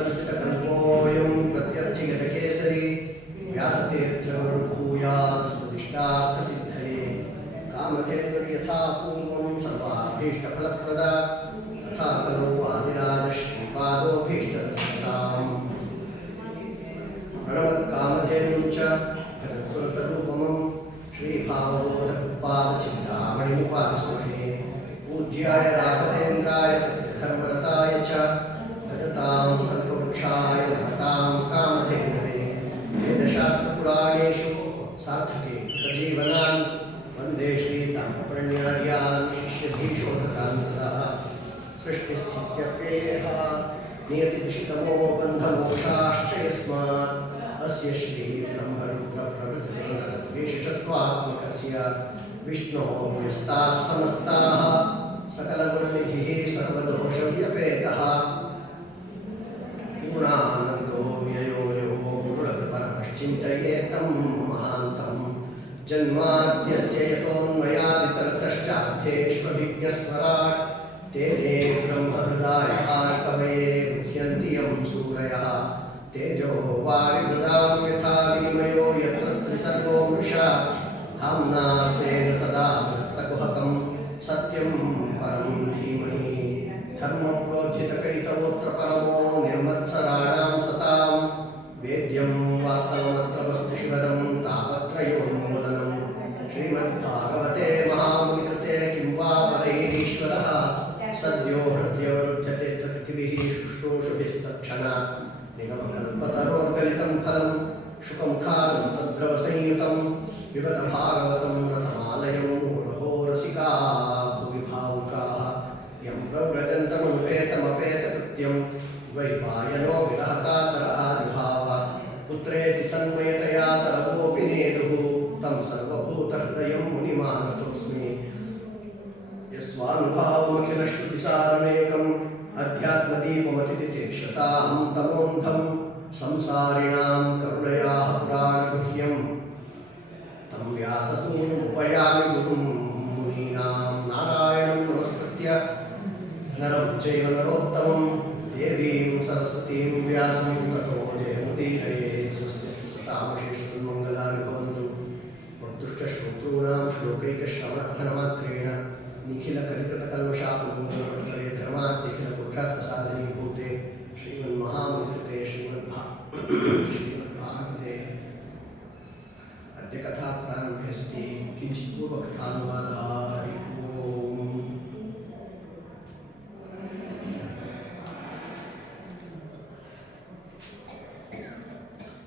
कल्पितकल्पोऽयं प्रत्यर्थिगजकेसरी व्यासतीर्थगुरुभूयात्स्मदिष्टार्थसिद्धये कामधेनुर्यथा पूर्वं सर्वाभीष्टफलप्रदा तथा खलु आदिराजश्रीपादोऽभीष्टदस्ताम् प्रणवत्कामधेनुं च भजत्सुरतरूपमं श्रीभावबोधपादचिन्तामणिमुपास्महे पूज्याय राघवेन्द्राय सत्यधर्मरताय च भजतां कल्पवृक्षाय नमतां कामधेनवे वेदशास्त्रपुराणेषु सार्थके कृतजीवनान् वन्दे श्रीताम्रण्यार्यान् शिष्यधीशोधकान् तदा सृष्टिस्थित्यप्ययेह नियतिदुषितमो बन्धमोक्षाश्च यस्मात् अस्य श्रीब्रह्मरुद्रप्रभृतिविशेषत्वात्मकस्य विष्णोः व्यस्ताः समस्ताः सकलगुणनिधिः सर्वदोषव्यपेतः पूर्णानन्दो व्ययो यो गुरुपरमश्चिन्तयेतं महान्तं जन्माद्यस्य यतोऽन्वयादितरतश्चार्थेष्वभिज्ञस्वराट् तेने ब्रह्महृदायः कवये मुह्यन्ति यं सूरयः तेजो वारिमृदां यथा विनिमयो यत्र त्रिसर्गो मृषा धाम्ना स्वेन सदा हस्तकुहकं सत्यं परं धीमहि धर्मप्रोज्झितकैतवोऽत्र परमो निर्मत्सराणां सतां वेद्यं वास्तवमत्र वस्तुशिवरं तापत्रयोन्मूलनं श्रीमद्भागवते महामुनिकृते किं वा परैरीश्वरः सद्यो हृद्यवरुध्यते पृथिवीः शुश्रूषुभिस्तत्क्षणात् निगमकल्पतरोर्गलितं फलं शुकं खादं तद्रवसंयुतं पिबत भागवतं रसमालयं मुहुरहो रसिका भुवि भावुकाः यं प्रव्रजन्तमनुपेतमपेतकृत्यं द्वैपायनो विरहकातरादिभाव पुत्रेति तन्मयतया तरवोऽपि नेदुः तं सर्वभूतहृदयं मुनिमानतोऽस्मि यस्वानुभावमखिलश्रुतिसारमेकम् अध्यात्मदीपमतितितिक्षतां तमोन्धं संसारिणां करुणयाः प्राणगुह्यं तं व्याससूनुमुपयामि गुरुं मुनीनां नारायणं नमस्कृत्य नरं चैव नरोत्तमं देवीं सरस्वतीं व्यासं ततो जयमुदीरयेत् स्वस्तिस्तामशेषन्मङ्गलानि भवन्तु वक्तुश्चश्रोतॄणां श्लोकैकश्रवणफलमात्रेण निखिलकलिकृतकल्मषापमुद्रे धर्माद्यखिलपुरुषार्थसाधनीभूते श्रीमन्महामुनिकृते श्रीमद्भागवते अद्य कथा प्रारम्भे अस्ति किञ्चित् पूर्वकथानुवादः हरि ओम्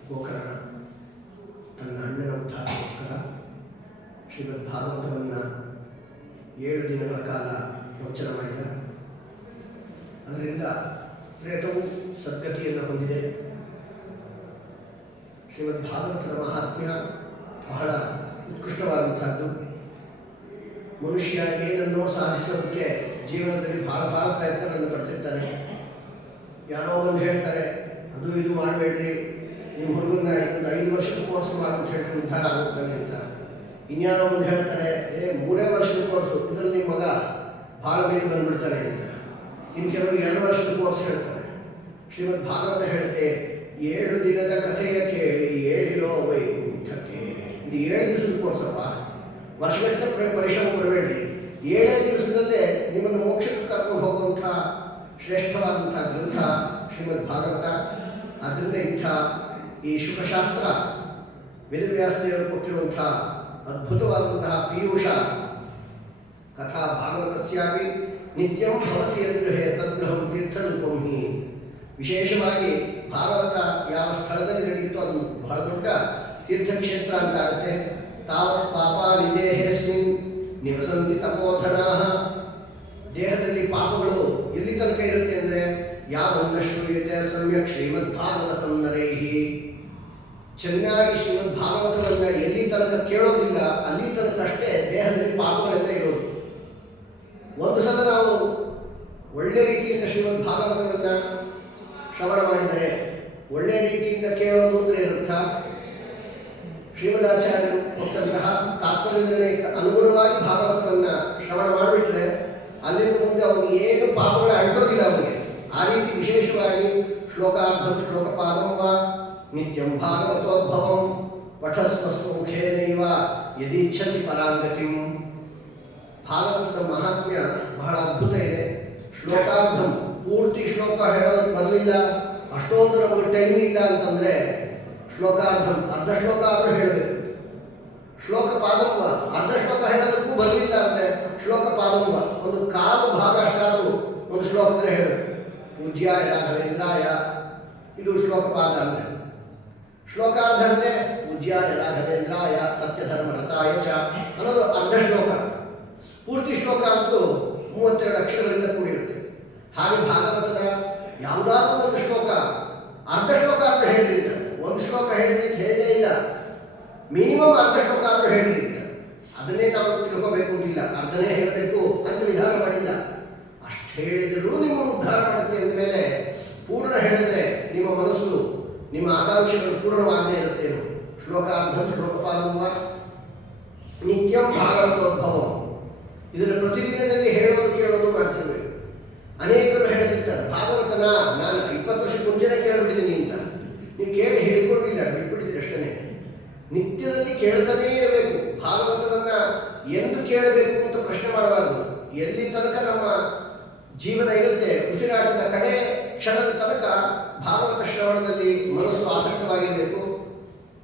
ಗೋಕರ್ಣ ತನ್ನ ಅಣ್ಣನ ಉದ್ಧಾರಕ್ಕೋಸ್ಕರ ಶ್ರೀಮದ್ಭಾಗವತವನ್ನು 7 ದಿನಗಳ ಕಾಲ ಪ್ರವಚನ ಮಾಡಿದ. ಅದರಿಂದ ಪ್ರೇತವು ಸದ್ಗತಿಯನ್ನು ಹೊಂದಿದೆ. ಶ್ರೀಮದ್ಭಾಗವತದ ಮಹಾತ್ಮ್ಯ ಬಹಳ ಉತ್ಕೃಷ್ಟವಾದಂಥದ್ದು. ಮನುಷ್ಯ ಏನನ್ನೋ ಸಾಧಿಸೋದಕ್ಕೆ ಜೀವನದಲ್ಲಿ ಬಹಳ ಪ್ರಯತ್ನಗಳನ್ನು ಪಡ್ತಿರ್ತಾನೆ. ಯಾರೋ ಒಂದು ಹೇಳ್ತಾರೆ ಅದು ಇದು ಮಾಡಬೇಡ್ರಿ, ನಿಮ್ಮ ಹುಡುಗನ 5 ವರ್ಷದ ಕೋರ್ಸ್ ಅಂತ ಹೇಳಿ ಉದ್ಧಾರ ಆಗುತ್ತಾನೆ ಅಂತ. ಇನ್ಯಾರೋ ಒಂದು ಹೇಳ್ತಾರೆ 3 ವರ್ಷದ ಕೋರ್ಸು, ಇದರಲ್ಲಿ ನಿಮ್ಮ ಮಗ ಭಾಳ ಬೇಗ ಬಂದುಬಿಡ್ತಾನೆ ಅಂತ. ಇನ್ನು ಕೆಲವರು 2 ವರ್ಷದ ಕೋರ್ಸ್ ಹೇಳ್ತಾರೆ. ಶ್ರೀಮದ್ ಭಾಗವತ ಹೇಳುತ್ತೆ 7 ದಿನದ ಕಥೆಯ ಕೇಳಿ ಏಳಿರೋ ವೈಕುಂಠಕ್ಕೆ. ಇದು 7 ದಿವಸದ ಕೋರ್ಸಪ್ಪ, ವರ್ಷಗಟ್ಟಲೆ ಪರಿಶ್ರಮ ಪಡಬೇಡ್ರಿ. 7 ದಿವಸದಲ್ಲೇ ನಿಮ್ಮನ್ನು ಮೋಕ್ಷಕ್ಕೆ ಕರ್ಕೊಂಡು ಹೋಗುವಂಥ ಶ್ರೇಷ್ಠವಾದಂಥ ಗ್ರಂಥ ಶ್ರೀಮದ್ ಭಾಗವತ. ಆದ್ದರಿಂದ ಇಂಥ ಈ ಶುಕಶಾಸ್ತ್ರ ವೇದವ್ಯಾಸದೇವರು ಕೊಟ್ಟಿರುವಂಥ ಅದ್ಭುತವಾದಂತಹ ಪೀಯೂಷ ಕಥಾ ಭಾಗವತಸ್ಯಾಪಿ ನಿತ್ಯಂ ಭವತಿ ಯದ್ಗೃಹೇ ತದ್ಗೃಹಂ ತೀರ್ಥರೂಪಂ ಹಿ. ವಿಶೇಷವಾಗಿ ಭಾಗವತ ಯಾವ ಸ್ಥಳದಲ್ಲಿ ನಡೆಯಿತು ಅದು ಬಹಳ ದೊಡ್ಡ ತೀರ್ಥಕ್ಷೇತ್ರ ಅಂತ ಆಗುತ್ತೆ. ತಾವತ್ ಪಾಪಾನಿ ದೇಹೇಸ್ಮಿನ್ ನಿವಸಂತಿ ತಪೋಧನಾಃ. ದೇಹದಲ್ಲಿ ಪಾಪಗಳು ಎಲ್ಲಿ ತನಕ ಇರುತ್ತೆ ಅಂದರೆ ಯಾವನ್ನ ಶ್ರೂಯತೆ ಸಮ್ಯಕ್ ಶ್ರೀಮದ್ ಭಾಗವತಂ ನರೈಹಿ. ಚೆನ್ನಾಗಿ ಶ್ರೀಮದ್ ಭಾಗವತವನ್ನು ಎಲ್ಲಿ ತನಕ ಕೇಳೋದಿಲ್ಲ ಅಲ್ಲಿ ತನಕ ಅಷ್ಟೇ ದೇಹದಲ್ಲಿ ಪಾಪಗಳೆಲ್ಲ ಇರೋದು. ಒಂದು ಸಲ ನಾವು ಒಳ್ಳೆ ರೀತಿಯಿಂದ ಶ್ರೀಮದ್ ಭಾಗವತವನ್ನು ಶ್ರವಣ ಮಾಡಿದರೆ, ಒಳ್ಳೆಯ ರೀತಿಯಿಂದ ಕೇಳೋದು ಅಂದರೆ ಏನರ್ಥ? ಶ್ರೀಮದಾಚಾರ್ಯರು ಕೊಟ್ಟಂತಹ ತಾತ್ಪರ್ಯ ನಿರ್ಣಯಕ್ಕೆ ಅನುಗುಣವಾಗಿ ಭಾಗವತವನ್ನು ಶ್ರವಣ ಮಾಡಿಬಿಟ್ರೆ ಅಲ್ಲಿಂದ ಮುಂದೆ ಅವನಿಗೆ ಏನು ಪಾಪಗಳು ಅಂಟೋದಿಲ್ಲ ಅವನಿಗೆ. ಆ ರೀತಿ ವಿಶೇಷವಾಗಿ ಶ್ಲೋಕಾರ್ಧಂ ಶ್ಲೋಕಪಾದಂ ವಾ ನಿತ್ಯಂ ಭಾಗವತೋದ್ಭವಂ ಪಠಸ್ವ ಮುಖೇನೈವ ಯದೀಚ್ಛಸಿ ಪರಾಂಗತಿಂ. ಭಾಗವತದ ಮಹಾತ್ಮ್ಯ ಬಹಳ ಅದ್ಭುತ ಇದೆ. ಶ್ಲೋಕಾರ್ಧಂ ಪೂರ್ತಿ ಶ್ಲೋಕ ಹೇಳೋದಕ್ಕೆ ಬರಲಿಲ್ಲ, ಅಷ್ಟೊಂದು ನಮಗೆ ಟೈಮ್ ಇಲ್ಲ ಅಂತಂದರೆ ಶ್ಲೋಕಾರ್ಧಂ ಅರ್ಧ ಶ್ಲೋಕ ಆದರೂ ಹೇಳಬೇಕು. ಶ್ಲೋಕ ಪಾದಂವ ಅರ್ಧ ಶ್ಲೋಕ ಹೇಳೋದಕ್ಕೂ ಬರಲಿಲ್ಲ ಅಂದರೆ ಶ್ಲೋಕ ಪಾದಂವ ಒಂದು ಕಾಲು ಭಾಗ ಅಷ್ಟಾದರೂ ಒಂದು ಶ್ಲೋಕದಲ್ಲಿ ಹೇಳಬೇಕು. ಪೂಜ್ಯಾಯ ರಾಘವೇಂದ್ರಾಯ ಇದು ಶ್ಲೋಕ ಪಾದ ಅಂದರೆ. ಶ್ಲೋಕಾರ್ಧ ಅಂದರೆ ಪೂಜ್ಯಾಯ ರಾಘವೇಂದ್ರಾಯ ಸತ್ಯಧರ್ಮರತಾಯ ಚ ಅನ್ನೋದು ಅರ್ಧ ಶ್ಲೋಕ. ಪೂರ್ತಿ ಶ್ಲೋಕ ಅಂತೂ 32 ಅಕ್ಷರಗಳಿಂದ ಕೂಡಿರುತ್ತೆ. ಹಾಗೆ ಭಾಗವತದ ಯಾವುದಾದ್ರೂ ಒಂದು ಶ್ಲೋಕ ಅರ್ಧ ಶ್ಲೋಕ ಆದರೂ ಹೇಳಿರ್ತ, ಒಂದು ಶ್ಲೋಕ ಹೇಳಿದ್ರೆ ಹೇಳೇ ಇಲ್ಲ, ಮಿನಿಮಮ್ ಅರ್ಧ ಶ್ಲೋಕ ಆದರೂ ಹೇಳಿರ್ತ. ಅದನ್ನೇ ನಾವು ತಿಳ್ಕೋಬೇಕು ಅಂತಿಲ್ಲ, ಅರ್ಧನೇ ಹೇಳಬೇಕು ಅಂತ ವಿಧಾನ ಮಾಡಿಲ್ಲ. ಅಷ್ಟು ಹೇಳಿದರೂ ನಿಮ್ಮ ಉದ್ಧಾರ ಮಾಡುತ್ತೆ ಅಂದಮೇಲೆ ಪೂರ್ಣ ಹೇಳಿದ್ರೆ ನಿಮ್ಮ ಮನಸ್ಸು ನಿಮ್ಮ ಆಕಾಂಕ್ಷೆಗಳು ಪೂರ್ಣವಾಗದೇ ಇರುತ್ತೇನು. ಶ್ಲೋಕಾರ್ಧಂ ಶ್ಲೋಕಪಾಲಂ ವಾ ನಿತ್ಯಂ ಭಾಗವತೋದ್ಭವಂ. ಇದನ್ನು ಪ್ರತಿದಿನದಲ್ಲಿ ಹೇಳೋದು ಕೇಳೋದು ಮಾಡ್ತಿರ್ಬೇಕು. ಅನೇಕರು ಹೇಳ್ತಿರ್ತಾರೆ ಭಾಗವತನ ನಾನು 20 ವರ್ಷಕ್ಕೆ ಮುಂಚೆನೇ ಕೇಳಿಬಿಟ್ಟಿದ್ದೀನಿ ಅಂತ. ನೀವು ಕೇಳಿ ಹಿಡ್ಕೊಂಡಿಲ್ಲ, ಬಿಟ್ಬಿಟ್ಟಿದ್ದೀರಿ ಅಷ್ಟೇ. ನಿತ್ಯದಲ್ಲಿ ಕೇಳ್ತಾನೇ ಇರಬೇಕು. ಭಾಗವತವನ್ನು ಎಂದು ಕೇಳಬೇಕು ಅಂತ ಪ್ರಶ್ನೆ ಮಾಡಬಾರ್ದು. ಎಲ್ಲಿ ತನಕ ನಮ್ಮ ಜೀವನ ಇರುತ್ತೆ, ಉಸಿರಾಟದ ಕಡೆ ಕ್ಷಣದ ತನಕ ಭಾಗವತ ಶ್ರವಣದಲ್ಲಿ ಮನಸ್ಸು ಆಸಕ್ತವಾಗಿರಬೇಕು.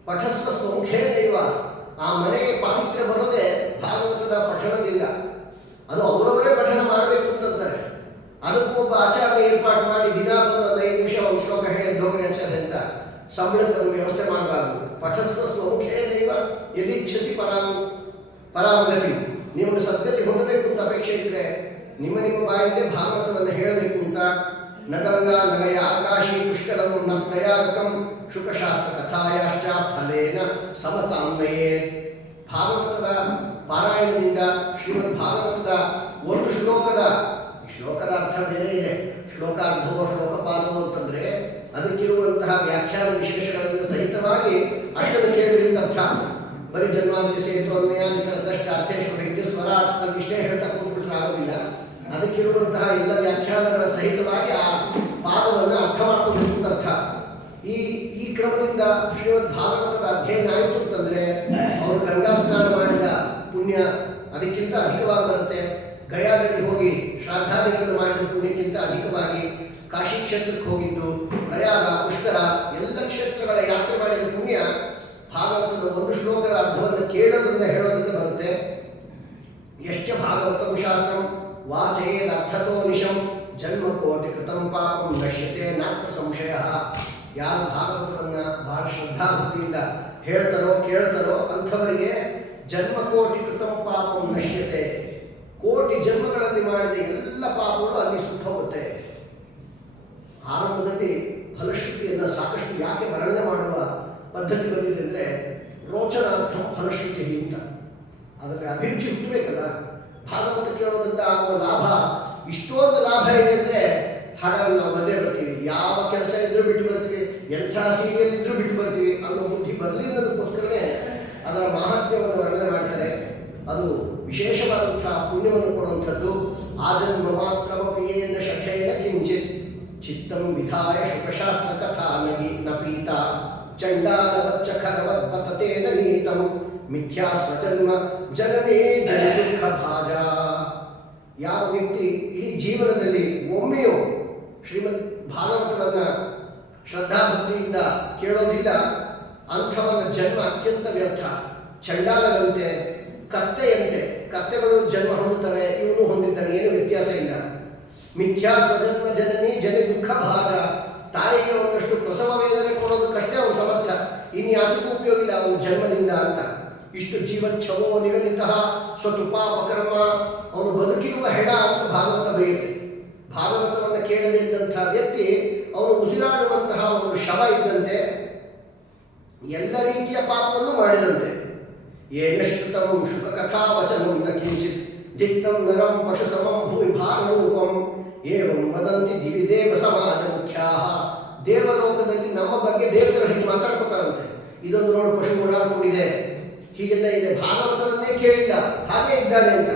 ಪಠಸ್ವ ಸ್ವಮುಖೇನೈವ, ಆ ಮನೆಗೆ ಪಾವಿತ್ರ್ಯ ಬರೋದೇ ಭಾಗವತದ ಪಠಣದಿಂದ. ಅದು ಅವರವರೇ ಪಠಣ ಮಾಡಬೇಕು ಅಂತಂತಾರೆ. ಅದಕ್ಕೂ ಒಬ್ಬ ಆಚಾರ್ಯ ಏರ್ಪಾటు ಮಾಡಿ ದಿನ ಬಂದು 5 ನಿಮಿಷ ಒಂದು ಶ್ಲೋಕ ಹೇಳಿ ಹೋಗಿ ಆಚಾರ್ಯ ಅಂತ ಸಂಬಳದ ವ್ಯವಸ್ಥೆ ಮಾಡಬಾರ್ದು. ಪಠಸ್ವ ಸ್ವಮುಖೇನೈವ ಯದೀಚ್ಛಸಿ ಪರಾಂಗತಿ. ನಿಮಗೆ ಸದ್ಗತಿ ಹೊಂದಬೇಕು ಅಂತ ಅಪೇಕ್ಷೆ ಇದ್ದರೆ ನಿಮ್ಮ ಬಾಯಿಂದ ಭಾಗವತವನ್ನು ಹೇಳಬೇಕು ಅಂತ. ನ ಗಂಗಾ ನಗಯ ಆಕಾಶಿ ಪುಷ್ಕರಂ ನ ಪ್ರಯಾಗಕಂ ಶುಕಶಾಸ್ತ್ರ ಕಥಾಯಾಶ್ಚ ಫಲೇನ ಸಮತಾನ್ವಯೇ. ಭಾಗವತದ ಪಾರಾಯಣದಿಂದ ಶ್ರೀಮದ್ ಭಾಗವತದ ಒಂದು ಶ್ಲೋಕದ ಅರ್ಥ ಬೇರೆ ಇದೆ. ಶ್ಲೋಕಾರ್ಧವೋ ಶ್ಲೋಕಪಾದವೋ ಅಂತಂದರೆ ಅದಕ್ಕಿರುವಂತಹ ವ್ಯಾಖ್ಯಾನ ವಿಶೇಷಗಳಿಂದ ಸಹಿತವಾಗಿ ಅಷ್ಟನ್ನು ಕೇಳಿದ್ರಿಂದ ಅರ್ಥ. ಬರೀ ಜನ್ಮಾಂತ್ಯ ಸೇತು ಅನ್ವಯ ನಿಖರದಷ್ಟ ಅರ್ಥೇಶ್ವರ ವಿದ್ಯು ಸ್ವರ ಇಷ್ಟೇ ಹೇಳ್ತಾ ಕೂತ್ಬಿಟ್ರೆ ಆಗೋದಿಲ್ಲ. ಅದಕ್ಕಿರುವಂತಹ ಎಲ್ಲ ವ್ಯಾಖ್ಯಾನಗಳ ಸಹಿತವಾಗಿ ಆ ಪಾದವನ್ನು ಅರ್ಥ ಮಾಡ್ಕೋಬೇಕು ಅಂತ ಅರ್ಥ. ಈ ಕ್ರಮದಿಂದ ಶ್ರೀಮದ್ ಭಾಗವತದ ಅಧ್ಯಯನ ಆಯಿತು ಅಂತಂದರೆ ಅವರು ಗಂಗಾ ಸ್ನಾನ ಮಾಡಿದ ಪುಣ್ಯ ಅದಕ್ಕಿಂತ ಅಧಿಕವಾಗಿ ಬರುತ್ತೆ. ಗಯಾದಲ್ಲಿ ಹೋಗಿ ಶ್ರಾದ್ದಾದಿಗಳನ್ನು ಮಾಡಿದ ಪುಣ್ಯಕ್ಕಿಂತ ಅಧಿಕವಾಗಿ ಕಾಶಿ ಕ್ಷೇತ್ರಕ್ಕೆ ಹೋಗಿದ್ದು, ಪ್ರಯಾಗ, ಪುಷ್ಕರ ಎಲ್ಲ ಕ್ಷೇತ್ರಗಳ ಯಾತ್ರೆ ಮಾಡಿದ ಪುಣ್ಯ ಭಾಗವತದ ಒಂದು ಶ್ಲೋಕದ ಅರ್ಥವನ್ನು ಕೇಳೋದ್ರಿಂದ ಹೇಳೋದ್ರಿಂದ ಬರುತ್ತೆ. ಯಶ್ಚ ಭಾಗವತಂ ಶಾಸ್ತ್ರಂ ವಾಚೇದರ್ಥತೋ ನಿಶಂ ಜನ್ಮ ಕೋಟಿ ಕೃತಂ ಪಾಪಂ ನಶ್ಯತೆ ನಾತ್ರ ಸಂಶಯ. ಯಾರು ಭಾಗವತವನ್ನು ಬಹಳ ಶ್ರದ್ಧಾಭಕ್ತಿಯಿಂದ ಹೇಳ್ತಾರೋ ಕೇಳ್ತಾರೋ ಅಂಥವರಿಗೆ ಜನ್ಮ ಕೋಟಿ ಕೃತಂ ಪಾಪಂ ನಶ್ಯತೆ. ಕೋಟಿ ಜನ್ಮಗಳಲ್ಲಿ ಮಾಡಿದ ಎಲ್ಲ ಪಾಪಗಳು ಅಲ್ಲಿ ಸುತ್ತ ಹೋಗುತ್ತೆ. ಆರಂಭದಲ್ಲಿ ಫಲಶ್ರುತಿಯನ್ನು ಸಾಕಷ್ಟು ಯಾಕೆ ವರ್ಣನೆ ಮಾಡುವ ಪದ್ಧತಿ ಬಂದಿದೆ ಅಂದರೆ ರೋಚನಾರ್ಥಂ ಫಲಶ್ರುತಿ ಅಂತ. ಅದರಲ್ಲಿ ಅಭಿರುಚಿ ಹುಟ್ಟಬೇಕಲ್ಲ. ಭಾಗವತ ಕೇಳೋದ್ರಿಂದ ಆಗುವ ಲಾಭ ಇಷ್ಟೊಂದು ಲಾಭ ಇದೆ ಅಂದರೆ ಹಾಗಾಗಿ ನಾವು ಬಂದೇ ಬರ್ತೀವಿ. ಯಾವ ಕೆಲಸ ಇದ್ರೂ ಬಿಟ್ಟು ಬರ್ತೀವಿ, ಎಂಥ ಸೀರಿಯಲ್ ಇದ್ರೂ ಬಿಟ್ಟು ಬರ್ತೀವಿ ಅನ್ನೋ ಬುದ್ಧಿ ಬರಲಿಲ್ಲದಕ್ಕೋಸ್ಕರನೇ ಅದರ ಮಹಾತ್ಮ್ಯವನ್ನು ವರ್ಣನೆ ಮಾಡ್ತಾರೆ. ಅದು ವಿಶೇಷವಾದಂಥ ಪುಣ್ಯವನ್ನು ಕೊಡುವಂಥದ್ದು. ಆಜನ್ಮ ಮಾತ್ರಮಪೇನ ಶಠೇನ ಕಿಂಚಿತ್ ಚಿತ್ತಂ ವಿಧಾಯ ಶುಕಶಾಸ್ತ್ರ ಕಥಾ ನ ಪೀತ ಚಂಡಾಲವಚ್ಚಖರವತ್ ಪತತೇನ ನೀತಂ ಮಿಥ್ಯಾ ಸ್ವಜನ್ಮ ಜನನೇ ಜನ ದುಃಖ ಭಾಜ. ಯಾವ ವ್ಯಕ್ತಿ ಇಡೀ ಜೀವನದಲ್ಲಿ ಒಮ್ಮೆಯೂ ಶ್ರೀಮದ್ ಭಾಗವತವನ್ನು ಶ್ರದ್ಧಾಭಕ್ತಿಯಿಂದ ಕೇಳೋದಿಲ್ಲ ಅಂಥವನ ಜನ್ಮ ಅತ್ಯಂತ ವ್ಯರ್ಥ. ಚಂಡಾಲನಂತೆ, ಕತ್ತೆಯಂತೆ. ಕತ್ತೆಗಳು ಜನ್ಮ ಹೊಂದುತ್ತವೆ, ಇವನು ಹೊಂದಿದ್ದಾನೆ, ಏನು ವ್ಯತ್ಯಾಸ ಇಲ್ಲ. ಮಿಥ್ಯಾ ಸ್ವಜನ್ಮ ಜನನಿ ಜನಿ ದುಃಖ ಭಾರ. ತಾಯಿಗೆ ಒಂದಷ್ಟು ಪ್ರಸವ ವೇದನೆ ಕೊಡೋದಕ್ಕಷ್ಟೇ ಅವನು ಸಮರ್ಥ, ಇನ್ನು ಯಾತಕ್ಕೂ ಉಪಯೋಗ ಇಲ್ಲ ಅವನ ಜನ್ಮದಿಂದ ಅಂತ. ಇಷ್ಟು ಜೀವಚ್ಛವೋ ನಿಗದಿತ ಸ್ವತುಪಾಪಕರ್ಮ. ಅವನು ಬದುಕಿರುವ ಹೆಣ ಅಂತ ಭಾಗವತ ಬರೆಯುತ್ತೆ. ಭಾಗವತವನ್ನು ಕೇಳದೇ ಇದ್ದಂಥ ವ್ಯಕ್ತಿ ಅವನು ಉಸಿರಾಡುವಂತಹ ಒಂದು ಶವ ಇದ್ದಂತೆ, ಎಲ್ಲ ರೀತಿಯ ಪಾಪವನ್ನು ಮಾಡಿದಂತೆ. ಏನಶ್ರುತಂ ಶುಕ ಕಥಾ ವಚನಂ ನ ಕಿಂಚಿತ್ ದಿಕ್ತಂ ನರಂ ಪಶು ಸಮಂ ಭೂಮಿ ಭಾರರೂಪಂ ಏವಂ ವದಂತಿ ದಿವಿ ದೇವ ಸಮಾಜ ಮುಖ್ಯಾಃ. ದೇವಲೋಕದಲ್ಲಿ ನಮ್ಮ ಬಗ್ಗೆ ದೇವತೆಗಳು ಹೀಗೆ ಮಾತಾಡ್ಕೊತಾರಂತೆ, ಇದೊಂದು ನೋಡಿ ಪಶು ಓಡಾಡ್ಕೊಂಡಿದೆ, ಹೀಗೆಲ್ಲ ಇದೆ, ಭಾಗವತವನ್ನೇ ಕೇಳಿಲ್ಲ, ಹಾಗೆ ಇದ್ದಾನೆ ಅಂತ.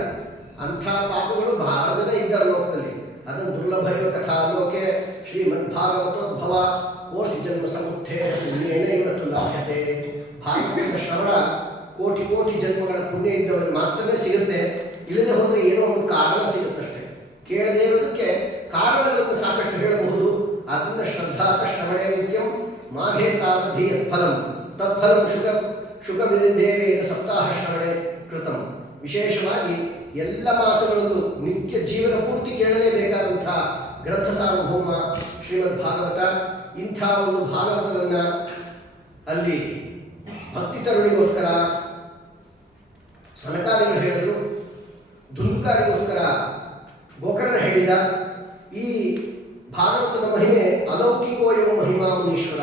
ಅಂಥ ಪಾಪಗಳು ಬಹಳ ಜನ ಇದ್ದಾರೆ ಲೋಕದಲ್ಲಿ. ಅದನ್ನು ದುರ್ಲಭೈವ ಕಥಾಲೋಕೆ ಶ್ರೀಮದ್ಭಾಗವತೋದ್ಭವ ಕೋಟಿ ಜನ್ಮ ಸಮುತ್ಥೇ ಪುಣ್ಯೇನ ಇವತ್ತು ಲಾಭ್ಯತೆ. ಭಾಗವತದ ಶ್ರವಣ ಕೋಟಿ ಕೋಟಿ ಜನ್ಮಗಳ ಪುಣ್ಯ ಇದ್ದವರಿಗೆ ಮಾತ್ರನೇ ಸಿಗುತ್ತೆ. ಇಲ್ಲದೆ ಹೋದರೆ ಏನೋ ಒಂದು ಕಾರಣ ಸಿಗುತ್ತಷ್ಟೇ. ಕೇಳದೇ ಇರೋದಕ್ಕೆ ಕಾರಣಗಳನ್ನು ಸಾಕಷ್ಟು ಹೇಳಬಹುದು. ಆದ್ದರಿಂದ ಶ್ರದ್ಧಾತ ಶ್ರವಣೇ ನಿತ್ಯಂ ಮಾಘೇ ತಾವಧಿ ಫಲಂ ತತ್ಫಲಂ ಶುಕವಿದೇವೇನ ಸಪ್ತಾಹ ಶ್ರವಣೆ ಕೃತಂ. ವಿಶೇಷವಾಗಿ ಎಲ್ಲ ಮಾಸಗಳಲ್ಲೂ ನಿತ್ಯ ಜೀವನ ಪೂರ್ತಿ ಕೇಳಲೇಬೇಕಾದಂಥ ಗ್ರಂಥ ಸಾರ್ವಭೌಮ ಶ್ರೀಮದ್ ಭಾಗವತ. ಇಂಥ ಒಂದು ಭಾಗವತವನ್ನು ಅಲ್ಲಿ ಭಕ್ತಿ ತರುಣಿಗೋಸ್ಕರ ಸನಕಾದಿಗಳು ಹೇಳಿದರು, ದುಂದುಕಾರಿಗೋಸ್ಕರ ಗೋಕರ್ಣ ಹೇಳಿದ. ಈ ಭಾಗವತದ ಮಹಿಮೆ ಅಲೌಕಿಕೋ ಎಂಬ ಮಹಿಮಾ ಮುನೀಶ್ವರ.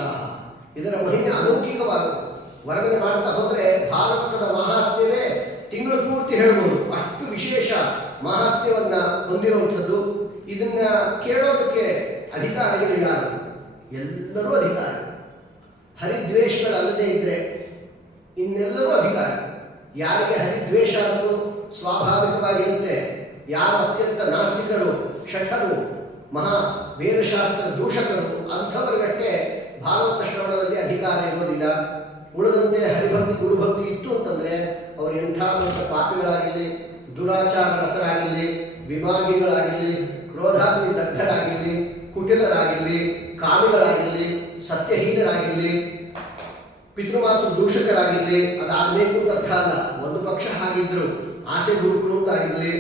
ಇದರ ಮಹಿಮೆ ಅಲೌಕಿಕವಾದದ್ದು. ವರ್ಣನೆ ಮಾಡ್ತಾ ಹೋದರೆ ಭಾಗವತದ ಮಹಾತ್ಮ್ಯವೇ ತಿಂಗಳು ಪೂರ್ತಿ ಹೇಳ್ಬೋದು. ಅಷ್ಟು ವಿಶೇಷ ಮಹಾತ್ಮ್ಯವನ್ನು ಹೊಂದಿರುವಂಥದ್ದು. ಇದನ್ನು ಕೇಳೋದಕ್ಕೆ ಅಧಿಕಾರಿಗಳು ಯಾರು? ಎಲ್ಲರೂ ಅಧಿಕಾರಿ. ಹರಿದ್ವೇಷಗಳಲ್ಲದೆ ಇದ್ದರೆ ಇನ್ನೆಲ್ಲರೂ ಅಧಿಕಾರಿ. ಯಾರಿಗೆ ಹರಿದ್ವೇಷ ಅನ್ನೋದು ಸ್ವಾಭಾವಿಕವಾಗಿರುತ್ತೆ, ಯಾರು ಅತ್ಯಂತ ನಾಸ್ತಿಕರು, ಶಠರು, ಮಹಾ ವೇದಶಾಸ್ತ್ರ ದೂಷಕರು, ಅಂಥವರಿಗಷ್ಟೇ ಭಾಗವತ ಶ್ರವಣದಲ್ಲಿ ಅಧಿಕಾರ ಇರೋದಿಲ್ಲ. ಉಳಿದಂತೆ ಹರಿಭಕ್ತಿ ಗುರುಭಕ್ತಿ ಇತ್ತು ಅಂತಂದರೆ ಅವರು ಎಂಥ ಪಾಪಿಗಳಾಗಿರಲಿ, ದುರಾಚಾರರತರಾಗಿರಲಿ, ವಿಭಾಗಿಗಳಾಗಿರಲಿ, ಕ್ರೋಧಾಗ್ನಿ ದಗ್ಧರಾಗಿರಲಿ, ಕುಟಿಲರಾಗಿರಲಿ, ಕಾಮಿಗಳಾಗಿರಲಿ, ಸತ್ಯಹೀನರಾಗಿರಲಿ, ಪಿತೃಮಾತೃ ದೂಷಕರಾಗಿರಲಿ, ಅದಾಗಬೇಕು ಅಂತ ಅರ್ಥ ಅಲ್ಲ. ಒಂದು ಪಕ್ಷ ಹಾಗಿದ್ದರು ಆಸೆ ಗುರುಕುಲು ಅಂತಾಗಿರಲಿ,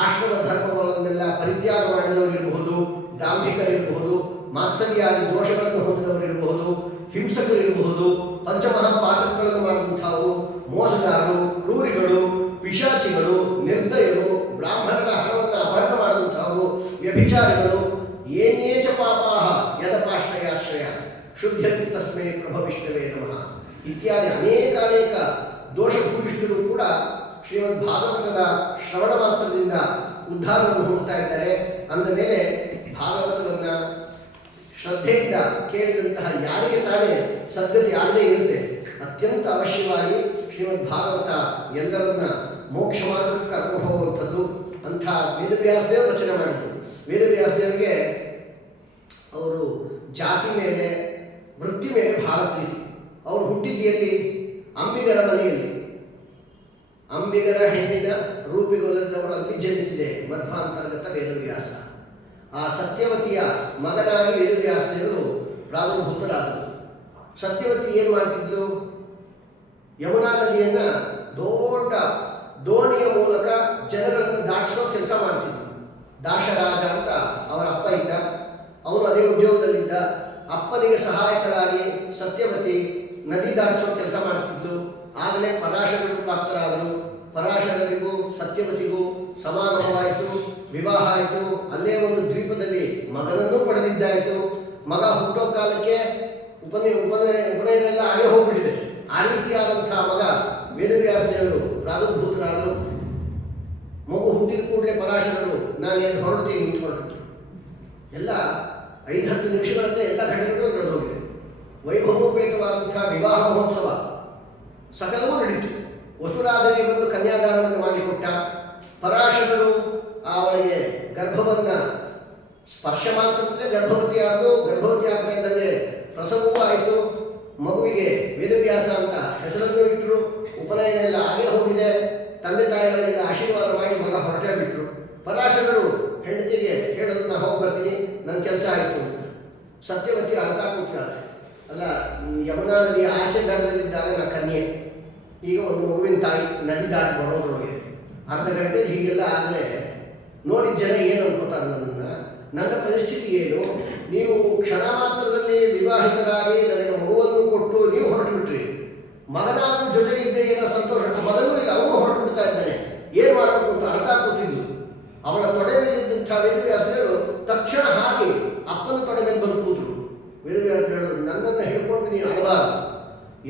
ಆಶ್ರಮ ಧರ್ಮಗಳನ್ನೆಲ್ಲ ಪರಿತ್ಯಾಗ ಮಾಡಿದವರಿರಬಹುದು, ಡಾಂಭಿಕರಿರಬಹುದು, ಮಾತ್ಸರ್ಯಾದಿ ದೋಷಗಳನ್ನು ಹೊಂದಿದವರಿರಬಹುದು, ಹಿಂಸಕರಿರಬಹುದು, ಪಂಚಮಹಾಪಾತಕಗಳನ್ನು ಮಾಡಿದಂಥವು, ಮೋಸಗಾರರು, ಕ್ರೂರಿಗಳು, ಪಿಶಾಚಿಗಳು, ನಿರ್ದಯರು, ಬ್ರಾಹ್ಮಣರ ಹಣವನ್ನು ಅಪಹರಣ ಮಾಡಿದಂಥವು, ವ್ಯಭಿಚಾರಿಗಳು, ಏನೇಚ ಪಾಪಾಹ ಯದಪಾಶ್ರಯಾಶ್ರಯ ಶುದ್ಧಂತಿ ತಸ್ಮೈ ಪ್ರಭವಿಷ್ಣವೇ ನಮಃ ಇತ್ಯಾದಿ ಅನೇಕ ದೋಷಭೂಯಿಷ್ಠರು ಕೂಡ ಶ್ರೀಮದ್ ಭಾಗವತದ ಶ್ರವಣ ಮಾತ್ರದಿಂದ ಉದ್ಧಾರವನ್ನು ಹೊಂದುತ್ತಾ ಇದ್ದಾರೆ. ಅಂದ ಮೇಲೆ ಭಾಗವತವನ್ನು ಶ್ರದ್ಧೆಯಿಂದ ಕೇಳಿದಂತಹ ಯಾರಿಗೆ ತಾನೇ ಸದ್ಗತಿ ಆಗದೇ ಇರುತ್ತೆ. ಅತ್ಯಂತ ಅವಶ್ಯವಾಗಿ ಶ್ರೀಮದ್ ಭಾಗವತ ಎಲ್ಲರನ್ನ ಮೋಕ್ಷ ಮಾರ್ಗಕ್ಕೆ ಕರ್ಕೊಂಡು ಹೋಗುವಂಥದ್ದು. ಅಂಥ ವೇದವ್ಯಾಸದೇವರು ರಚನೆ ಮಾಡಿದರು. ವೇದವ್ಯಾಸದೇವರಿಗೆ ಅವರು ಜಾತಿ ಮೇಲೆ, ವೃತ್ತಿ ಮೇಲೆ ಬಹಳ ಪ್ರೀತಿ. ಅವರು ಹುಟ್ಟಿದ್ದಲ್ಲಿ ಅಂಬಿಗರ ಮನೆಯಲ್ಲಿ, ಅಂಬಿಗರ ಹೆಣ್ಣಿನ ರೂಪಿಗೊಲ್ಲದವರಲ್ಲಿ ಜನಿಸಿದೆ ಮಧ್ವಾಂತರ್ಗತ ವೇದವ್ಯಾಸ. ಆ ಸತ್ಯವತಿಯ ಮಗನಾಗಿ ವೇದವ್ಯಾಸದೇವರು ಪ್ರಾದುರ್ಭೂತರಾದರು. ಸತ್ಯವತಿ ಏನು ಮಾಡ್ತಿದ್ಲು? ಯಮುನಾ ನದಿಯನ್ನು ದೊಡ್ಡ ದೋಣಿಯ ಮೂಲಕ ಜನಗಳನ್ನು ದಾಟಿಸೋ ಕೆಲಸ ಮಾಡ್ತಿದ್ಲು. ದಾಶರಾಜ ಅಂತ ಅವರ ಅಪ್ಪ ಇದ್ದ, ಅವನು ಅದೇ ಉದ್ಯೋಗದಲ್ಲಿದ್ದ. ಅಪ್ಪನಿಗೆ ಸಹಾಯಕರಾಗಿ ಸತ್ಯವತಿ ನದಿ ದಾಟಿಸೋ ಕೆಲಸ ಮಾಡ್ತಿದ್ಲು. ಆಗಲೇ ಪರಾಶರರು ಪ್ರಾಪ್ತರಾದರು. ಪರಾಶರರಿಗೂ ಸತ್ಯವತಿಗೂ ಸಮಾಗಮವಾಯಿತು, ವಿವಾಹ ಆಯಿತು. ಅಲ್ಲೇ ಒಂದು ದ್ವೀಪದಲ್ಲಿ ಮಗನನ್ನು ಪಡೆದಿದ್ದಾಯಿತು. ಮಗ ಹುಟ್ಟೋ ಕಾಲಕ್ಕೆ ಉಪನಯನೆಲ್ಲ ಆಗೇ ಹೋಗ್ಬಿಟ್ಟಿದೆ. ಆ ರೀತಿಯಾದಂಥ ಮಗ ವೇದವ್ಯಾಸದೇವರು ಪ್ರಾದುರ್ಭೂತರಾದರು. ಮಗು ಹುಟ್ಟಿದ ಕೂಡಲೇ ಪರಾಶರರು ನಾನೇನು ಹೊರಡ್ತೀನಿ ಅಂತ ಹೊರಟು. ಎಲ್ಲ 5-10 ನಿಮಿಷಗಳಲ್ಲೇ ಎಲ್ಲ ಘಟನೆಗಳು ನಡೆದೋಗಿದೆ. ವೈಭವೋಪೇತವಾದಂಥ ವಿವಾಹ ಮಹೋತ್ಸವ ಸಕಲವೂ ನಡೀತು. ವಸುರಾಧನೆ ಬಂದು ಕನ್ಯಾದಾನವನ್ನು ಮಾಡಿಕೊಟ್ಟ. ಪರಾಶರರು ಅವಳಿಗೆ ಗರ್ಭವನ್ನು ಸ್ಪರ್ಶ ಮಾತ್ರದಲ್ಲೇ ಗರ್ಭವತಿ ಆಗ್ತಾ ಇದ್ದಂಗೆ ಪ್ರಸವವೂ ಆಯಿತು. ಮಗುವಿಗೆ ವೇದವ್ಯಾಸ ಅಂತ ಹೆಸರನ್ನು ಇಟ್ಟರು. ಉಪನಯನ ಎಲ್ಲ ಆಗೇ ಹೋಗಿದೆ. ತಂದೆ ತಾಯಿಗಳಿಗೆಲ್ಲ ಆಶೀರ್ವಾದ ಮಾಡಿ ಮಗ ಹೊರಟೇ ಬಿಟ್ಟರು. ಪರಾಶರರು ಹೆಂಡತಿಗೆ ಹೇಳೋದು ನಾ ಹೋಗಿ ಬರ್ತೀನಿ, ನನ್ನ ಕೆಲಸ ಆಯಿತು ಅಂತ. ಸತ್ಯವತಿ ಅಂತ ಕೂತ್ಕಾಳೆ. ಅಲ್ಲ, ಯಮುನಾ ನದಿಯ ಆಚೆ ದಡದಲ್ಲಿದ್ದಾಗ ನಾ ಕನ್ಯೆ, ಈಗ ಒಂದು ಮಗುವಿನ ತಾಯಿ ನದಿ ದಾಟಿ ಬರೋದ್ರೊಳಗೆ ಅರ್ಧ ಗಂಟೆ ಹೀಗೆಲ್ಲ ಆದರೆ ನೋಡಿದ ಜನ ಏನು ಅನ್ಕೋತಾರೆ ನನ್ನನ್ನು, ನನ್ನ ಪರಿಸ್ಥಿತಿ ಏನು? ನೀವು ಕ್ಷಣ ಮಾತ್ರದಲ್ಲಿ ವಿವಾಹಿತರಾಗಿ ನನಗೆ ಮಗುವನ್ನು ಕೊಟ್ಟು ನೀವು ಹೊರಟು ಬಿಟ್ರಿ. ಮಗನಾದ್ರೂ ಜೊತೆ ಇದ್ದೇ ಏನೋ ಸಂತೋಷ, ಮಗನೂ ಇಲ್ಲ, ಅವನು ಹೊರಟು ಬಿಡ್ತಾ ಇದ್ದಾನೆ, ಏನು ಮಾಡಬೇಕು ಅಂತ ಅರ್ಥ ಕೂತಿದ್ದು. ಅವಳ ತೊಡೆ ಮೇಲಿದ್ದಂಥ ವೇದವ್ಯಾಸರು ತಕ್ಷಣ ಹಾಗೆ ಅಪ್ಪನ ತೊಡೆ ಮೇಲೆ ಬಂದು ಕೂತರು. ವೇದವ್ಯಾಸರು ನನ್ನನ್ನು ಹಿಡ್ಕೊಂಡು ನೀನು ಅಳಬಾರದು,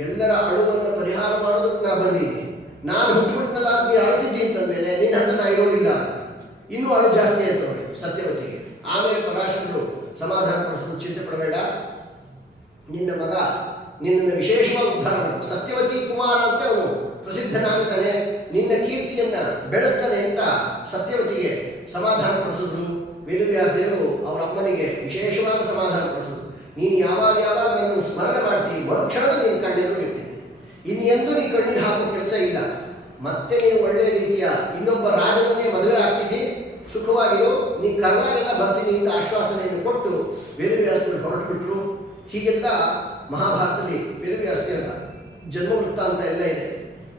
ಎಲ್ಲರ ಅಳುವನ್ನು ಪರಿಹಾರ ಮಾಡೋದಕ್ಕೆ ನಾ ಬಂದೀನಿ. ನಾನು ಹುಟ್ಟುಬಿಟ್ಟಲ್ಲ ನೀ ಅಳ್ತಿದ್ದಿ ಅಂತಂದಮೇಲೆ ನಿನ್ನ ಹತ್ರ ನಾ ಇರೋದಿಲ್ಲ. ಇನ್ನೂ ಅಳು ಜಾಸ್ತಿ ಆಯ್ತು ಸತ್ಯವತಿಗೆ. ಆಮೇಲೆ ಪರಾಶರರು ಸಮಾಧಾನ ಪಡಿಸೋದು, ಚಿಂತೆ ಪಡಬೇಡ, ನಿನ್ನ ಮಗ ನಿನ್ನನ್ನು ವಿಶೇಷವಾಗಿ ಉದ್ಧಾರ ಮಾಡು. ಸತ್ಯವತಿ ಕುಮಾರ ಅಂತ ಅವನು ಪ್ರಸಿದ್ಧನಾಗ್ತಾನೆ, ನಿನ್ನ ಕೀರ್ತಿಯನ್ನು ಬೆಳೆಸ್ತಾನೆ ಅಂತ ಸತ್ಯವತಿಗೆ ಸಮಾಧಾನ ಪಡಿಸಿದ್ರು. ವೇದವ್ಯಾಸದೇವರು ಅವರ ಅಮ್ಮನಿಗೆ ವಿಶೇಷವಾದ ಸಮಾಧಾನ ಪಡಿಸೋದು. ನೀನು ಯಾವಾಗ ನನ್ನನ್ನು ಸ್ಮರಣೆ ಮಾಡ್ತೀವಿ ಮರುಕ್ಷಣದಲ್ಲಿ ನೀನು ಕಣ್ಣೆದುರು ಇರ್ತೀನಿ, ಇನ್ನೆಂದೂ ನೀನು ಕಣ್ಣೀರು ಹಾಕೋ ಕೆಲಸ ಇಲ್ಲ, ಮತ್ತೆ ನೀವು ಒಳ್ಳೆಯ ರೀತಿಯ ಇನ್ನೊಬ್ಬ ರಾಜನನ್ನೇ ಮದುವೆ ಆಗ್ತಿದ್ದಿ, ಸುಖವಾಗಿರೋ, ನೀನು ಕರ್ನಾಗೆಲ್ಲ ಬರ್ತೀನಿ ಅಂತ ಆಶ್ವಾಸನೆಯನ್ನು ಕೊಟ್ಟು ವೇದವ್ಯಾಸದೇವರು ಹೊರಟುಬಿಟ್ರು. ಹೀಗೆಲ್ಲ ಮಹಾಭಾರತದಲ್ಲಿ ವೇದವ್ಯಾಸದೇವರ ಜನ್ಮ ವೃತ್ತಾಂತ ಎಲ್ಲ ಇದೆ.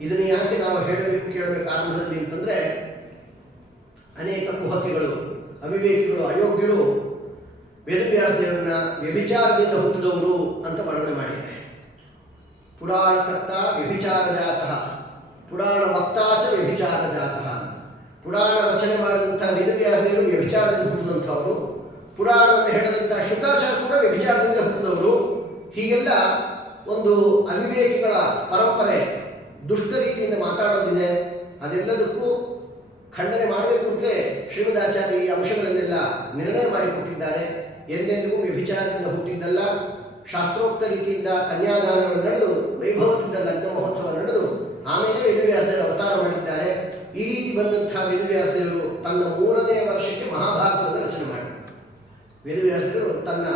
ಇದನ್ನು ಯಾಕೆ ನಾವು ಹೇಳಬೇಕು ಕೇಳಬೇಕು ಆರಂಭದಲ್ಲಿ ಅಂತಂದರೆ, ಅನೇಕ ಕುಹಕೆಗಳು, ಅವಿವೇಕಿಗಳು, ಅಯೋಗ್ಯರು ವೇದವ್ಯಾಸದೇವರನ್ನ ವ್ಯಭಿಚಾರದಿಂದ ಹುಟ್ಟಿದವರು ಅಂತ ವರ್ಣನೆ ಮಾಡಿದ್ದಾರೆ. ಪುರಾಣಕರ್ತ ವ್ಯಭಿಚಾರ ಜಾತಃ, ಪುರಾಣ ವಕ್ತಾಚ ವ್ಯಭಿಚಾರ ಜಾತಃ. ಪುರಾಣ ರಚನೆ ಮಾಡಿದಂಥ ವೇದವ್ಯಾಸದೇವರು ವ್ಯಭಿಚಾರದಿಂದ ಹುಟ್ಟಿದಂಥವರು, ಪುರಾಣವನ್ನು ಹೇಳಿದಂಥ ಶುಕಾಚಾರ್ಯ ಕೂಡ ವ್ಯಭಿಚಾರದಿಂದ ಹುಟ್ಟಿದವರು. ಹೀಗೆಲ್ಲ ಒಂದು ಅವಿವೇಕಿಗಳ ಪರಂಪರೆ, ದುಷ್ಟ ರೀತಿಯಿಂದ ಮಾತಾಡೋದಿದೆ. ಅದೆಲ್ಲದಕ್ಕೂ ಖಂಡನೆ ಮಾಡಬೇಕು ಅಂತಲೇ ಶ್ರೀಮದಾಚಾರ್ಯ ಈ ಅಂಶಗಳನ್ನೆಲ್ಲ ನಿರ್ಣಯ ಮಾಡಿಕೊಟ್ಟಿದ್ದಾರೆ. ಎಂದೆಂದಿಗೂ ವ್ಯಭಿಚಾರದಿಂದ ಹುಟ್ಟಿದ್ದಲ್ಲ, ಶಾಸ್ತ್ರೋಕ್ತ ರೀತಿಯಿಂದ ಕನ್ಯಾದಾನಗಳು ನಡೆದು ವೈಭವದಿಂದ ಲಗ್ನ ಮಹೋತ್ಸವ ನಡೆದು ಆಮೇಲೆ ವೇದವ್ಯಾಸದೇವರು ಅವತಾರ ಮಾಡಿದ್ದಾರೆ. ಈ ರೀತಿ ಬಂದಂಥ ವೇದವ್ಯಾಸದೇವರು ತನ್ನ 3ನೇ ವರ್ಷಕ್ಕೆ ಮಹಾಭಾರತವನ್ನು ರಚನೆ ಮಾಡಿದರು. ವೇದವ್ಯಾಸದೇವರು ತನ್ನ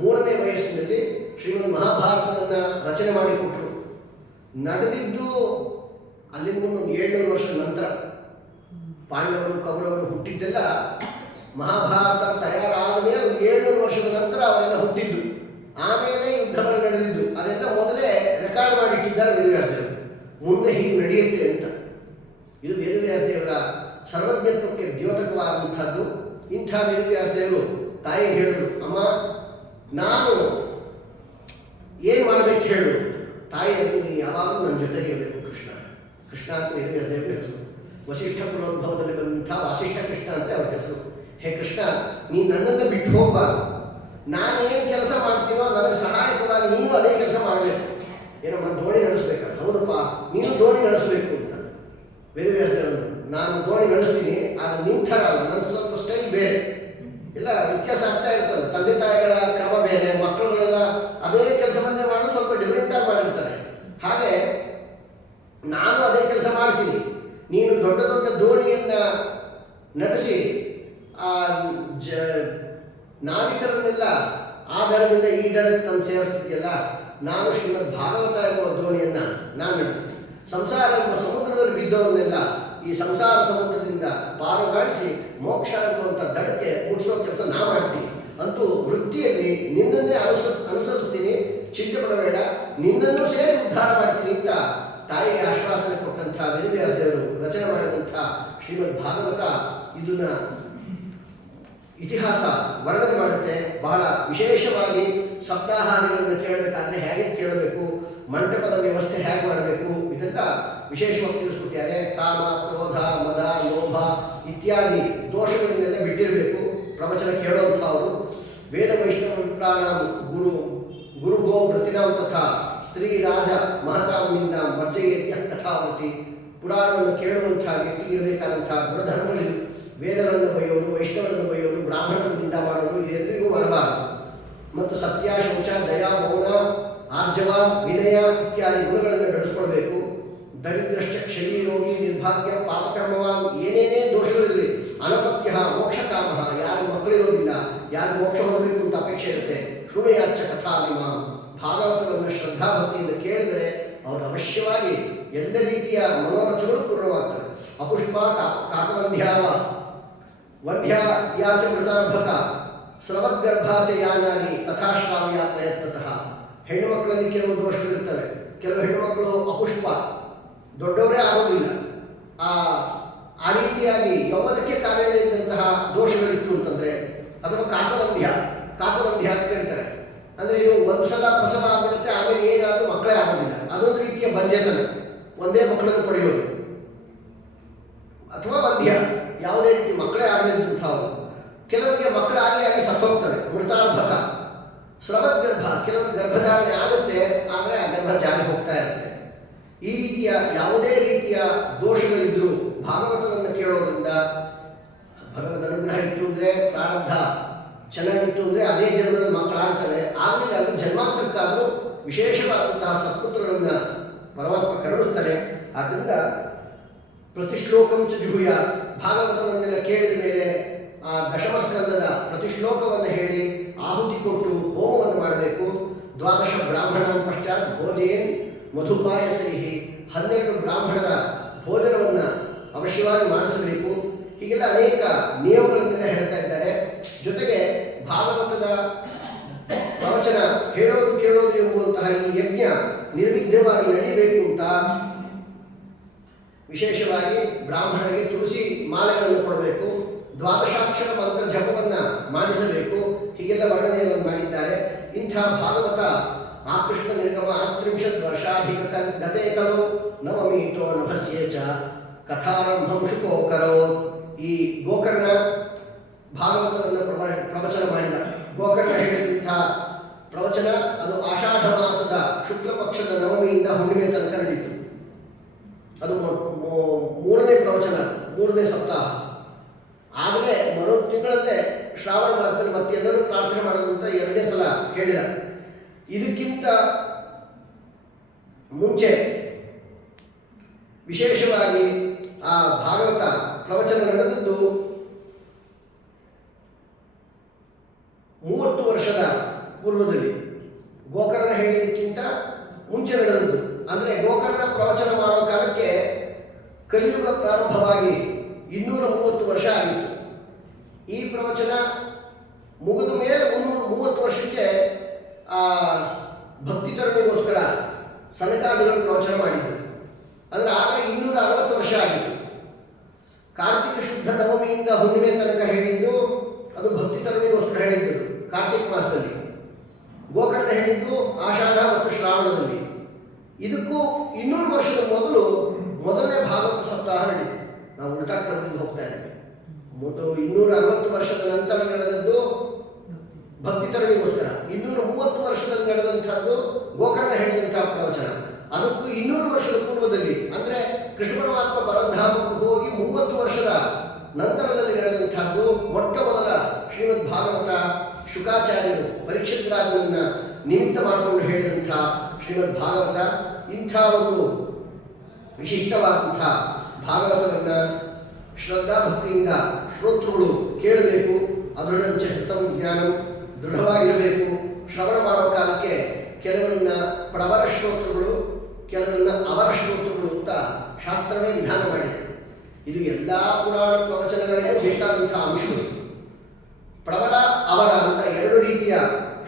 3ನೇ ವಯಸ್ಸಿನಲ್ಲಿ ಶ್ರೀಮದ್ ಮಹಾಭಾರತವನ್ನು ರಚನೆ ಮಾಡಿಕೊಟ್ಟರು. ನಡೆದಿದ್ದು ಅಲ್ಲಿಂದ ಒಂದು 700 ವರ್ಷದ ನಂತರ. ಪಾಂಡವರು ಕೌರವರು ಹುಟ್ಟಿದ್ದೆಲ್ಲ ಮಹಾಭಾರತ ತಯಾರಾದ ಮೇಲೆ ಒಂದು 700 ವರ್ಷದ ನಂತರ ಅವರೆಲ್ಲ ಹುಟ್ಟಿದ್ದು. ಆಮೇಲೆ ಯುದ್ಧಗಳು ನಡೆದಿದ್ದು ಅದೆಲ್ಲ ಮೊದಲೇ ರೆಕಾರ್ಡ್ ಮಾಡಿಟ್ಟಿದ್ದಾರೆ ವೇದವ್ಯಾಸದೇವರು, ಮುಂದೆ ಹೀಗೆ ನಡೆಯುತ್ತೆ ಅಂತ. ಇದು ವೇದವ್ಯಾಸದೇವರ ಸರ್ವಜ್ಞತ್ವಕ್ಕೆ ದ್ಯೋತಕವಾದಂಥದ್ದು. ಇಂಥ ವೇದವ್ಯಾಸದೇವರು ತಾಯಿಗೆ ಹೇಳಿದ್ರು, ಅಮ್ಮ ನಾನು ಏನು ಮಾಡಬೇಕು ಹೇಳು. ತಾಯಿಯನ್ನು ನೀನು ಯಾವಾಗಲೂ ನನ್ನ ಜೊತೆಗೆ ಇರಬೇಕು ಕೃಷ್ಣ. ಕೃಷ್ಣ ಅಂತ ವೇದವ್ಯಾಸದೇವರ ಹೆಸರು. ವಸಿಷ್ಠ ಕುಲೋದ್ಭವದಲ್ಲಿ ಬಂದಂಥ ವಾಸಿಷ್ಠ ಕೃಷ್ಣ ಅಂತ ಅವ್ರ ಹೆಸರು. ಹೇ ಕೃಷ್ಣ, ನೀನು ನನ್ನನ್ನು ಬಿಟ್ಟು ಹೋಗಬಾರ್ದು. ನಾನೇನು ಕೆಲಸ ಮಾಡ್ತೀನೋ ನನಗೆ ಸಹಾಯಕವಾಗಿ ನೀನು ಅದೇ ಕೆಲಸ ಮಾಡಬೇಕು. ಏನಮ್ಮ ದೋಣಿ ನಡೆಸಬೇಕಾ? ಹೌದಪ್ಪ, ನೀನು ದೋಣಿ ನಡೆಸಬೇಕು ಅಂತ ವೇದವ್ಯಾಸದೇವರು. ನಾನು ದೋಣಿ ನಡೆಸ್ತೀನಿ, ಆದರೆ ನಿಮ್ಮ ಥರ ಅಲ್ಲ, ನನ್ನ ಸ್ವಲ್ಪ ಸ್ಟೈಲ್ ಬೇರೆ. ಎಲ್ಲ ವ್ಯತ್ಯಾಸ ಆಗ್ತಾ ಇರ್ತಲ್ಲ. ತಂದೆ ತಾಯಿಗಳ ಕ್ರಮ ಬೇರೆ, ಮಕ್ಕಳುಗಳೆಲ್ಲ ಅದೇ ಕೆಲಸವನ್ನೇ ಮಾಡೋದು ಸ್ವಲ್ಪ ಡಿಫ್ರೆಂಟಾಗಿ ಮಾಡಿರ್ತಾರೆ. ಹಾಗೆ ನಾನು ಅದೇ ಕೆಲಸ ಮಾಡ್ತೀನಿ. ನೀನು ದೊಡ್ಡ ದೊಡ್ಡ ದೋಣಿಯನ್ನು ನಡೆಸಿ ಆ ನಾವಿಕರನ್ನೆಲ್ಲ ಆ ದಡದಿಂದ ಈ ದಡಕ್ಕೆ ತಂದು ಸೇರಿಸ್ತಿದೆಯಲ್ಲ, ನಾನು ಶ್ರೀಮದ್ ಭಾಗವತ ಎಂಬ ದೋಣಿಯನ್ನು ನಾನು ನಡೆಸ್ತೀನಿ. ಸಂಸಾರ ಎಂಬ ಸಮುದ್ರದಲ್ಲಿ ಬಿದ್ದವರನ್ನೆಲ್ಲ ಈ ಸಂಸಾರ ಸಮುದ್ರದಿಂದ ಪಾರುಗಾಡಿಸಿ ಮೋಕ್ಷ ಎಂಬುವಂಥ ದಡಕ್ಕೆ ಮುಟ್ಟಿಸೋ ಕೆಲಸ ನಾ ಮಾಡ್ತೀನಿ. ಅಂತೂ ವೃತ್ತಿಯಲ್ಲಿ ನಿನ್ನನ್ನೇ ಅನುಸರಿಸ್ತೀನಿ, ಚಿಂತೆ ಪಡಬೇಡ, ನಿನ್ನನ್ನು ಸೇರಿ ಉದ್ಧಾರ ಮಾಡ್ತೀನಿ ಅಂತ ತಾಯಿಗೆ ಆಶ್ವಾಸನೆ ಕೊಟ್ಟಂಥ ವೇದವ್ಯಾಸದೇವರು ರಚನೆ ಮಾಡಿದಂಥ ಶ್ರೀಮದ್ ಭಾಗವತ ಇದನ್ನ ಇತಿಹಾಸ ವರ್ಣನೆ ಮಾಡುತ್ತೆ. ಬಹಳ ವಿಶೇಷವಾಗಿ ಸಪ್ತಾಹಾರಗಳನ್ನು ಕೇಳಬೇಕಾದ್ರೆ ಹೇಗೆ ಕೇಳಬೇಕು, ಮಂಟಪದ ವ್ಯವಸ್ಥೆ ಹೇಗೆ ಮಾಡಬೇಕು, ಇದೆಲ್ಲ ವಿಶೇಷವಾಗಿ ತಿಳಿಸ್ಕೊಟ್ಟಿದ್ದಾರೆ. ಕಾಮ, ಕ್ರೋಧ, ಮದ, ಲೋಭ ಇತ್ಯಾದಿ ದೋಷಗಳನ್ನೆಲ್ಲ ಬಿಟ್ಟಿರಬೇಕು ಪ್ರವಚನ ಕೇಳುವಂಥವರು. ವೇದ ವೈಷ್ಣವ ಪ್ರಾಣಾಂ ಗುರು ಗೋ ವೃತ್ತಿನಾಂ ತಥಾ ಸ್ತ್ರೀ ರಾಜ ಮಹತಾಮಿಂದ ಮರ್ಜಯೇತ್ಯ ಕಥಾವೃತಿ. ಪುರಾಣವನ್ನು ಕೇಳುವಂಥ ವ್ಯಕ್ತಿಗೆ ಇರಬೇಕಾದಂಥ ಗುಣಧರ್ಮಗಳಿದು. ವೇದಗಳನ್ನು ಬೈಯೋದು, ವೈಷ್ಣವರನ್ನು ಬೈಯೋದು, ಬ್ರಾಹ್ಮಣರನ್ನು ನಿಂದ ಮಾಡೋದು ಇದೆಲ್ಲರಿಗೂ ಮಾಡಬಾರದು. ಮತ್ತು ಸತ್ಯ, ಶೌಚ, ದಯಾ, ಮೌನ, ಆರ್ಜವ, ವಿನಯ ಇತ್ಯಾದಿ ಗುಣಗಳನ್ನು ಬೆಳೆಸ್ಕೊಳ್ಬೇಕು. ದರಿದ್ರಶ್ಚ, ಕ್ಷಯಿ, ರೋಗಿ, ನಿರ್ಭಾಗ್ಯ, ಪಾಪಕರ್ಮವಾನ್ ಏನೇನೇ ದೋಷಗಳಿರಲಿ, ಅನಪತ್ಯ, ಮೋಕ್ಷಕಾಮ, ಯಾರು ಮಕ್ಕಳಿರೋದಿಲ್ಲ, ಯಾರು ಮೋಕ್ಷ ಹೊಂದಬೇಕು ಅಂತ ಅಪೇಕ್ಷೆ ಇರುತ್ತೆ, ಶೃಣಯಾಚ್ಚ ಕಥಾಭಿಮ, ಭಾಗವತವನ್ನು ಶ್ರದ್ಧಾಭಕ್ತಿಯಿಂದ ಕೇಳಿದರೆ ಅವರು ಅವಶ್ಯವಾಗಿ ಎಲ್ಲ ರೀತಿಯ ಮನೋರಥಗಳು ಪೂರ್ಣವಾಗ್ತವೆ. ಅಪುಷ್ಪ ಕಾಕವಂಧ್ಯಾವ ವಂಧ್ಯ ಯಾಚ ಮೃತಾರ್ಭಕ ಸ್ರವದ್ಗರ್ಭಾಚ ಯಾನಾನಿ ತಥಾಶ್ರಾವ್ಯ ಪ್ರಯತ್ನತಃ. ಹೆಣ್ಣು ಮಕ್ಕಳಲ್ಲಿ ಕೆಲವು ದೋಷಗಳಿರ್ತವೆ. ಕೆಲವು ಹೆಣ್ಣುಮಕ್ಕಳು ಅಪುಷ್ಪ, ದೊಡ್ಡವರೇ ಆಗೋದಿಲ್ಲ. ಆ ರೀತಿಯಾಗಿ ಯೌವನಕ್ಕೆ ಕಾರಣವಿದ್ದಂತಹ ದೋಷಗಳಿತ್ತು ಅಂತಂದರೆ, ಅಥವಾ ಕಾಕವಂಧ್ಯ ಅಂತ ಕರೀತಾರೆ. ಅಂದರೆ ಇದು ಒಂದು ಸಲ ಪ್ರಸವ ಆಗ್ಬಿಡುತ್ತೆ, ಆಮೇಲೆ ಏನಾದರೂ ಮಕ್ಕಳೇ ಆಗೋದಿಲ್ಲ. ಅದೊಂದು ರೀತಿಯ ಬಂಜೆತನ, ಒಂದೇ ಮಕ್ಕಳನ್ನು ಪಡೆಯೋದು. ಅಥವಾ ವಂಧ್ಯ, ಯಾವುದೇ ರೀತಿ ಮಕ್ಕಳೇ ಆಗಲಿದ್ದಂಥವು. ಕೆಲವರಿಗೆ ಮಕ್ಕಳಾಗಿ ಸತ್ತೋಗ್ತವೆ, ಮೃತಾರ್ಭಕ. ಸ್ರವದ್ಗರ್ಭ, ಕೆಲವರಿಗೆ ಗರ್ಭಧಾರಣೆ ಆಗುತ್ತೆ, ಆದರೆ ಆ ಗರ್ಭ ಜಾರಿ ಹೋಗ್ತಾ ಇರುತ್ತೆ. ಈ ರೀತಿಯ ಯಾವುದೇ ರೀತಿಯ ದೋಷಗಳಿದ್ದರೂ ಭಾಗವತವನ್ನು ಕೇಳೋದ್ರಿಂದ ಭಗವದ್ ಅನುಗ್ರಹ ಇತ್ತು ಅಂದರೆ, ಪ್ರಾರಬ್ಧ ಚೆನ್ನಾಗಿತ್ತು ಅಂದರೆ ಅದೇ ಜನ್ಮದಲ್ಲಿ ಮಕ್ಕಳಾಗ್ತವೆ. ಆಗಲಿಲ್ಲ ಅದು ಜನ್ಮಾಂತರಕ್ಕಾದರೂ ವಿಶೇಷವಾದಂತಹ ಸತ್ಪುತ್ರರನ್ನು ಪರಮಾತ್ಮ ಕರುಣಿಸ್ತಾರೆ. ಆದ್ದರಿಂದ ಪ್ರತಿಶ್ಲೋಕಂ ಚ ಜುಹುಯ, ಭಾಗವತವನ್ನೆಲ್ಲ ಕೇಳಿದ ಮೇಲೆ ಆ ದಶಮಸ್ಕಂದದ ಪ್ರತಿ ಶ್ಲೋಕವನ್ನು ಹೇಳಿ ಆಹುತಿ ಕೊಟ್ಟು ಹೋಮವನ್ನು ಮಾಡಬೇಕು. ದ್ವಾದಶ ಬ್ರಾಹ್ಮಣ ಪಶ್ಚಾತ್ ಭೋಜೇನ್ ಮಧುಪಾಯಸೈಹಿ, 12 ಬ್ರಾಹ್ಮಣರ ಭೋಜನವನ್ನು ಅವಶ್ಯವಾಗಿ ಮಾಡಿಸಬೇಕು. ಹೀಗೆಲ್ಲ ಅನೇಕ ನಿಯಮಗಳನ್ನೆಲ್ಲ ಹೇಳ್ತಾ ಇದ್ದಾರೆ. ಜೊತೆಗೆ ಭಾಗವತದ ಪ್ರವಚನ ಹೇಳೋದು ಕೇಳೋದು ಎಂಬುವಂತಹ ಈ ಯಜ್ಞ ನಿರ್ವಿಘ್ನವಾಗಿ ನಡೀಬೇಕು ಅಂತ ವಿಶೇಷವಾಗಿ ಬ್ರಾಹ್ಮಣರಿಗೆ ತುಳಸಿ ಮಾಲೆಗಳನ್ನು ಕೊಡಬೇಕು, ದ್ವಾದಶಾಕ್ಷರ ಮಂತ್ರ ಜಪವನ್ನು ಮಾಡಿಸಬೇಕು. ಹೀಗೆಲ್ಲ ವರ್ಣನೆಯನ್ನು ಮಾಡಿದ್ದಾರೆ. ಇಂಥ ಭಾಗವತ ಆಕೃಷ್ಣ ನಿರ್ಗಮ 30 ವರ್ಷಾಧಿಕ ಗತೆ ಕರೋ ನವಮೀತೋ ನಭಸ್ಯೇಚ ಕಥಾರಂಭಂ ಶುಕೋಕರೋ. ಈ ಗೋಕರ್ಣ ಭಾಗವತವನ್ನು ಪ್ರವಚನ ಮಾಡಿದ. ಗೋಕರ್ಣ ಹೇಳಿದಂಥ ಪ್ರವಚನ ಅದು ಆಷಾಢ ಮಾಸದ ಶುಕ್ಲ ಪಕ್ಷದ ನವಮಿಯಿಂದ ಹುಣ್ಣಿಮೆ ತನಕ ನಡೆಯಿತು. ಅದು 3ನೇ ಪ್ರವಚನ, 3ನೇ ಸಪ್ತಾಹ. ಆಗಲೇ ಮರು ತಿಂಗಳಲ್ಲೇ ಶ್ರಾವಣ ಮಾಸದಲ್ಲಿ ಮತ್ತೆ ಎಲ್ಲರೂ ಪ್ರಾರ್ಥನೆ ಮಾಡೋದು ಅಂತ 2ನೇ ಸಲ ಹೇಳಿದ. ಇದಕ್ಕಿಂತ ಮುಂಚೆ ವಿಶೇಷವಾಗಿ ಆ ಭಾಗವತ ಪ್ರವಚನ ನಡೆದದ್ದು 30 ವರ್ಷದ ಪೂರ್ವದಲ್ಲಿ. ಗೋಕರ್ಣ ಹೇಳಿದ್ದಕ್ಕಿಂತ ಮುಂಚೆ ನಡೆದದ್ದು. ಅಂದರೆ ಗೋಕರ್ಣ ಪ್ರವಚನ ಮಾಡುವ ಕಾಲಕ್ಕೆ ಕಲಿಯುಗ ಪ್ರಾರಂಭವಾಗಿ 230 ವರ್ಷ ಆಗಿತ್ತು. ಈ ಪ್ರವಚನ ಮುಗಿದ ಮೇಲೆ 330 ವರ್ಷಕ್ಕೆ ಭಕ್ತಿ ತರುಣಿಗೋಸ್ಕರ ಸನಕಾದಿಗಳು ಪ್ರವಚನ ಮಾಡಿದ್ದು. ಅಂದರೆ ಆಗ 260 ವರ್ಷ ಆಗಿತ್ತು. ಕಾರ್ತಿಕ ಶುದ್ಧ ನವಮಿಯಿಂದ ಹುಣ್ಣಿಮೆ ತನಕ ಹೇಳಿದ್ದು ಅದು ಭಕ್ತಿ ತರುಣಿಗೋಸ್ಕರ ಹೇಳಿದ್ದು ಕಾರ್ತಿಕ ಮಾಸದಲ್ಲಿ. ಗೋಕರ್ಣ ಹೇಳಿದ್ದು ಆಷಾಢ ಮತ್ತು ಶ್ರಾವಣದಲ್ಲಿ. ಇದಕ್ಕೂ 200 ವರ್ಷದ ಮೊದಲನೇ ಭಾಗವತ ಸಪ್ತಾಹ ನಡೀತು. ನಾವು ಉಲ್ಟಾ ಕ್ರಮದಿಂದ ಹೋಗ್ತಾ ಇದ್ದೀವಿ. 260 ವರ್ಷದ ನಂತರ ನಡೆದದ್ದು ಭಕ್ತಿ ತರುಣಿಗೋಸ್ಕರ, 230 ವರ್ಷದಲ್ಲಿ ನಡೆದಂಥದ್ದು ಗೋಕರ್ಣ ಹೇಳಿದಂತಹ ಪ್ರವಚನ. ಅದಕ್ಕೂ 200 ವರ್ಷದ ಪೂರ್ವದಲ್ಲಿ, ಅಂದರೆ ಕೃಷ್ಣ ಪರಮಾತ್ಮ ಪರಧಾಮಕ್ಕೆ ಹೋಗಿ 30 ವರ್ಷದ ನಂತರದಲ್ಲಿ ನಡೆದಂಥದ್ದು ಮೊಟ್ಟ ಮೊದಲ ಶ್ರೀಮದ್ ಭಾಗವತ. ಶುಕಾಚಾರ್ಯರು ಪರೀಕ್ಷಿತ್ ರಾಜನನ್ನ ನಿಮಿತ್ತ ಮಾಡಿಕೊಂಡು ಹೇಳಿದಂಥ ಶ್ರೀಮದ್ ಭಾಗವತ. ಇಂಥ ಒಂದು ವಿಶಿಷ್ಟವಾದಂಥ ಭಾಗವತವನ್ನು ಶ್ರದ್ಧಾಭಕ್ತಿಯಿಂದ ಶ್ರೋತೃಗಳು ಕೇಳಬೇಕು. ಅದೃಢಂಚ ಹಿತಂ ಜ್ಞಾನಂ, ದೃಢವಾಗಿರಬೇಕು. ಶ್ರವಣ ಮಾಡೋ ಕಾಲಕ್ಕೆ ಕೆಲವರನ್ನ ಪ್ರವರ ಶ್ರೋತೃಗಳು, ಕೆಲವರನ್ನ ಅವರ ಶ್ರೋತೃಗಳು ಅಂತ ಶಾಸ್ತ್ರವೇ ವಿಧಾನ ಮಾಡಿದೆ. ಇದು ಎಲ್ಲ ಪುರಾಣ ಪ್ರವಚನಗಳಿಗೆ ಬೇಕಾದಂಥ ಅಂಶಗಳು. ಪ್ರವರ ಅವರ ಅಂತ 2 ರೀತಿಯ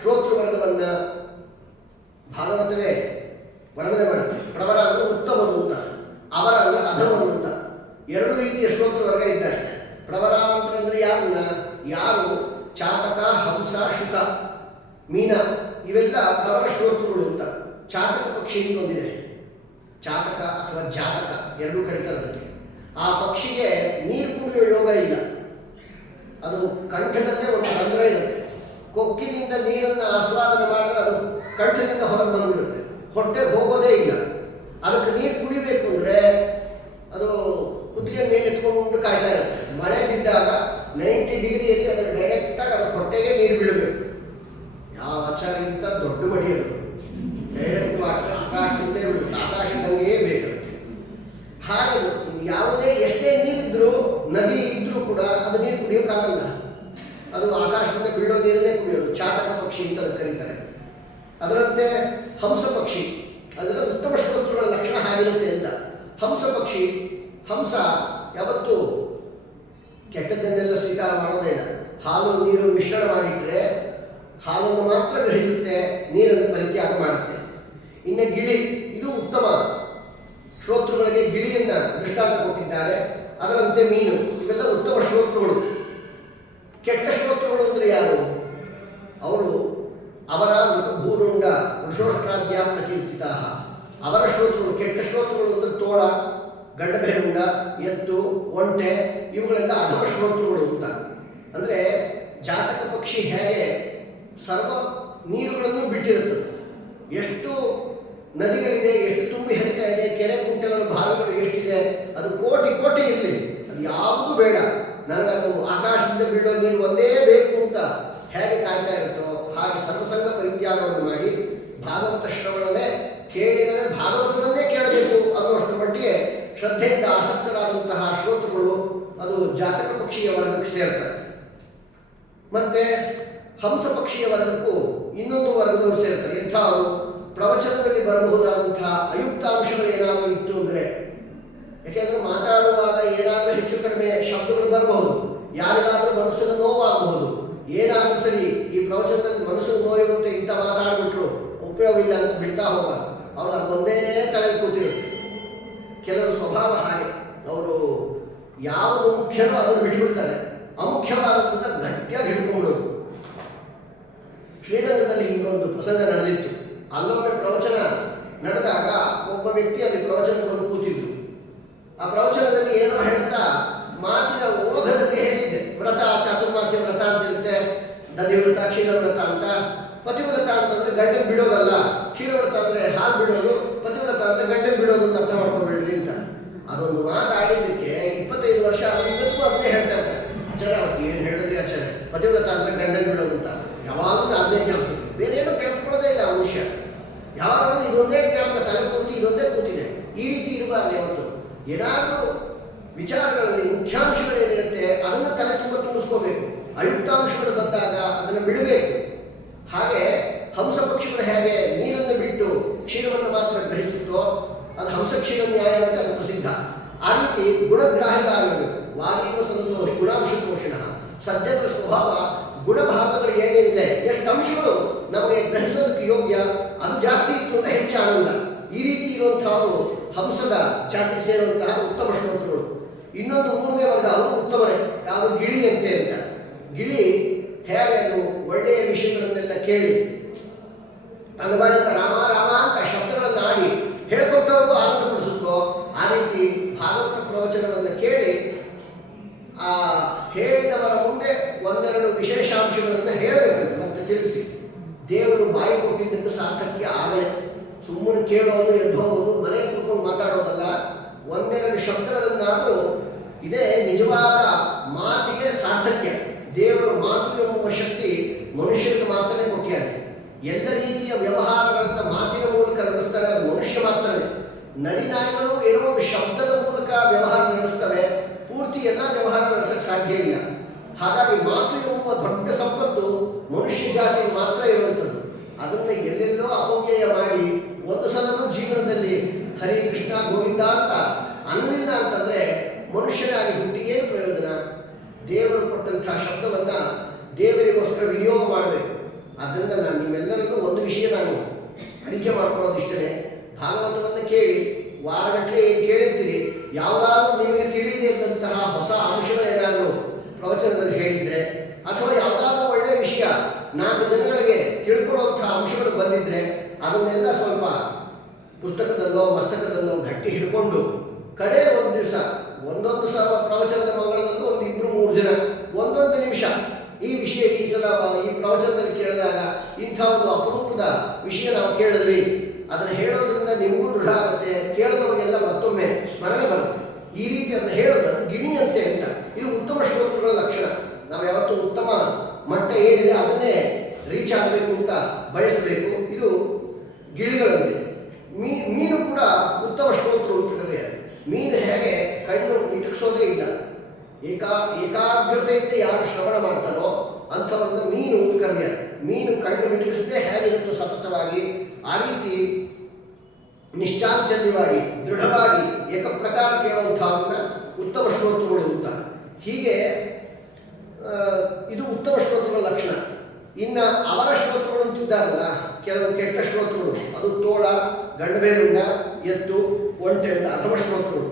ಶ್ರೋತೃವರ್ಗವನ್ನು ಭಾಗವತವೇ ವರ್ಣನೆ ಮಾಡುತ್ತೆ. ಪ್ರವರ ಅಂದರೆ ಉತ್ತಮರು ಅಂತ, ಅವರ ಅಂದರೆ ಅಧಮರು ಅಂತ 2 ರೀತಿಯ ಶ್ರೋತೃವರ್ಗ ಇದ್ದಾರೆ. ಪ್ರವರ ಅಂತಂದ್ರೆ ಯಾರು ಚಾತಕ, ಹಂಸ, ಶುಕ, ಮೀನ ಇವೆಲ್ಲ ಪ್ರವರ ಶ್ರೋತೃಗಳು ಅಂತ. ಚಾತಕ ಪಕ್ಷಿ ಅಂತ ಒಂದಿದೆ, ಚಾತಕ ಅಥವಾ ಜಾತಕ 2 ಕರೀತಾರೆ. ಆ ಪಕ್ಷಿಗೆ ನೀರು ಕುಡಿಯೋ ಯೋಗ ಇಲ್ಲ. ಅದು ಕಂಠದಲ್ಲೇ ಒಂದು ರಂಧ್ರ ಇರುತ್ತೆ. ಕೊಕ್ಕಿನಿಂದ ನೀರನ್ನು ಆಸ್ವಾದನೆ ಮಾಡಿದ್ರೆ ಅದು ಕಂಠದಿಂದ ಹೊರಗೆ ಬಂದ್ಬಿಡುತ್ತೆ, ಹೊಟ್ಟೆಗೆ ಹೋಗೋದೇ ಇಲ್ಲ. ಅದಕ್ಕೆ ನೀರು ಕುಡಿಬೇಕು ಅಂದರೆ ಅದು ಕುತ್ತಿಗೆ ಮೇಲೆ ಎತ್ಕೊಂಡು ಕಾಯ್ತಾ ಇರುತ್ತೆ. ಮಳೆ ಬಿದ್ದಾಗ 90 ಡಿಗ್ರಿಯಲ್ಲಿ ಅದನ್ನು ಡೈರೆಕ್ಟಾಗಿ ಅದಕ್ಕೆ ಹೊಟ್ಟೆಗೆ ನೀರು ಬೀಳಬೇಕು. ಯಾವ ಆಚಾರಕ್ಕಿಂತ ದೊಡ್ಡ ಮಡಿ ಅದು, ಡೈರೆಕ್ಟ್ ಆಕಾಶದಿಂದ ಬಿಡುತ್ತೆ, ಆಕಾಶದಂಗೆಯೇ ಬೇಕು. ಹಾಗೆ ಯಾವುದೇ ಎಷ್ಟೇ ನೀರಿದ್ರೂ, ನದಿ ಇದ್ರೂ ಕೂಡ ಅದು ನೀರು ಕುಡಿಯೋಕ್ಕಾಗಲ್ಲ. ಅದು ಆಕಾಶದಿಂದ ಬೀಳೋ ನೀರನ್ನೇ ಕುಡಿಯೋದು. ಚಾತಕ ಪಕ್ಷಿ ಅಂತ ಅದಕ್ಕೆ ಕರೀತಾರೆ. ಅದರಂತೆ ಹಂಸ ಪಕ್ಷಿ, ಅದರ ಉತ್ತಮ ಶ್ರೋತೃಗಳ ಲಕ್ಷಣ ಆಗಿರುತ್ತೆ ಅಂತ. ಹಂಸ ಪಕ್ಷಿ, ಹಂಸ ಯಾವತ್ತೂ ಕೆಟ್ಟದ್ದನ್ನೆಲ್ಲ ಸ್ವೀಕಾರ ಮಾಡೋದೇ ಇಲ್ಲ. ಹಾಲು ನೀರು ಮಿಶ್ರಣ ಮಾಡಿಟ್ಟರೆ ಹಾಲನ್ನು ಮಾತ್ರ ಗ್ರಹಿಸುತ್ತೆ, ನೀರನ್ನು ಪರಿತ್ಯಾಗ ಮಾಡುತ್ತೆ. ಇನ್ನು ಗಿಳಿ, ಇದು ಉತ್ತಮ ಶ್ರೋತೃಗಳಿಗೆ ಗಿಳಿಯನ್ನ ದೃಷ್ಟಾಂತ ಕೊಟ್ಟಿದ್ದಾರೆ. ಅದರಂತೆ ಮೀನು, ಇವೆಲ್ಲ ಉತ್ತಮ ಶ್ರೋತೃಗಳು. ಕೆಟ್ಟ ಶ್ರೋತೃಗಳು ಅಂದರೆ ಯಾರು? ಅವರು ಅವರ ಭೂರುಂಡ ವೃಷೋಷ್ಟ್ರಾದ್ಯ ಪ್ರಕೀರ್ತಿತ. ಅವರ ಶ್ರೋತೃಗಳು, ಕೆಟ್ಟ ಶ್ರೋತೃಗಳು ಅಂದರೆ ತೋಳ, ಗಂಡಭೇರುಂಡ, ಎತ್ತು, ಒಂಟೆ ಇವುಗಳೆಲ್ಲ ಅಧಮ ಶ್ರೋತೃಗಳು ಅಂತ. ಅಂದರೆ ಜಾತಕ ಪಕ್ಷಿ ಹೇಗೆ ಸರ್ವ ನೀರುಗಳನ್ನು ಬಿಟ್ಟಿರುತ್ತದೆ. ಎಷ್ಟು ನದಿಗಳಿದೆ, ಎಷ್ಟು ತುಂಬಿ ಹರಿತಾ ಇದೆ, ಕೆರೆ ಕುಂಟೆಗಳು, ಭಾಗಗಳು ಎಷ್ಟಿದೆ, ಅದು ಕೋಟಿ ಕೋಟಿ ಇರಲಿ, ಅದು ಯಾವುದು ಬೇಡ, ನನಗದು ಆಕಾಶದಿಂದ ಬೀಳೋ ನೀರು ಒಂದೇ ಬೇಕು ಅಂತ ಹೇಗೆ ಕಾಯ್ತಾ ಇರುತ್ತೋ ಹಾಗೆ ಸರ್ವಸಂಗ ಪರಿತ್ಯಾಗವನ್ನು ಮಾಡಿ ಭಾಗವತ ಶ್ರವಣವೇ ಕೇಳಿದರೆ ಭಾಗವತವನ್ನೇ ಕೇಳಬೇಕು ಅನ್ನುವಷ್ಟು ಮಟ್ಟಿಗೆ ಶ್ರದ್ಧೆಯಿಂದ ಆಸಕ್ತರಾದಂತಹ ಶ್ರೋತೃಗಳು ಅದು ಜಾತಕ ಪಕ್ಷಿಯ ವರ್ಗಕ್ಕೆ ಸೇರ್ತಾರೆ. ಮತ್ತೆ ಹಂಸ ಪಕ್ಷಿಯ ವರ್ಗಕ್ಕೂ ಇನ್ನೊಂದು ವರ್ಗದವರು ಸೇರ್ತಾರೆ. ಎಂಥವರು ಪ್ರವಚನದಲ್ಲಿ ಬರಬಹುದಾದಂತಹ ಅಯುಕ್ತಾಂಶಗಳು ಏನಾದರೂ ಇತ್ತು ಅಂದರೆ, ಯಾಕೆಂದರೆ ಮಾತಾಡುವಾಗ ಏನಾದರೂ ಹೆಚ್ಚು ಕಡಿಮೆ ಶಬ್ದಗಳು ಬರಬಹುದು, ಯಾರಿಗಾದರೂ ಮನಸ್ಸನ್ನು ನೋವಾಗಬಹುದು, ಏನಾದರೂ ಸರಿ ಈ ಪ್ರವಚನದಲ್ಲಿ ಮನಸ್ಸನ್ನು ನೋಯುವಂತೆ ಇಂಥ ಮಾತಾಡಿಬಿಟ್ರು ಉಪಯೋಗವಿಲ್ಲ ಅಂತ ಬಿಡ್ತಾ ಹೋಗಬಾರ್ದು. ಅವರು ಅದೊಂದೇ ತಲೆ ಕೂತಿರುತ್ತೆ. ಕೆಲವರು ಸ್ವಭಾವ ಹಾಗೆ, ಅವರು ಯಾವುದು ಮುಖ್ಯವೋ ಅದನ್ನು ಬಿಟ್ಟುಬಿಡ್ತಾರೆ, ಅಮುಖ್ಯವಾದದ್ದನ್ನು ಗಟ್ಟಿಯಾಗಿ ಹಿಡ್ಕೊಂಡ್ಬಿಡೋದು. ಶ್ರೀರಂಗದಲ್ಲಿ ಹಿಂಗೊಂದು ಪ್ರಸಂಗ ನಡೆದಿತ್ತು. ಅಲ್ಲೊಮ್ಮೆ ಪ್ರವಚನ ನಡೆದಾಗ ಒಬ್ಬ ವ್ಯಕ್ತಿ ಅಲ್ಲಿ ಪ್ರವಚನ ಬಂದು ಕೂತಿದ್ರು. ಆ ಪ್ರವಚನದಲ್ಲಿ ಏನೋ ಹೇಳ್ತಾ ಮಾತಿನ ಓಘದಲ್ಲಿ ಹೇಳಿದ್ದೆ. ವ್ರತ, ಚಾತುರ್ಮಾಸ್ಯ ವ್ರತ ಅಂತಿರುತ್ತೆ, ದಧಿವ್ರತ, ಕ್ಷೀರವ್ರತ ಅಂತ. ಪತಿವ್ರತ ಅಂತಂದ್ರೆ ಗಂಡನ ಬಿಡೋದಲ್ಲ, ಕ್ಷೀರವ್ರತ ಅಂದ್ರೆ ಹಾಲು ಬಿಡೋದು, ಪತಿವ್ರತ ಅಂದ್ರೆ ಗಂಡನ ಬಿಡೋದು ಅಂತ ಅರ್ಥ ಮಾಡ್ಕೊಬೇಡ್ರಿ ಅಂತ. ಅದೊಂದು ಮಾತಾಡಿದ್ದಕ್ಕೆ 25 ವರ್ಷ ಇವತ್ತಿಗೂ ಅದನ್ನೇ ಹೇಳ್ತಾ ಇದ್ದಾರೆ. ಆಚಾರ್ಯ ಅವತ್ತು ಏನು ಹೇಳಿದ್ರಿ ಆಚಾರ್ಯ, ಪತಿವ್ರತ ಅಂದ್ರೆ ಗಂಡನ ಬಿಡೋದು ಅಂತ. ಯಾವಾಗಲೂ ಅದನ್ನೇ ಜ್ಞಾಪಕ, ಬೇರೆ ಏನೋ ಕೆಲ್ಸ್ಕೊಳ್ಳೋದೇ ಇಲ್ಲ ಆ ವಿಷಯ. ಯಾವಾಗಲೂ ಇದೊಂದೇ ಜ್ಞಾಪಕ, ತಲೆ ಪೂರ್ತಿ ಇದೊಂದೇ ಕೂತಿದೆ. ಈ ರೀತಿ ಇರಬಾರ್ದು. ಯಾವತ್ತು ಏನಾದರೂ ವಿಚಾರಗಳಲ್ಲಿ ಮುಖ್ಯಾಂಶಗಳೇನಿರುತ್ತೆ ಅದನ್ನು ತಲೆ ತುಂಬ ತುಂಬಿಸ್ಕೋಬೇಕು. ಅಯುಕ್ತಾಂಶಗಳು ಬಂದಾಗ ಅದನ್ನು ಬಿಡಬೇಕು. ಹಾಗೆ ಹಂಸ ಪಕ್ಷಿಗಳು ಹೇಗೆ ನೀರನ್ನು ಬಿಟ್ಟು ಕ್ಷೀರವನ್ನು ಮಾತ್ರ ಗ್ರಹಿಸುತ್ತೋ ಅದು ಹಂಸ ಕ್ಷೀರ ನ್ಯಾಯ ಅಂತ ಅದು ಪ್ರಸಿದ್ಧ. ಆ ರೀತಿ ಗುಣಗ್ರಾಹಕರಾಗಬೇಕು. ವಾಗೀವ ಸಂತೋಷ ಗುಣಾಂಶ ಪೋಷಣ. ಸಜ್ಜನರ ಸ್ವಭಾವ ಗುಣಭಾಗಗಳು ಏನೇನಿದೆ, ಎಷ್ಟು ಅಂಶಗಳು ನಮಗೆ ಗ್ರಹಿಸೋದಕ್ಕೆ ಯೋಗ್ಯ, ಅದು ಜಾಸ್ತಿ ಇತ್ತು ಅಂತ ಹೆಚ್ಚು ಆನಂದ. ಈ ರೀತಿ ಇರುವಂತಹವರು ಹಂಸದ ಜಾತಿಗೆ ಸೇರುವಂತಹ ಉತ್ತಮ ಶ್ರೋತೃಗಳು. ಇನ್ನೊಂದು ಮೂರನೇ ವರ್ಗ, ಅವರು ಉತ್ತಮರೇ. ಯಾವ ಗಿಳಿಯಂತೆ ಅಂತ. ಗಿಳಿ ಹೇಗೆ ಅದು ಒಳ್ಳೆಯ ವಿಷಯಗಳನ್ನೆಲ್ಲ ಕೇಳಿ ತನ್ನ ಬಾಯಿಂದ ರಾಮ ರಾಮ ಅಂತ ಶಬ್ದಗಳನ್ನು ಆಡಿ ಹೇಳ್ಕೊಟ್ಟವ್ರಿಗೂ ಆನಂದಪಡಿಸುತ್ತೋ, ಆ ರೀತಿ ಭಾಗವತ ಪ್ರವಚನವನ್ನು ಕೇಳಿ ಆ ಹೇಳಿದವರ ಮುಂದೆ ಒಂದೆರಡು ವಿಶೇಷಾಂಶಗಳನ್ನು ಹೇಳಬೇಕಂತ ಮತ್ತೆ ತಿಳಿಸಿ. ದೇವರು ಬಾಯಿ ಕೊಟ್ಟಿದ್ದಕ್ಕೆ ಸಾರ್ಥಕ್ಯ ಆಗಲೇ. ಸುಮ್ಮನೆ ಕೇಳೋದು, ಎದ್ದು ಹೋಗೋದು, ಮನೆ ಕೂತ್ಕೊಂಡು ಮಾತಾಡೋದಲ್ಲ. ಒಂದೆರಡು ಶಬ್ದಗಳನ್ನಾದರೂ ಇದೇ ನಿಜವಾದ ಮಾತಿಗೆ ಸಾರ್ಥಕ್ಯ. ದೇವರು ಮಾತು ಎಂಬುವ ಶಕ್ತಿ ಮನುಷ್ಯರಿಗೆ ಮಾತ್ರನೇ ಕೊಟ್ಟಿದ್ದಾರೆ. ಎಲ್ಲ ರೀತಿಯ ವ್ಯವಹಾರಗಳನ್ನು ಮಾತಿನ ಮೂಲಕ ನಡೆಸ್ತಾರೆ, ಅದು ಮನುಷ್ಯ ಮಾತ್ರನೇ. ನರಿನಾಯಿಗಳು ಏನೋ ಒಂದು ಶಬ್ದದ ಮೂಲಕ ವ್ಯವಹಾರ ನಡೆಸ್ತವೆ, ಪೂರ್ತಿ ಎಲ್ಲ ವ್ಯವಹಾರ ನಡೆಸಕ್ಕೆ ಸಾಧ್ಯ ಇಲ್ಲ. ಹಾಗಾಗಿ ಮಾತು ಎಂಬುವ ದೊಡ್ಡ ಸಂಪತ್ತು ಮನುಷ್ಯ ಜಾತಿಗೆ ಮಾತ್ರ ಇರುವಂಥದ್ದು. ಅದನ್ನು ಎಲ್ಲೆಲ್ಲೋ ಅಪವ್ಯಯ ಮಾಡಿ ಒಂದು ಸಲನೂ ಜೀವನದಲ್ಲಿ ಹರಿ ಕೃಷ್ಣ ಗೋವಿಂದ ಅಂತ ಅನ್ನಲಿಲ್ಲ ಅಂತಂದರೆ ಮನುಷ್ಯನಾಗಿ ಹುಟ್ಟಿ ಏನು ಪ್ರಯೋಜನ? ದೇವರು ಕೊಟ್ಟಂತಹ ಶಬ್ದವನ್ನು ದೇವರಿಗೋಸ್ಕರ ವಿನಿಯೋಗ ಮಾಡಬೇಕು. ಆದ್ದರಿಂದ ನಾನು ನಿಮ್ಮೆಲ್ಲರಲ್ಲೂ ಒಂದು ವಿಷಯ ನಾನು ಅರಿಕೆ ಮಾಡ್ಕೊಳ್ಳೋದಿಷ್ಟೇ. ಭಾಗವತವನ್ನು ಕೇಳಿ ವಾರಗಟ್ಟಲೆ ಏನು ಕೇಳಿರ್ತೀರಿ, ಯಾವುದಾದ್ರೂ ನಿಮಗೆ ತಿಳಿಯದೇ ಇದ್ದಂತಹ ಹೊಸ ಅಂಶಗಳೇನಾದರೂ ಪ್ರವಚನದಲ್ಲಿ ಹೇಳಿದರೆ, ಅಥವಾ ಯಾವುದಾದ್ರೂ ಒಳ್ಳೆಯ ವಿಷಯ 4 ಜನಗಳಿಗೆ ತಿಳ್ಕೊಳ್ಳುವಂತಹ ಅಂಶಗಳು ಬಂದಿದ್ದರೆ ಅದನ್ನೆಲ್ಲ ಸ್ವಲ್ಪ ಪುಸ್ತಕದಲ್ಲೋ ಮಸ್ತಕದಲ್ಲೋ ಗಟ್ಟಿ ಹಿಡ್ಕೊಂಡು ಕಡೆ ಒಂದು ದಿವಸ ಒಂದೊಂದು ಸಲ ಪ್ರವಚನದ ಮಂಗಳದಲ್ಲೂ ಒಂದು 2-3 ಜನ ಒಂದೊಂದು ನಿಮಿಷ ಈ ವಿಷಯ ಈ ಸಲ ಈ ಪ್ರವಚನದಲ್ಲಿ ಕೇಳಿದಾಗ ಇಂಥ ಒಂದು ಅಪರೂಪದ ವಿಷಯ ನಾವು ಕೇಳಿದ್ವಿ, ಅದನ್ನು ಹೇಳೋದ್ರಿಂದ ನಿಮಗೂ ದೃಢ ಆಗುತ್ತೆ, ಕೇಳಿದವರಿಗೆಲ್ಲ ಮತ್ತೊಮ್ಮೆ ಸ್ಮರಣೆ ಬರುತ್ತೆ. ಈ ರೀತಿ ಅದನ್ನು ಹೇಳೋದು ಅದು ಗಿಣಿಯಂತೆ ಅಂತ. ಇದು ಉತ್ತಮ ಶ್ರೋತೃಗಳ ಲಕ್ಷಣ. ನಾವು ಯಾವತ್ತೂ ಉತ್ತಮ ಮಟ್ಟ ಏನಿದೆ ಅದನ್ನೇ ರೀಚ್ ಆಗಬೇಕು ಅಂತ ಬಯಸಬೇಕು. ಇದು ಗಿಳಿಗಳಂತೆ. ಮೀನು ಕೂಡ ಉತ್ತಮ ಶ್ರೋತೃ ಅಂತ ಕರೆದಿದ್ದಾರೆ. ಮೀನು ಹೇಗೆ ಕಣ್ಣು ಮಿಟುಕಿಸೋದೇ ಇಲ್ಲ, ಏಕಾಗ್ರತೆಯಿಂದ ಯಾರು ಶ್ರವಣ ಮಾಡ್ತಾರೋ ಅಂಥವ್ರನ್ನ ಮೀನು ಅಂತ ಕರೆದಿದ್ದಾರೆ. ಮೀನು ಕಣ್ಣು ಮಿಟುಕಿಸದೆ ಹೇಗಿರುತ್ತೋ ಸತತವಾಗಿ, ಆ ರೀತಿ ನಿಶ್ಚಾಂಚಲ್ಯವಾಗಿ ದೃಢವಾಗಿ ಏಕಪ್ರಕಾರ ಕೇಳುವಂಥವ್ರನ್ನ ಉತ್ತಮ ಶ್ರೋತೃಗಳು ಅಂತ. ಹೀಗೆ ಇದು ಉತ್ತಮ ಶ್ರೋತೃಗಳ ಲಕ್ಷಣ. ಇನ್ನು ಅವರ ಶ್ರೋತೃಗಳು ಅಂತಿದ್ದಾರಲ್ಲ, ಕೆಲವು ಕೆಟ್ಟ ಶ್ರೋತೃಗಳು, ಅದು ತೋಳ, ಗಂಡಬೇರುಂಡ, ಎತ್ತು, ಒಂಟೆ ಅಂತ ಅಧಮ ಶ್ರೋತೃಗಳು.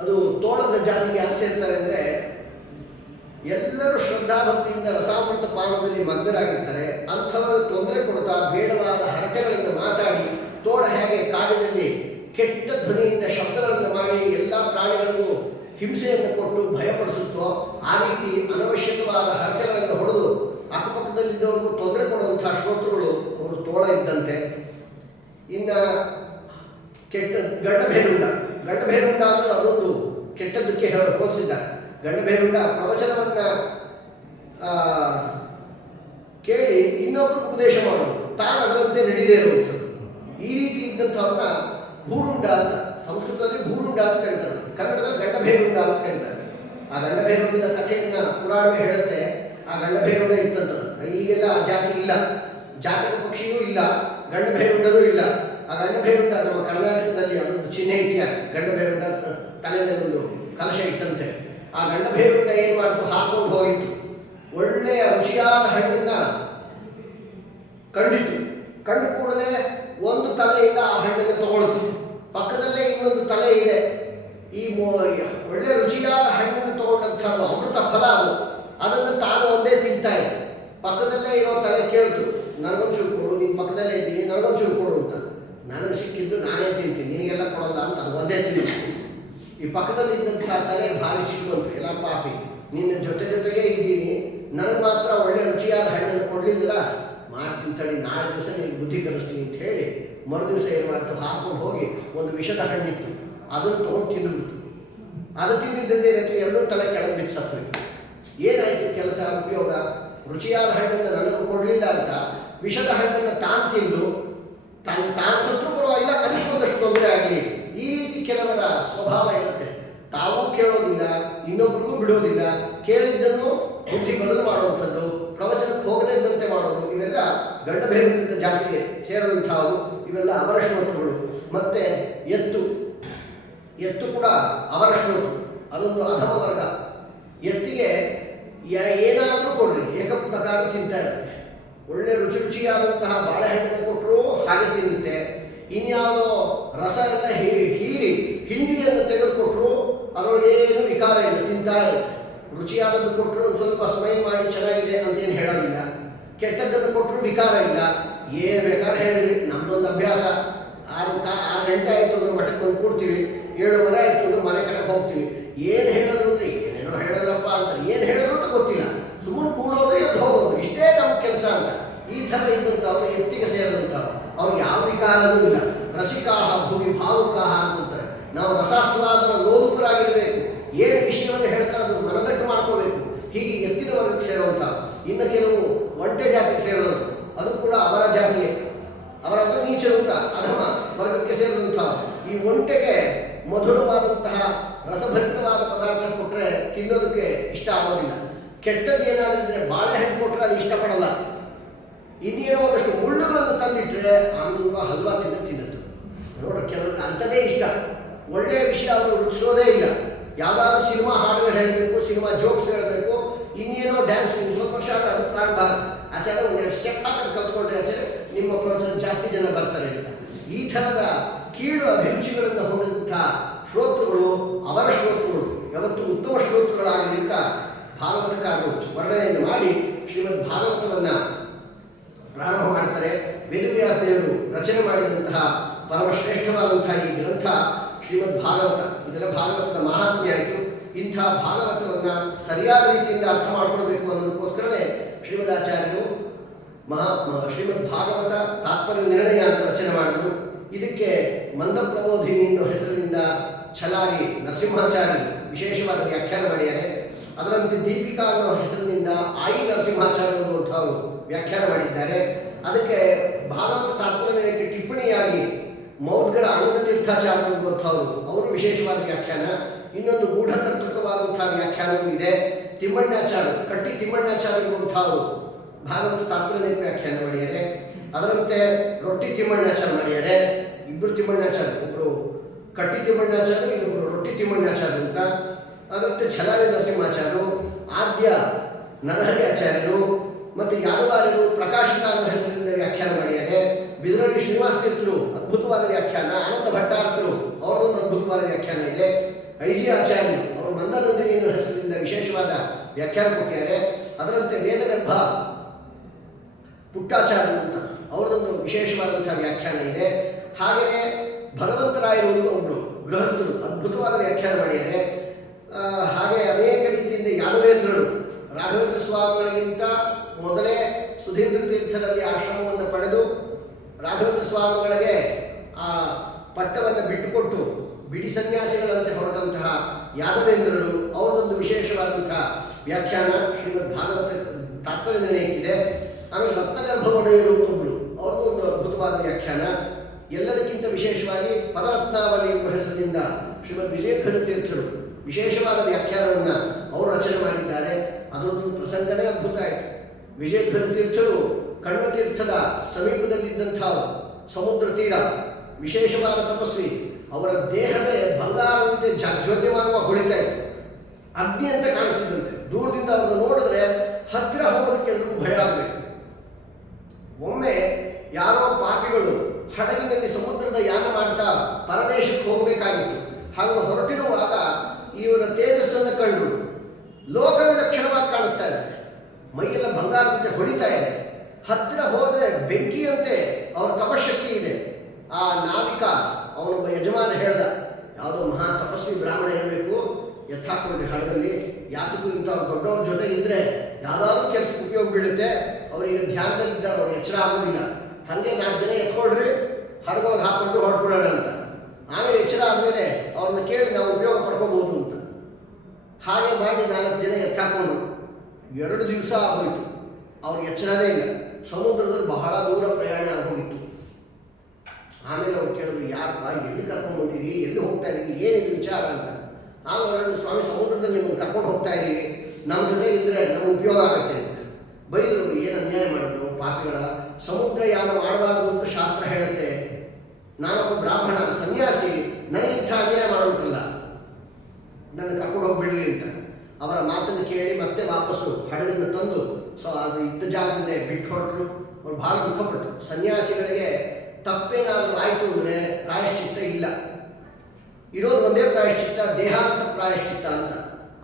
ಅದು ತೋಳದ ಜಾತಿಗೆ ಯಾರು ಸೇರ್ತಾರೆ ಅಂದರೆ, ಎಲ್ಲರೂ ಶ್ರದ್ಧಾಭಕ್ತಿಯಿಂದ ರಸಾಮೃತ ಪಾನದಲ್ಲಿ ಮಗ್ನರಾಗಿರ್ತಾರೆ. ಅಂಥವರಿಗೆ ತೊಂದರೆ ಕೊಡ್ತಾ ಬೇಡವಾದ ಹರಟೆಗಳಿಂದ ಮಾತಾಡಿ, ತೋಳ ಹೇಗೆ ಕಾಡಿನಲ್ಲಿ ಕೆಟ್ಟ ಧ್ವನಿಯಿಂದ ಶಬ್ದಗಳನ್ನು ಮಾಡಿ ಎಲ್ಲ ಪ್ರಾಣಿಗಳಿಗೂ ಹಿಂಸೆಯನ್ನು ಕೊಟ್ಟು ಭಯಪಡಿಸುತ್ತೋ, ಆ ರೀತಿ ಅನವಶ್ಯಕವಾದ ಹರಟೆಗಳನ್ನು ಹೊಡೆದು ಅಕ್ಕಪಕ್ಕದಲ್ಲಿದ್ದವ್ರಿಗೂ ತೊಂದರೆ ಕೊಡುವಂಥ ಶ್ರೋತೃಗಳು ಅವರು ತೋಳ ಇದ್ದಂತೆ. ಇನ್ನು ಕೆಟ್ಟ ಗಂಡಭೇರುಂಡ ಅನ್ನೋದು ಅದೊಂದು ಕೆಟ್ಟದ್ದಕ್ಕೆ ಹೋಲಿಸಿದ್ದಾರೆ. ಗಂಡಭೇರುಂಡ ಪ್ರವಚನವನ್ನು ಕೇಳಿ ಇನ್ನೊಬ್ಬರು ಉಪದೇಶ ಮಾಡೋದು, ತಾನು ಅದರಂತೆ ನಡೀದೇ ಇರುವಂಥದ್ದು. ಈ ರೀತಿ ಇದ್ದಂಥವ್ರನ್ನ ಭೂರುಂಡ ಅಂತ, ಸಂಸ್ಕೃತದಲ್ಲಿ ಭೂರುಂಡ ಅಂತ ಕರೀತಾರೆ, ಕನ್ನಡದಲ್ಲಿ ಗಂಡಭೇರುಂಡ ಅಂತ ಕರೀತಾರೆ. ಆ ಗಂಡಭೈರವನ ಕಥೆಯನ್ನು ಪುರಾಣವೇ ಹೇಳುತ್ತೆ. ಆ ಗಂಡಭೈರವನೇ ಇತ್ತಂತದ್ದು. ಈಗೆಲ್ಲ ಆ ಜಾತಿ ಇಲ್ಲ, ಜಾತಕ ಪಕ್ಷಿಯೂ ಇಲ್ಲ, ಗಂಡಭೈರವನೂ ಇಲ್ಲ. ಆ ಗಂಡಭೈರವ ನಮ್ಮ ಕರ್ನಾಟಕದಲ್ಲಿ ಅದೊಂದು ಚಿಹ್ನೆ ಇಟ್ಟಿದ್ದಾರೆ. ಗಂಡಭೈರವನ ತಲೆ ಮೇಲೆ ಒಂದು ಕಲಶ ಇಟ್ಟಂತೆ. ಆ ಗಂಡಭೈರವನ ಏನು ಮಾಡ್ತು, ಹಾಕೊಂಡು ಹೋಗಿತ್ತು. ಒಳ್ಳೆಯ ರುಚಿಯಾದ ಹಣ್ಣನ್ನ ಕಂಡಿತು. ಕಂಡು ಕೂಡಲೇ ಒಂದು ತಲೆಯಿಂದ ಆ ಹಣ್ಣನ್ನು ತಗೊಳ್ತು. ಪಕ್ಕದಲ್ಲೇ ಇನ್ನೊಂದು ತಲೆ ಇದೆ. ಈ ಒಳ್ಳೆ ರುಚಿಯಾದ ಹಣ್ಣನ್ನು ತಗೊಂಡಂಥದ್ದು ಅಮೃತ ಫಲ ಅದು. ಅದನ್ನು ತಾನು ಒಂದೇ ತಿಂತಾ ಇದೆ. ಪಕ್ಕದಲ್ಲೇ ಇರೋ ತಲೆ ಕೇಳ್ತು, ನನಗೊಂಚೂರು ಕೊಡು, ನೀನು ಪಕ್ಕದಲ್ಲೇ ಇದ್ದೀನಿ, ನನಗೊಂಚೂರು ಕೊಡು ಅಂತ. ನನಗೆ ಸಿಕ್ಕಿದ್ದು ನಾನೇ ತಿಂತೀನಿ, ನಿನಗೆಲ್ಲ ಕೊಡಲ್ಲ ಅಂತ ಅದು ಒಂದೇ ತಿಂತೀನಿ. ಈ ಪಕ್ಕದಲ್ಲಿ ಇದ್ದಂಥ ತಲೆ ಭಾರಿ ಸಿಕ್ಕುವಂತ, ಎಲ್ಲ ಪಾಪಿ, ನಿನ್ನ ಜೊತೆಗೆ ಇದ್ದೀನಿ, ನನಗೆ ಮಾತ್ರ ಒಳ್ಳೆ ರುಚಿಯಾದ ಹಣ್ಣನ್ನು ಕೊಡಲಿಲ್ಲ, ಮಾಡ್ತೀನಿ ತಡಿ, ನಾಳೆ ದಿವಸ ನಿನಗೆ ಬುದ್ಧಿ ಕಲಿಸ್ತೀನಿ ಅಂತ ಹೇಳಿ ಮರುದಿವಸ ಏನು ಮಾಡ್ತು, ಹಾಕೊಂಡು ಹೋಗಿ ಒಂದು ವಿಷದ ಹಣ್ಣಿತ್ತು, ಅದನ್ನು ತೊಗೊಂಡು ತಿಂದುಬಿಡ್ತು. ಅದು ತಿಂದಿದ್ದಂತೆ ಏನಾಯ್ತು, ಎರಡೂ ತಲೆ ಕೆಳಗೆ ಬಿದ್ದು ಸತ್ತೋಯ್ತು. ಏನಾಯಿತು ಕೆಲಸ, ಉಪಯೋಗ? ರುಚಿಯಾದ ಹಣ್ಣನ್ನು ನನಗೂ ಕೊಡಲಿಲ್ಲ ಅಂತ ವಿಷದ ಹಣ್ಣನ್ನು ತಾನು ತಿಂದು ತಾನು ಸತ್ರು ಪರವಾಗಿಲ್ಲ, ಅದಕ್ಕೆ ಒಂದಷ್ಟು ತೊಂದರೆ ಆಗಲಿ. ಈ ರೀತಿ ಕೆಲವರ ಸ್ವಭಾವ ಇರುತ್ತೆ. ತಾವೂ ಕೇಳೋದಿಲ್ಲ, ಇನ್ನೊಬ್ಬರಿಗೂ ಬಿಡೋದಿಲ್ಲ, ಕೇಳಿದ್ದನ್ನು ಬುದ್ಧಿ ಬದಲು ಮಾಡುವಂಥದ್ದು, ಪ್ರವಚನಕ್ಕೆ ಹೋಗದೇ ಇದ್ದಂತೆ ಮಾಡೋದು, ಇವೆಲ್ಲ ಗಂಡಭೈರವನ ಜಾತಿಗೆ ಸೇರುವಂಥವು. ಇವೆಲ್ಲ ಅವರ ಶ್ರೋತೃಗಳು. ಮತ್ತು ಎತ್ತು ಕೂಡ ಅವರ ಶ್ರೋತೃ, ಅದೊಂದು ಅಧಮ ವರ್ಗ. ಎತ್ತಿಗೆ ಏನಾದರೂ ಕೊಡ್ರಿ ಏಕಪ್ರಕಾರ ತಿಂತಾ ಇರುತ್ತೆ. ಒಳ್ಳೆ ರುಚಿಯಾದಂತಹ ಬಾಳೆಹಣ್ಣನ್ನು ಕೊಟ್ಟರು ಹಾಗೆ ತಿನ್ನುತ್ತೆ. ಇನ್ಯಾವುದೋ ರಸ ಎಲ್ಲ ಹೀರಿ ಹಿಂಡಿಯನ್ನು ತೆಗೆದುಕೊಟ್ರು ಅದರೊಳಗೇನು ವಿಕಾರ ಇಲ್ಲ, ತಿಂತಾ ಇರುತ್ತೆ. ರುಚಿಯಾದದ್ದು ಕೊಟ್ಟರು ಒಂದು ಸ್ವಲ್ಪ ಸ್ಮೈಲ್ ಮಾಡಿ ಚೆನ್ನಾಗಿದೆ ಅಂತೇನು ಹೇಳೋದಿಲ್ಲ. ಕೆಟ್ಟದ್ದನ್ನು ಕೊಟ್ಟರು ವಿಕಾರ ಇಲ್ಲ. ಏನು ಬೇಕಾದ್ರೆ ಹೇಳಿರಿ, ನಮ್ಮದೊಂದು ಅಭ್ಯಾಸ. 6 ಗಂಟೆ ಆಯಿತು ಅಂದ್ರೆ ಮಠಕ್ಕೆ ಬಂದು ಕೂಡ್ತೀವಿ, 7:30 ಆಯಿತು ಅಂದ್ರೆ ಮನೆ ಕಡೆಗೆ ಹೋಗ್ತೀವಿ. ಏನು ಹೇಳಿದ್ರು ಅಂದರೆ ಏನೇನೋ ಹೇಳಿದ್ರಪ್ಪ ಅಂತಾರೆ, ಏನು ಹೇಳಿದ್ರು ಅಂತ ಗೊತ್ತಿಲ್ಲ, ಸುಮ್ಮನೆ ಕೂಡೋದು ಎದ್ದು ಹೋಗೋದು, ಇಷ್ಟೇ ನಮ್ಮ ಕೆಲಸ ಅಂತ. ಈ ಥರ ಇದ್ದಂಥವ್ರು ಎತ್ತಿಗೆ ಸೇರಿದಂಥವ್ರು. ಅವ್ರಿಗೆ ಯಾವ ವಿಕಾರವೂ ಇಲ್ಲ. ರಸಿಕಾಹ ಭೂಮಿ ಭಾವುಕಾಹ ಅಂತಾರೆ. ನಾವು ರಸಾಸ್ವಾದನ ಲೋಲುಪರಾಗಿರಬೇಕು. ಏನು ವಿಷಯವನ್ನು ಹೇಳ್ತಾರೆ ಅದನ್ನು ಮನದಟ್ಟು ಮಾಡ್ಕೋಬೇಕು. ಹೀಗೆ ಎತ್ತಿನ ವರ್ಗಕ್ಕೆ ಸೇರುವಂಥವು. ಇನ್ನು ಕೆಲವು ಒಂಟೆ ಜಾತಿಗೆ ಸೇರಿದವರು, ಅದು ಕೂಡ ಅವರ ಜಾತಿಯೇ. ಅವರದ್ದು ನೀಚರೂಪ ಅಧಮ ವರ್ಗಕ್ಕೆ ಸೇರಿದಂಥವು. ಈ ಒಂಟೆಗೆ ಮಧುರವಾದಂತಹ ರಸಭರಿತವಾದ ಪದಾರ್ಥ ಕೊಟ್ಟರೆ ತಿನ್ನೋದಕ್ಕೆ ಇಷ್ಟ ಆಗೋದಿಲ್ಲ. ಕೆಟ್ಟದ್ದು ಏನಾದರೆ ಬಾಳೆಹಣ್ಣು ಕೊಟ್ಟರೆ ಅದು ಇಷ್ಟಪಡಲ್ಲ. ಇನ್ನೇನೋ ಒಂದಷ್ಟು ಮುಳ್ಳುಗಳನ್ನು ತಂದಿಟ್ಟರೆ ಆನಂದ ಹಲ್ವಾ ತಿನ್ನತ್ತು. ನೋಡ್ರಿ, ಕೆಲವರು ಅಂಥದ್ದೇ ಇಷ್ಟ. ಒಳ್ಳೆಯ ವಿಷಯ ಅವರು ರುಚಿಸೋದೇ ಇಲ್ಲ. ಯಾವುದಾದ್ರೂ ಸಿನಿಮಾ ಹಾಡುಗಳು ಹೇಳಬೇಕು, ಸಿನಿಮಾ ಜೋಕ್ಸ್ ಹೇಳಬೇಕು, ಇನ್ನೇನೋ ಡ್ಯಾನ್ಸ್, ಸ್ವಲ್ಪ ವರ್ಷ ಅದು ಪ್ರಾರಂಭ ಆಚಾರ ಒಂದೆರಡು ಸ್ಟೆಪ್ ಹಾಕಿ ಕಲ್ತ್ಕೊಂಡ್ರೆ ಆಚಾರ ನಿಮ್ಮ ಪ್ರವಚನ ಜಾಸ್ತಿ ಜನ ಬರ್ತಾರೆ ಅಂತ. ಈ ಥರದ ಕೀಳು ಅಭಿರುಚಿಗಳನ್ನು ಹೊಂದಿದಂಥ ಶ್ರೋತೃಗಳು ಅವರ ಶ್ರೋತೃಗಳು ಯಾವತ್ತು ಉತ್ತಮ ಶ್ರೋತೃಗಳಾಗಲಿ ಅಂತ ಭಾಗವತಕಾರರು ವರ್ಣನೆಯನ್ನು ಮಾಡಿ ಶ್ರೀಮದ್ ಭಾಗವತವನ್ನು ಪ್ರಾರಂಭ ಮಾಡ್ತಾರೆ. ವೇದವ್ಯಾಸದೇವರು ರಚನೆ ಮಾಡಿದಂತಹ ಪರಮಶ್ರೇಷ್ಠವಾದಂತಹ ಈ ಗ್ರಂಥ ಶ್ರೀಮದ್ ಭಾಗವತ. ಇದೆಲ್ಲ ಭಾಗವತದ ಮಹಾತ್ಮ್ಯ ಆಯಿತು. ಇಂಥ ಭಾಗವತವನ್ನು ಸರಿಯಾದ ರೀತಿಯಿಂದ ಅರ್ಥ ಮಾಡಿಕೊಳ್ಬೇಕು ಅನ್ನೋದಕ್ಕೋಸ್ಕರವೇ ಶ್ರೀಮದಾಚಾರ್ಯರು ಶ್ರೀಮದ್ ಭಾಗವತ ತಾತ್ಪರ್ಯ ನಿರ್ಣಯ ಅಂತ ರಚನೆ ಮಾಡಿದರು. ಇದಕ್ಕೆ ಮಂದಪ್ರಬೋಧಿನಿ ಎನ್ನುವ ಹೆಸರಿನಿಂದ ಛಲಾಗಿ ನರಸಿಂಹಾಚಾರ್ಯರು ವಿಶೇಷವಾದ ವ್ಯಾಖ್ಯಾನ ಮಾಡಿದ್ದಾರೆ. ಅದರಂತೆ ದೀಪಿಕಾ ಅನ್ನೋ ಹೆಸರಿನಿಂದ ಆಯಿ ನರಸಿಂಹಾಚಾರ್ಯ ಅನ್ನುವಂಥವರು ವ್ಯಾಖ್ಯಾನ ಮಾಡಿದ್ದಾರೆ. ಅದಕ್ಕೆ ಭಾಗವತ ತಾತ್ಪರ್ಯ ನಿರ್ಣಯಕ್ಕೆ ಟಿಪ್ಪಣಿಯಾಗಿ ಮೌದ್ಗರ ಆನಂದ ತೀರ್ಥಾಚಾರ್ಯ ಅನ್ನುವಂಥವರು ಅವರು ವಿಶೇಷವಾದ ವ್ಯಾಖ್ಯಾನ. ಇನ್ನೊಂದು ಗೂಢಕರ್ತೃಕವಾದಂತಹ ವ್ಯಾಖ್ಯಾನವೂ ಇದೆ. ತಿಮ್ಮಣ್ಣಾಚಾರ್ಯ ಕಟ್ಟಿ ತಿಮ್ಮಣ್ಣಾಚಾರ್ಯ ಅನ್ನುವಂಥವರು ಭಾಗವತ ತಾತ್ಪರ್ಯ ವ್ಯಾಖ್ಯಾನ ಮಾಡಿದ್ದಾರೆ. ಅದರಂತೆ ರೊಟ್ಟಿ ತಿಮ್ಮಣ್ಣಾಚಾರ್ಯ ಮಾಡಿದ್ದಾರೆ. ಇಬ್ಬರು ತಿಮ್ಮಣ್ಣಾಚಾರ್ಯ, ಒಬ್ಬರು ಕಟ್ಟಿ ತಿಮ್ಮಣ್ಣಾಚಾರ್ಯ, ಇನ್ನೊಬ್ಬರು ರೊಟ್ಟಿ ತಿಮ್ಮಣ್ಣಾಚಾರ್ಯ ಅಂತ. ಅದರಂತೆ ಛಲಾರಿ ನರಸಿಂಹಾಚಾರ್ಯರು, ಆದ್ಯ ನರಹರಿ ಆಚಾರ್ಯರು ಮತ್ತು ಯಾದವಾರ್ಯರು ಪ್ರಕಾಶಕ ಅನ್ನೋ ಹೆಸರಿನಿಂದ ವ್ಯಾಖ್ಯಾನ ಮಾಡಿದ್ದಾರೆ. ಬಿದರಳ್ಳಿ ಶ್ರೀನಿವಾಸ ತೀರ್ಥರು ಅದ್ಭುತವಾದ ವ್ಯಾಖ್ಯಾನ. ಆನಂದ ಭಟ್ಟಾರಕರು ಅವರದೊಂದು ಅದ್ಭುತವಾದ ವ್ಯಾಖ್ಯಾನ ಇದೆ. ಐಜಿ ಆಚಾರ್ಯರು ಅವರು ಮಂದನಂದಿನಿ ಅನ್ನೋ ಹೆಸರಿನಿಂದ ವಿಶೇಷವಾದ ವ್ಯಾಖ್ಯಾನ ಕೊಟ್ಟಿದ್ದಾರೆ. ಅದರಂತೆ ವೇದಗರ್ಭ ಪುಟ್ಟಾಚಾರ್ಯರು ಅಂತ ಅವರದೊಂದು ವಿಶೇಷವಾದಂತಹ ವ್ಯಾಖ್ಯಾನ ಇದೆ. ಹಾಗೆಯೇ ಭಗವಂತರಾಯರು ಅಂತ ಒಬ್ಬರು ಗೃಹಸ್ಥರು ಅದ್ಭುತವಾದ ವ್ಯಾಖ್ಯಾನ ಮಾಡಿದ್ದಾರೆ. ಹಾಗೆ ಅನೇಕ ರೀತಿಯಿಂದ ಯಾದವೇಂದ್ರರು ರಾಘವೇಂದ್ರ ಸ್ವಾಮಿಗಳಿಗಿಂತ ಮೊದಲೇ ಸುಧೀಂದ್ರ ತೀರ್ಥರಲ್ಲಿ ಆಶ್ರಮವನ್ನು ಪಡೆದು ರಾಘವೇಂದ್ರ ಸ್ವಾಮಿಗಳಿಗೆ ಆ ಪಟ್ಟವನ್ನು ಬಿಟ್ಟುಕೊಟ್ಟು ಬಿಡಿ ಸನ್ಯಾಸಿಗಳಂತೆ ಹೊರಟಂತಹ ಯಾದವೇಂದ್ರರು ಅವರದೊಂದು ವಿಶೇಷವಾದಂತಹ ವ್ಯಾಖ್ಯಾನ ಶ್ರೀಮದ್ ಭಾಗವತ ತಾತ್ಪರ್ಯ ನಿರ್ಣಯಕ್ಕಿದೆ. ಆಮೇಲೆ ರತ್ನಗರ್ಭ ಒಡೆಯರು ಒಬ್ಬರು ಅವ್ರಿಗೂ ಒಂದು ಅದ್ಭುತವಾದ ವ್ಯಾಖ್ಯಾನ. ಎಲ್ಲದಕ್ಕಿಂತ ವಿಶೇಷವಾಗಿ ಪದರತ್ನಾವಲಿ ಎಂಬ ಹೆಸರಿನಿಂದ ಶ್ರೀಮದ್ ವಿಜಯಧ್ವಜ ತೀರ್ಥರು ವಿಶೇಷವಾದ ವ್ಯಾಖ್ಯಾನವನ್ನು ಅವರು ರಚನೆ ಮಾಡಿದ್ದಾರೆ. ಅದೊಂದು ಪ್ರಸಂಗನೇ ಅದ್ಭುತ ಆಯಿತು. ವಿಜಯಧ್ವರ ತೀರ್ಥರು ಕಣ್ವತೀರ್ಥದ ಸಮೀಪದಲ್ಲಿದ್ದಂಥ ಸಮುದ್ರ ತೀರ, ವಿಶೇಷವಾದ ತಪಸ್ವಿ. ಅವರ ದೇಹವೇ ಬಂಗಾರದಂತೆ ಜಾಜ್ವಲ್ಯವಾಗುವ ಹೊಳಿತಾ ಇತ್ತು, ಅಗ್ನಿ ಅಂತ ಕಾಣುತ್ತಿದ್ದಂತೆ. ದೂರದಿಂದ ಅವ್ರನ್ನ ನೋಡಿದ್ರೆ ಹತ್ತಿರ ಹೋಗೋದಕ್ಕೆ ಎಲ್ರಿಗೂ ಭಯ ಆಗಬೇಕು. ಒಮ್ಮೆ ಯಾರೋ ಪಾಪಿಗಳು ಹಡಗಿನಲ್ಲಿ ಸಮುದ್ರದ ಯಾನ ಮಾಡ್ತಾ ಪರದೇಶಕ್ಕೆ ಹೋಗಬೇಕಾಗಿತ್ತು. ಹಾಗೆ ಹೊರಟಿರುವಾಗ ಇವರ ತೇಜಸ್ಸನ್ನು ಕಂಡು ಲೋಕವಿಲಕ್ಷಣವಾಗಿ ಕಾಣುತ್ತಾ ಇದೆ. ಮೈಯೆಲ್ಲ ಬಂಗಾರದಂತೆ ಹೊಡಿತಾ ಇದೆ. ಹತ್ತಿರ ಹೋದರೆ ಬೆಂಕಿಯಂತೆ ಅವರ ತಪಶಕ್ತಿ ಇದೆ. ಆ ನಾವಿಕ ಅವನೊಬ್ಬ ಯಜಮಾನ ಹೇಳ್ದ, ಯಾವುದೋ ಮಹಾ ತಪಸ್ವಿ ಬ್ರಾಹ್ಮಣ ಇರಬೇಕು, ಎತ್ತಾಕೊಂಡ್ರೆ ಹಡಗಲ್ಲಿ, ಯಾತಕ್ಕೂ ಇಂಥ ದೊಡ್ಡವ್ರ ಜೊತೆ ಇದ್ದರೆ ಯಾವುದಾದ್ರೂ ಕೆಲಸಕ್ಕೆ ಉಪಯೋಗ ಬೀಳುತ್ತೆ, ಅವರಿಗೆ ಧ್ಯಾನದಲ್ಲಿದ್ದಾರೆ, ಅವ್ರು ಎಚ್ಚರ ಆಗೋದಿಲ್ಲ. ಹಾಗೆ 4 ಜನ ಎತ್ಕೊಳ್ರಿ, ಹಡಗೊಳಗೆ ಹಾಕ್ಕೊಂಡು ಹೊರಟ್ಬಿಡೋಣ ಅಂತ. ಆಮೇಲೆ ಎಚ್ಚರ ಆದಮೇಲೆ ಅವ್ರನ್ನ ಕೇಳಿ ನಾವು ಉಪಯೋಗ ಪಡ್ಕೋಬಹುದು ಅಂತ. ಹಾಗೆ ಮಾಡಿ 4 ಜನ ಎತ್ತಾಕೊಂಡ್ರು. 2 ದಿವಸ ಆಗೋಯಿತು, ಅವ್ರಿಗೆ ಎಚ್ಚರದೇ ಇಲ್ಲ. ಸಮುದ್ರದಲ್ಲಿ ಬಹಳ ದೂರ ಪ್ರಯಾಣ ಆಗೋಗಿತ್ತು. ಆಮೇಲೆ ಅವ್ರು ಕೇಳಿದ್ರು, ಯಾರಪ್ಪ, ಎಲ್ಲಿ ಕರ್ಕೊಂಡು ಬಂದಿರಿ, ಎಲ್ಲಿ ಹೋಗ್ತಾ ಇದ್ದೀವಿ, ಏನಿದೆ ವಿಚಾರ ಅಂತ. ಆಗ ಅವರು, ಸ್ವಾಮಿ ಸಮುದ್ರದಲ್ಲಿ ನಿಮ್ಮನ್ನು ಕರ್ಕೊಂಡು ಹೋಗ್ತಾ ಇದ್ದೀವಿ, ನಮ್ಮ ಜೊತೆ ಇದ್ದರೆ ನಮ್ಗೆ ಉಪಯೋಗ ಆಗುತ್ತೆ ಅಂತ ಬೈದರು. ಏನು ಅನ್ಯಾಯ ಮಾಡಿದ್ರು ಪಾಪಿಗಳ. ಸಮುದ್ರ ಯಾನ ಮಾಡಬಾರ್ದು ಅಂತ ಶಾಸ್ತ್ರ ಹೇಳುತ್ತೆ. ನಾನೊಬ್ಬ ಬ್ರಾಹ್ಮಣ ಸನ್ಯಾಸಿ, ನನಗಿಂಥ ಅನ್ಯಾಯ ಮಾಡೋದಿಲ್ಲ, ನನ್ನ ಕರ್ಕೊಂಡು ಹೋಗ್ಬಿಡ್ರಿ ಅಂತ. ಅವರ ಮಾತನ್ನು ಕೇಳಿ ಮತ್ತೆ ವಾಪಸ್ಸು ಹಡಗನ್ನು ತಂದು ಅದು ಇದ್ದ ಜಾಗದಲ್ಲೇ ಬಿಟ್ಟು ಹೊರಟರು. ಅವ್ರು ಭಾಳ ದುಃಖಪಟ್ಟರು. ಸನ್ಯಾಸಿಗಳಿಗೆ ತಪ್ಪೇನಾದರೂ ಆಯಿತು ಅಂದರೆ ಪ್ರಾಯಶ್ಚಿತ್ತ ಇಲ್ಲ, ಇರೋದು ಒಂದೇ ಪ್ರಾಯಶ್ಚಿತ್ತ, ದೇಹಾಂತ ಪ್ರಾಯಶ್ಚಿತ್ತ ಅಂತ.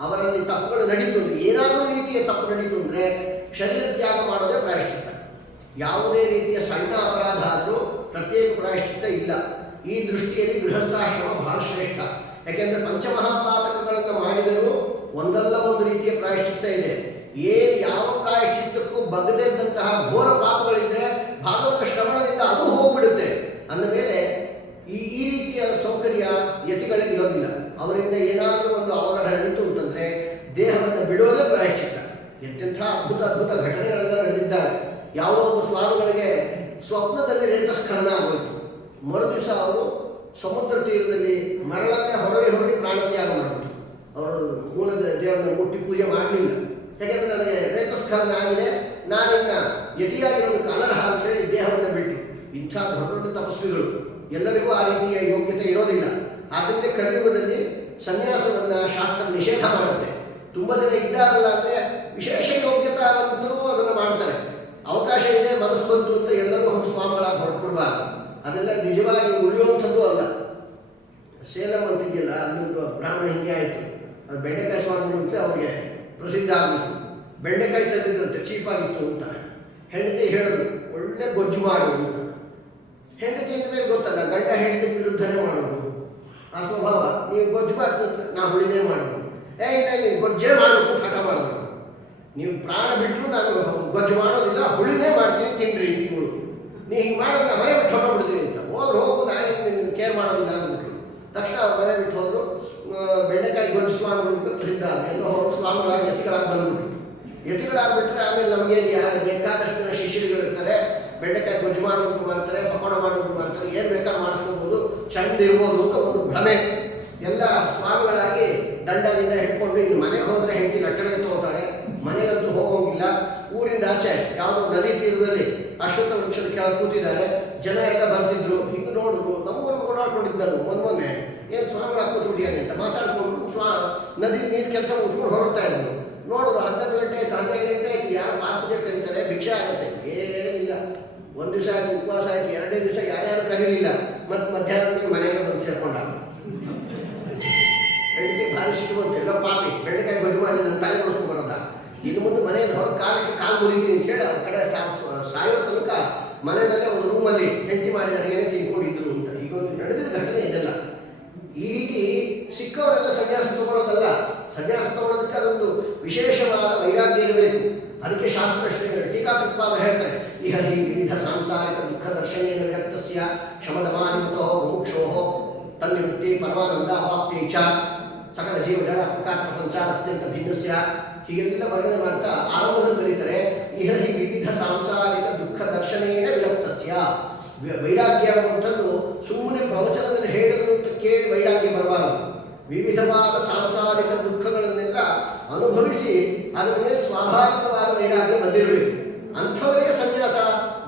ಅವರಲ್ಲಿ ತಪ್ಪುಗಳು ನಡೀತು ಅಂದರೆ, ಏನಾದರೂ ರೀತಿಯ ತಪ್ಪು ನಡೀತು ಅಂದರೆ ಶರೀರ ತ್ಯಾಗ ಮಾಡೋದೇ ಪ್ರಾಯಶ್ಚಿತ್ತ. ಯಾವುದೇ ರೀತಿಯ ಸಣ್ಣ ಅಪರಾಧ ಆದರೂ ಪ್ರತ್ಯೇಕ ಪ್ರಾಯಶ್ಚಿತ್ತ ಇಲ್ಲ. ಈ ದೃಷ್ಟಿಯಲ್ಲಿ ಗೃಹಸ್ಥಾಶ್ರಮ ಬಹಳ ಶ್ರೇಷ್ಠ. ಯಾಕೆಂದರೆ ಪಂಚಮಹಾಪಾತಕಗಳನ್ನು ಮಾಡಿದರೂ ಒಂದಲ್ಲ ಒಂದು ರೀತಿಯ ಪ್ರಾಯಶ್ಚಿತ್ತ ಇದೆ. ಯಾವ ಪ್ರಾಯಶ್ಚಿತ್ತಕ್ಕೂ ಬಗದಿದ್ದಂತಹ ಘೋರ ಪಾಪಗಳಿದ್ದರೆ ಭಾಗವತ ಶ್ರವಣದಿಂದ ಅದು ಹೋಗ್ಬಿಡುತ್ತೆ. ಅಂದಮೇಲೆ ಈ ರೀತಿಯ ಸೌಕರ್ಯ ಯತಿಗಳಿಗೆ ಇರೋದಿಲ್ಲ. ಅವರಿಂದ ಏನಾದರೂ ಒಂದು ಅವಘಡ ನಡೀತು ಅಂತಂದರೆ ದೇಹವನ್ನು ಬಿಡೋದೇ ಪ್ರಾಯಶ್ಚಿತ್ತ. ಎಂತೆಂಥ ಅದ್ಭುತ ಅದ್ಭುತ ಘಟನೆಗಳೆಲ್ಲ ನಡೆದಿದ್ದಾವೆ. ಯಾವುದೋ ಒಬ್ಬ ಸ್ವಾಮಿಗಳಿಗೆ ಸ್ವಪ್ನದಲ್ಲಿ ರೇತಸ್ಖಲನ ಆಗೋಯಿತು. ಮರುದಿವಸ ಅವರು ಸಮುದ್ರ ತೀರದಲ್ಲಿ ಮರಳಲ್ಲೇ ಹೊರಳಿ ಪ್ರಾಣತ್ಯಾಗ ಮಾಡಿಬಿಟ್ಟು, ಅವರು ಮೂಲದ ದೇವರನ್ನು ಮುಟ್ಟಿ ಪೂಜೆ ಮಾಡಲಿಲ್ಲ. ಯಾಕೆಂದರೆ ನನಗೆ ರೇತಸ್ಖಲನ ಆಗಿದೆ, ನಾನಿನ್ನ ಯತಿಯಾಗಿರೋದಕ್ಕೆ ಅನರ್ಹ ಅಂತ ಹೇಳಿ ದೇಹವನ್ನು ಬಿಟ್ಟು. ಇಂಥ ದೊಡ್ಡ ದೊಡ್ಡ ತಪಸ್ವಿಗಳು ಎಲ್ಲರಿಗೂ ಆ ರೀತಿಯ ಯೋಗ್ಯತೆ ಇರೋದಿಲ್ಲ. ಆದ್ದರಿಂದ ಕಲಿಯುಗದಲ್ಲಿ ಸನ್ಯಾಸವನ್ನು ಶಾಸ್ತ್ರ ನಿಷೇಧ ಮಾಡುತ್ತೆ. ತುಂಬ ಜನ ಇದ್ದಾರಲ್ಲ ಅಂದರೆ ವಿಶೇಷ ಯೋಗ್ಯತಾವಂತರೂ ಅದನ್ನು ಮಾಡ್ತಾರೆ. ಅವಕಾಶ ಇದೆ, ಮನಸ್ಸು ಬಂತು ಅಂತ ಎಲ್ಲರೂ ಒಂದು ಸ್ವಾಮಿಗಳಾಗಿ ಹೊರಟ್ಬಿಡ್ಬಾರ್ದು. ಅದೆಲ್ಲ ನಿಜವಾಗಿ ಉಳಿಯುವಂಥದ್ದು ಅಲ್ಲ. ಸೇಲಂ ಅಂತಿದೆಯಲ್ಲ, ಅಲ್ಲೊಂದು ಬ್ರಾಹ್ಮಣ ಹಿಂಗೆ ಆಯಿತು. ಅದು ಬೆಂಡೆಕಾಯಿ ಸ್ವಾಮಿಗಳು ಅಂತ ಅವ್ರಿಗೆ ಪ್ರಸಿದ್ಧ ಆಗಿತ್ತು. ಬೆಂಡೆಕಾಯಿ ತಂದಿದ್ರಂತೆ, ಚೀಪಾಗಿತ್ತು ಅಂತ. ಹೆಂಡತಿ ಹೇಳಿದ್ರು, ಒಳ್ಳೆ ಗೊಜ್ಜು ಮಾಡು ಅಂತ. ಹೆಂಡತಿ ಮೇಲೆ ಗೊತ್ತಲ್ಲ, ಗಂಡ ಹೆಂಡತಿ ವಿರುದ್ಧನೇ ಮಾಡೋದು ಆ ಸ್ವಭಾವ. ನೀವು ಗೊಜ್ಜು ಮಾಡ್ತಿದ್ರೆ ನಾವು ಹುಳಿನೇ ಮಾಡೋದು. ಇಲ್ಲ ನೀವು ಗೊಜ್ಜೇ ಮಾಡಬೇಕು ಹಠ ಮಾಡಿದ್ರು. ನೀವು ಪ್ರಾಣ ಬಿಟ್ಟರು ನಾನು ಗೊಜ್ಜು ಮಾಡೋದಿಲ್ಲ, ಹುಳಿನೇ ಮಾಡ್ತೀನಿ, ತಿನ್ನಿರಿ ಇವಳು. ನೀವು ಹಿಂಗೆ ಮಾಡೋದು ಮನೆ ಬಿಟ್ಟು ಹೊರಬಿಡ್ತೀನಿ ಅಂತ. ಹೋದ್ರು ಹೋಗು, ನಾನು ಕೇರ್ ಮಾಡೋದಿಲ್ಲ ಅಂದ್ಬಿಟ್ರು. ತಕ್ಷಣ ಅವ್ರು ಮನೆ ಬಿಟ್ಟು ಹೋದರು. ಬೆಂಡೆಕಾಯಿ ಗೊಜ್ಜು ಸ್ವಾಮಿಗಳು ಪ್ರಸಿದ್ಧ. ಎಲ್ಲ ಹೋಗಿ ಸ್ವಾಮಿಗಳಾಗಿ ಯತಿಗಳಾಗಿ ಬಂದ್ಬಿಟ್ರು. ಯತಿಗಳಾಗ್ಬಿಟ್ರೆ ಆಮೇಲೆ ನಮಗೇನು ಯಾರು ಬೇಕಾದಷ್ಟು ಜನ ಶಿಷ್ಯರುಗಳಿರ್ತಾರೆ. ಬೆಂಡೆಕಾಯಿ ಗೊಜ್ಜು ಮಾಡೋದು ಮಾಡ್ತಾರೆ, ಪಕೋಡ ಮಾಡೋದು ಮಾಡ್ತಾರೆ, ಏನು ಬೇಕಾದ್ರೂ ಮಾಡಿಸ್ಕೋಬೋದು, ಚಂದ ಇರ್ಬೋದು ಅಂತ ಒಂದು ಭ್ರಮೆ. ಎಲ್ಲ ಸ್ವಾಮಿಗಳಾಗಿ ದಂಡದಿಂದ ಹಿಡ್ಕೊಂಡು ಇನ್ನು ಮನೆಗೆ ಹೋದರೆ ಹೆಂಡತಿ ಲಟ್ಟಣೆ ತಗೋತಾಳೆ, ಮನೆಯಂತೂ ಹೋಗೋಂಗಿಲ್ಲ. ಊರಿಂದ ಆಚೆ ಯಾವುದೋ ನದಿ ತೀರದಲ್ಲಿ ಅಶ್ವತ್ಥ ವೃಕ್ಷದ ಕೆಳಗೆ ಕೂತಿದ್ದಾರೆ. ಜನ ಎಲ್ಲ ಬರ್ತಿದ್ರು, ಹಿಂಗೆ ನೋಡಿದ್ರು. ನಮಗೂ ಓಡಾಡ್ಕೊಂಡಿದ್ದರು ಮೊನ್ನೆ ಏನು ಸ್ವಾಮಿಗಳಾಗಿ ಕೂತ್ಬಿಟ್ಟಿಯಾನೆ ಅಂತ ಮಾತಾಡ್ಕೊಂಡು ನದಿ ನೀರು ಕೆಲಸ ಮುಗಿಸ್ಕೊಂಡು ಹೊರಡ್ತಾ ಇದ್ರು. ನೋಡಿದ್ರು 11 ಗಂಟೆ ಆಯ್ತು, 12 ಗಂಟೆ ಆಯ್ತು, ಯಾರು ಮಾತುಗೆ ಕರೀತಾರೆ, ಭಿಕ್ಷೆ ಆಗುತ್ತೆ. ಏನಿಲ್ಲ, ಒಂದು ದಿವಸ ಆಯ್ತು, ಉಪವಾಸ ಆಯ್ತು, 2ನೇ ದಿವಸ ಯಾರ್ಯಾರು ಕರೀಲಿಲ್ಲ. ಮತ್ತು ಮಧ್ಯಾಹ್ನ ಮನೆಗೆ ಬಂದು ಸೇರ್ಕೊಂಡ. ಹೆಂಡತಿ ಭಾರಿ ಸಿಟ್ಟು ಬಂತು, ಎಲ್ಲ ಪಾಪಿ ಬೆಂಡೆಕಾಯಿ ಗೊಜ್ಜು ಮಾಡಿ ನನ್ನ ತಲೆ ಕೊಡಿಸ್ಕೊಂಡು ಬರೋದ, ಇನ್ನು ಮುಂದೆ ಮನೆಯಿಂದ ಹೊರಗೆ ಕಾಲು ಮುರಿತೀನಿ ಅಂತ ಹೇಳಿ ಅವ್ರ ಕಡೆ ಸಾಯೋ ತನಕ ಮನೆಯಲ್ಲೇ ಒಂದು ರೂಮಲ್ಲಿ ಹೆಂಡತಿ ಮಾಡಿದ ಅಡುಗೆನೇ ತಿನ್ಕೊಂಡಿದ್ರು ಅಂತ. ಈಗ ಒಂದು ನಡೆದಿದ್ದ ಘಟನೆ ಇದೆಲ್ಲ. ಈ ರೀತಿ ಸಿಕ್ಕವರೆಲ್ಲ ಸನ್ಯಾಸ ತಗೊಳ್ಳೋದಲ್ಲ. ಸನ್ಯಾಸ ತಗೊಳ್ಳೋದಕ್ಕೆ ಅದೊಂದು ವಿಶೇಷವಾದ ವೈರಾಗ್ಯ ಇರಬೇಕು. ಅದಕ್ಕೆ ಶಾಸ್ತ್ರ ಟೀಕಾಕೃತ್ಪಾದ ಹೇಳ್ತಾರೆ, ಇಹ ಹಿ ವಿವಿಧ ಸಾಂಸಾರಿಕ ದುಃಖ ದರ್ಶನೇನ ವಿರಕ್ತಸ್ಯ ಶಮದಮಾನಿಮತೋ ಮುಮುಕ್ಷೋಹೋ ತನ್ನಿವೃತ್ತಿ ಪರಮಾನಂದ ಅವಾಪ್ತಿ ಚ ಸಕಲ ಜೀವ ಜಡ ಪ್ರಕಾರ ಪ್ರಪಂಚ ಅತ್ಯಂತ ಭಿನ್ನಸ್ಯ. ಹೀಗೆಲ್ಲ ವರ್ಣನೆ ಮಾಡ್ತಾ ಆರಂಭದಲ್ಲಿ ಬರೀತಾರೆ, ಇಹ ಹಿ ವಿವಿಧ ಸಾಂಸಾರಿಕ ದುಃಖ ದರ್ಶನೇನ ವಿರಕ್ತಸ್ಯ. ವೈರಾಗ್ಯ ಅನ್ನುವಂಥದ್ದು ಸುಮ್ಮನೆ ಪ್ರವಚನದಲ್ಲಿ ಹೇಳಿದ್ರು ಅಂತ ಕೇಳಿ ವೈರಾಗ್ಯ ಬರಬಾರದು. ವಿವಿಧವಾದ ಸಾಂಸಾರಿಕ ದುಃಖಗಳನ್ನೆಲ್ಲ ಅನುಭವಿಸಿ ಅದರ ಮೇಲೆ ಸ್ವಾಭಾವಿಕವಾದ ವೈರಾಗ್ಯ ಬಂದಿರಬೇಕು. ಅಂಥವರಿಗೆ ಸನ್ಯಾಸ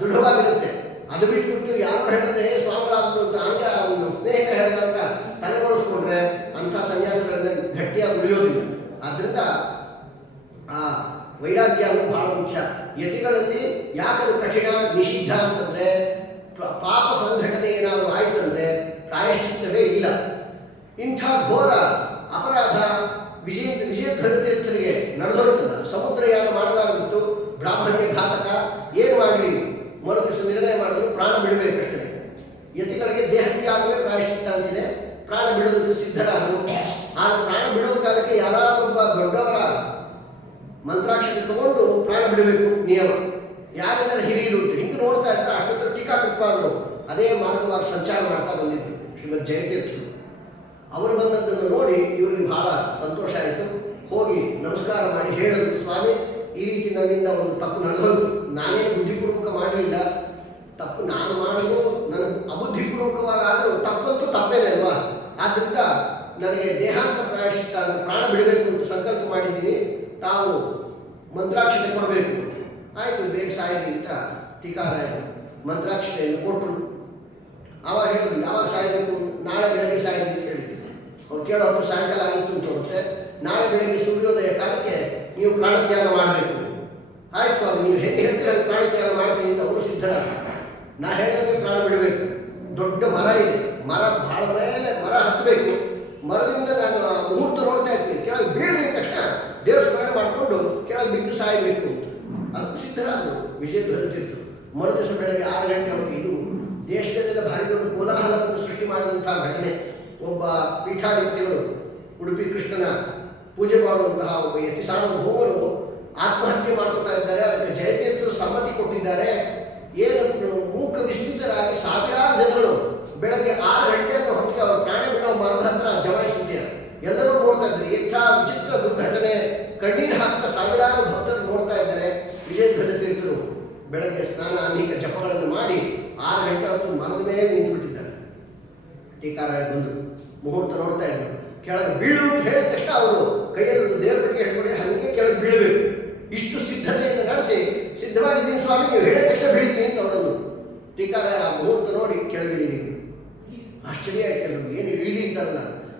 ದೃಢವಾಗಿರುತ್ತೆ. ಅದು ಬಿಟ್ಬಿಟ್ಟು ಯಾರು ಹೇಳಿದ್ರೆ ಸ್ವಾಮಿಗಳಾದ್ರು ಅಂತ ಹಂಗೆ ಒಂದು ಸ್ನೇಹಿತ ಹೇಳಿದಂತ ತಲೆಗೊಳಿಸ್ಕೊಂಡ್ರೆ ಅಂಥ ಸನ್ಯಾಸಗಳೆಲ್ಲ ಗಟ್ಟಿಯಾಗಿ ಉಳಿಯೋದಿಲ್ಲ. ಆದ್ದರಿಂದ ಆ ವೈರಾಗ್ಯ ಅನ್ನೋದು ಬಹಳ ಮುಖ್ಯ. ಯತಿಗಳಲ್ಲಿ ಯಾಕದು ಕಠಿಣ ನಿಷಿದ್ಧ ಅಂತಂದ್ರೆ ಪಾಪ ಸಂಘಟನೆ ಏನಾದರೂ ಆಯ್ತಂದ್ರೆ ಪ್ರಾಯಶ್ಚಿತ್ತವೇ ಇಲ್ಲ. ಇಂಥ ಘೋರ ಅಪರಾಧ ವಿಜಯಧ್ವಜ ತೀರ್ಥರಿಗೆ ನಡೆದೋಗ್ತದ. ಸಮುದ್ರಯಾನ ಮಾಡಲಾಗಿತ್ತು, ಬ್ರಾಹ್ಮಣ್ಯ ಘಾತಕ, ಏನು ಮಾಡಲಿ ಮರುದಿವಸ ನಿರ್ಣಯ ಮಾಡಿದ್ರು ಪ್ರಾಣ ಬಿಡಬೇಕಷ್ಟೇ. ಯತಿಗಳಿಗೆ ದೇಹತ್ಯಾಗವೇ ಪ್ರಾಯಶ್ಚಿತ್ತ ಅಂತಿದೆ. ಪ್ರಾಣ ಬಿಡೋದಕ್ಕೆ ಸಿದ್ಧರಾದರು. ಆದರೆ ಪ್ರಾಣ ಬಿಡುವ ಕಾಲಕ್ಕೆ ಯಾರಾದೊಬ್ಬ ದೊಡ್ಡವರ ಮಂತ್ರಾಕ್ಷತೆ ತಗೊಂಡು ಪ್ರಾಣ ಬಿಡಬೇಕು ನಿಯಮ. ಯಾರಿದ್ದಾರೆ ಹಿರಿಯರು ಉಂಟು ಹಿಂಗೆ ನೋಡ್ತಾ ಇದ್ದಾರೆ. ಅಷ್ಟೊಂದು ಟೀಕಾಕೃಪಾದರು ಅದೇ ಮಾರ್ಗವಾಗಿ ಸಂಚಾರ ಮಾಡ್ತಾ ಬಂದಿದ್ರು ಶ್ರೀಮದ್ ಜಯತೀರ್ಥರು. ಅವರು ಬಂದದ್ದನ್ನು ನೋಡಿ ಇವರಿಗೆ ಬಹಳ ಸಂತೋಷ ಆಯಿತು. ಹೋಗಿ ನಮಸ್ಕಾರ ಮಾಡಿ ಹೇಳಿದ್ರು, ಸ್ವಾಮಿ ಈ ರೀತಿ ನನ್ನಿಂದ ಒಂದು ತಪ್ಪು ನಡೆದೋಯ್ತು. ನಾನೇ ಬುದ್ಧಿಪೂರ್ವಕ ಮಾಡಲಿಲ್ಲ. ತಪ್ಪು ನಾನು ಮಾಡೋದು ನನಗೆ ಅಬುದ್ಧಿಪೂರ್ವಕವಾದರೂ ತಪ್ಪಂತೂ ತಪ್ಪೇನೆ ಅಲ್ವಾ. ಆದ್ದರಿಂದ ನನಗೆ ದೇಹಾಂತ ಪ್ರಾಯಶ್ಚಿತ್ತ ಅಂತ ಪ್ರಾಣ ಬಿಡಬೇಕು ಅಂತ ಸಂಕಲ್ಪ ಮಾಡಿದ್ದೀನಿ. ತಾವು ಮಂತ್ರಾಕ್ಷತೆ ಕೊಡಬೇಕು. ಆಯಿತು, ಬೇಗ ಸಾಯಿರಿ ಅಂತ ಟೀಕಾರಾಯರು ಮಂತ್ರಾಕ್ಷತೆಯನ್ನು ಕೊಟ್ಟರು. ಆವಾಗ ಹೇಳಿದ್ರು, ಯಾವಾಗ ಸಾಯಬೇಕು? ನಾಳೆ ಬೆಳಗ್ಗೆ ಸಾಯಿರಿ ಅಂತ ಹೇಳಿದ್ರು. ಅವ್ರು ಕೇಳೋದು ಸಾಯಂಕಾಲ ಆಗಿತ್ತು ಅಂತ ಹೋಗುತ್ತೆ. ನಾಳೆ ಬೆಳಗ್ಗೆ ಸೂರ್ಯೋದಯ ಕಾಲಕ್ಕೆ ನೀವು ಪ್ರಾಣತ್ಯಾಗ ಮಾಡಬೇಕು. ಆಯ್ತು ಸ್ವಾಮಿ, ನೀವು ಹೇಗೆ ಹೇಳ್ತೀರ ಪ್ರಾಣತ್ಯಾಗ ಮಾಡ್ತೀನಿ ಅಂತ ಅವರು ಸಿದ್ಧರಾಗ. ನಾ ಹೇಳಿದ್ರೆ ಪ್ರಾಣ ಬಿಡಬೇಕು. ದೊಡ್ಡ ಮರ ಇದೆ, ಮರ ಭಾಳ ಮೇಲೆ ಮರ ಹತ್ತಬೇಕು. ಮರದಿಂದ ನಾನು ಮುಹೂರ್ತ ನೋಡ್ತಾ ಇರ್ತೀನಿ. ಕೆಳಗೆ ಬೀಳ್ರಿ ತಕ್ಷಣ ದೇವ್ರ ಸ್ಮರಣೆ ಮಾಡಿಕೊಂಡು ಕೆಳಗೆ ಬಿದ್ದು ಸಾಯಬೇಕು ಅಂತ ಅದಕ್ಕೂ ಸಿದ್ಧರಾದರು ವಿಜಯಧ್ವಜ ತೀರ್ಥರು. ಮರುದಿವಸ ಬೆಳಗ್ಗೆ 6 ಗಂಟೆ ಹೋಗಿ ಇದು ದೇಶದಲ್ಲೆಲ್ಲ ಭಾರಿ ದೊಡ್ಡ ಕೋಲಾಹಲವನ್ನು ಸೃಷ್ಟಿ ಮಾಡಿದಂತಹ ಘಟನೆ. ಒಬ್ಬ ಪೀಠಾಧಿಪತಿಗಳು ಉಡುಪಿ ಕೃಷ್ಣನ ಪೂಜೆ ಮಾಡುವಂತಹ ಒಬ್ಬ ಯತಿ ಸಾರ್ವಭೌಮರು ಆತ್ಮಹತ್ಯೆ ಮಾಡ್ಕೊತಾ ಇದ್ದಾರೆ. ಅದಕ್ಕೆ ಜಯತೀರ್ಥರು ಸಮ್ಮತಿ ಕೊಟ್ಟಿದ್ದಾರೆ. ಏನು ಮೂಕ ವಿಸ್ಮಿತರಾಗಿ ಸಾವಿರಾರು ಜನಗಳು ಬೆಳಗ್ಗೆ 6 ಗಂಟೆಯನ್ನು ಹೊತ್ತಿಗೆ ಅವರು ಪ್ರಾಣ ಬಿಡೋ ಮರದ ಹತ್ರ ಜಮಾಯಿಸಿದ್ದಾರೆ. ಎಲ್ಲರೂ ನೋಡ್ತಾ ಇದ್ದಾರೆ. ಇಂಥ ವಿಚಿತ್ರ ದುರ್ಘಟನೆ, ಕಣ್ಣೀರು ಹಾಕ್ತಾ ಸಾವಿರಾರು ಭಕ್ತರು ನೋಡ್ತಾ ಇದ್ದಾರೆ. ವಿಜಯಧ್ವಜ ತೀರ್ಥರು ಬೆಳಗ್ಗೆ ಸ್ನಾನ ಅನೇಕ ಜಪಗಳನ್ನು ಮಾಡಿ 6 ಗಂಟೆ ಹೊತ್ತು ಮರದ ಮೇಲೆ ನಿಂತು ಬಿಟ್ಟಿದ್ದಾರೆ. ಟೀಕಾರಾಯ ಬಂದರು, ಮುಹೂರ್ತ ನೋಡ್ತಾ ಇದ್ರು. ಕೆಳಗೆ ಬೀಳು ಅಂತ ಹೇಳಿದ ತಕ್ಷಣ ಅವರು ಕೈಯಲ್ಲಿ ದೇವ್ರ ಬಗ್ಗೆ ಹೇಳ್ಕೊಂಡು ಹಾಗೆ ಕೆಳಗೆ ಬೀಳಬೇಕು. ಇಷ್ಟು ಸಿದ್ಧತೆಯನ್ನು ನಡೆಸಿ ಸಿದ್ಧವಾಗಿದ್ದೀನಿ ಸ್ವಾಮಿ, ನೀವು ಹೇಳಿದ ತಕ್ಷಣ ಬೀಳ್ತೀನಿ ಅಂತ ಅವರನ್ನು. ಟೀಕಾರಾಯ ಆ ಮುಹೂರ್ತ ನೋಡಿ ಕೆಳಗಿಳಿರಿ. ಆಶ್ಚರ್ಯ ಆಯ್ತು ಎಲ್ಲರೂ, ಏನು ಇಳಿ ಅಂತಲ್ಲ.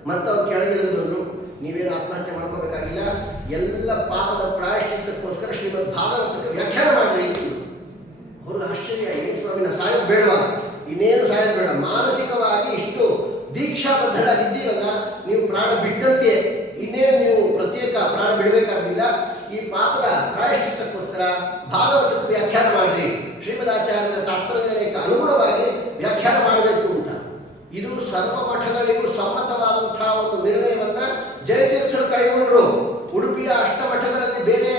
ಮತ್ತು ಅವ್ರು ಕೆಳಗಿಳಿದ್ರು, ನೀವೇನು ಆತ್ಮಹತ್ಯೆ ಮಾಡ್ಕೋಬೇಕಾಗಿಲ್ಲ, ಎಲ್ಲ ಪಾಪದ ಪ್ರಾಯಶ್ಚಿತ್ತಕ್ಕೋಸ್ಕರ ಶ್ರೀಮದ್ ಭಾಗವತಕ್ಕೆ ವ್ಯಾಖ್ಯಾನ ಮಾಡಿರಿ. ಅವ್ರಿಗೆ ಆಶ್ಚರ್ಯ, ಏನು ಸ್ವಾಮಿ ನಾ ಸಾಯೋದು ಬೇಡವಾ? ಇನ್ನೇನು ಸಾಯೋದು ಬೇಡ, ಮಾನಸಿಕವಾಗಿ ಇಷ್ಟು ದೀಕ್ಷಾಬದ್ಧರಾಗಿದ್ದೀರಲ್ಲ, ನೀವು ಪ್ರಾಣ ಬಿಟ್ಟಂತೆ ಇನ್ನೇನು ನೀವು ಪ್ರತ್ಯೇಕ ಪ್ರಾಣ ಬಿಡಬೇಕಾಗಿಲ್ಲ. ಈ ಪಾಪದ ಪ್ರಾಯಶ್ಚಿತ್ತಕ್ಕೋಸ್ಕರ ಭಾಗವತಕ್ಕೆ ವ್ಯಾಖ್ಯಾನ ಮಾಡಿರಿ. ಶ್ರೀಮದಾಚಾರ್ಯರ ತಾತ್ಪರ್ಯಕ್ಕೆ ಅನುಗುಣವಾಗಿ ವ್ಯಾಖ್ಯಾನ ಮಾಡಬೇಕು ಅಂತ. ಇದು ಸರ್ವ ಮಠಗಳಿಗೂ ಸಮ್ಮತವಾದಂತಹ ಒಂದು ನಿರ್ಣಯವನ್ನ ಜಯತೀರ್ಥರು ಕೈಗೊಂಡರು. ಉಡುಪಿಯ ಅಷ್ಟಮಠಗಳಲ್ಲಿ ಬೇರೆ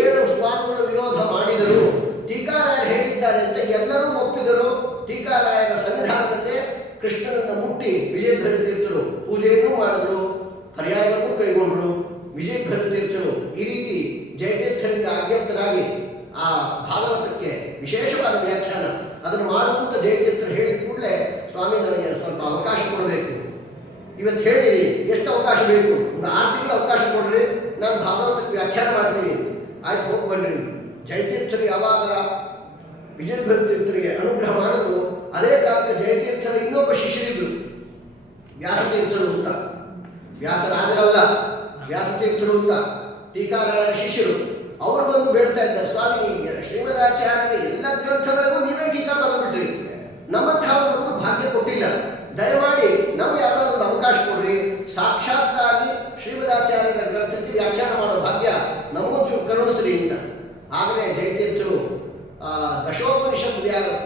7 ಸ್ವಾಮಿಗಳು ವಿರೋಧ ಮಾಡಿದರು. ಟೀಕಾರಾಯರು ಹೇಳಿದ್ದಾರೆ ಅಂತ ಎಲ್ಲರೂ ಒಪ್ಪಿದರು. ಟೀಕಾರಾಯರ ಸನ್ನಿಧಾನದಲ್ಲೇ ಕೃಷ್ಣನನ್ನು ಮುಟ್ಟಿ ವಿಜಯಧ್ವಜ ತೀರ್ಥರು ಪೂಜೆಯನ್ನು ಮಾಡಿದ್ರು, ಪರ್ಯಾಯವನ್ನು ಕೈಗೊಂಡರು. ವಿಜಯಧ್ವಜ ತೀರ್ಥರು ಈ ರೀತಿ ಜಯತೀರ್ಥರಿಂದ ಆಜ್ಞಪ್ತರಾಗಿ ಆ ಭಾಗವತಕ್ಕೆ ವಿಶೇಷವಾದ ವ್ಯಾಖ್ಯಾನ ಅದನ್ನು ಮಾಡುವಂತ ಜಯತೀರ್ಥರು ಹೇಳಿದ ಕೂಡಲೇ, ಸ್ವಾಮಿ ನನಗೆ ಸ್ವಲ್ಪ ಅವಕಾಶ ಕೊಡಬೇಕು, ಇವತ್ತು ಹೇಳಿರಿ ಎಷ್ಟು ಅವಕಾಶ ಬೇಕು, ಒಂದು 6 ತಿಂಗಳು ಅವಕಾಶ ಕೊಡ್ರಿ, ನಾನು ಭಾಗವತಕ್ಕೆ ವ್ಯಾಖ್ಯಾನ ಮಾಡ್ತೀನಿ. ಆಯ್ತು, ಹೋಗಿ ಬನ್ನಿ. ಜಯತೀರ್ಥರು ಯಾವಾಗ ವಿಜಯಧ್ವಜ ತೀರ್ಥರಿಗೆ ಅನುಗ್ರಹ ಮಾಡಿದ್ರು, ಅದೇ ಕಾಲಕ್ಕೆ ಜಯತೀರ್ಥರ ಇನ್ನೊಬ್ಬ ಶಿಷ್ಯರಿದ್ರು, ವ್ಯಾಸತೀರ್ಥರು ಅಂತ. ವ್ಯಾಸರಾಜರಲ್ಲ, ವ್ಯಾಸತೀರ್ಥರು ಅಂತ ಟೀಕಾರಾಯರ ಶಿಷ್ಯರು. ಅವರು ಬಂದು ಬೇಡ್ತಾ ಇದ್ದಾರೆ, ಸ್ವಾಮಿ ನೀವು ಶ್ರೀಮದಾಚಾರ್ಯ ಎಲ್ಲ ಗ್ರಂಥಗಳಿಗೂ ನೀವೇ ಟೀಕಾ ಬರೆದ್ಬಿಟ್ರಿ, ನಮ್ಮಂಥ ಒಂದು ಭಾಗ್ಯ ಕೊಟ್ಟಿಲ್ಲ, ದಯಮಾಡಿ ನಮಗೆ ಯಾವುದಾದ್ರು ಒಂದು ಅವಕಾಶ ಕೊಡ್ರಿ, ಸಾಕ್ಷಾತ್ತಾಗಿ ಶ್ರೀಮದಾಚಾರ್ಯರ ಗ್ರಂಥಕ್ಕೆ ವ್ಯಾಖ್ಯಾನ ಮಾಡೋ ಭಾಗ್ಯ ನಮಗೊಂಚೂರು ಕರುಣಿಸ್ರಿ ಅಂತ. ಆಗಲೇ ಜಯತೀರ್ಥರು ದಶೋಪನಿಷತ್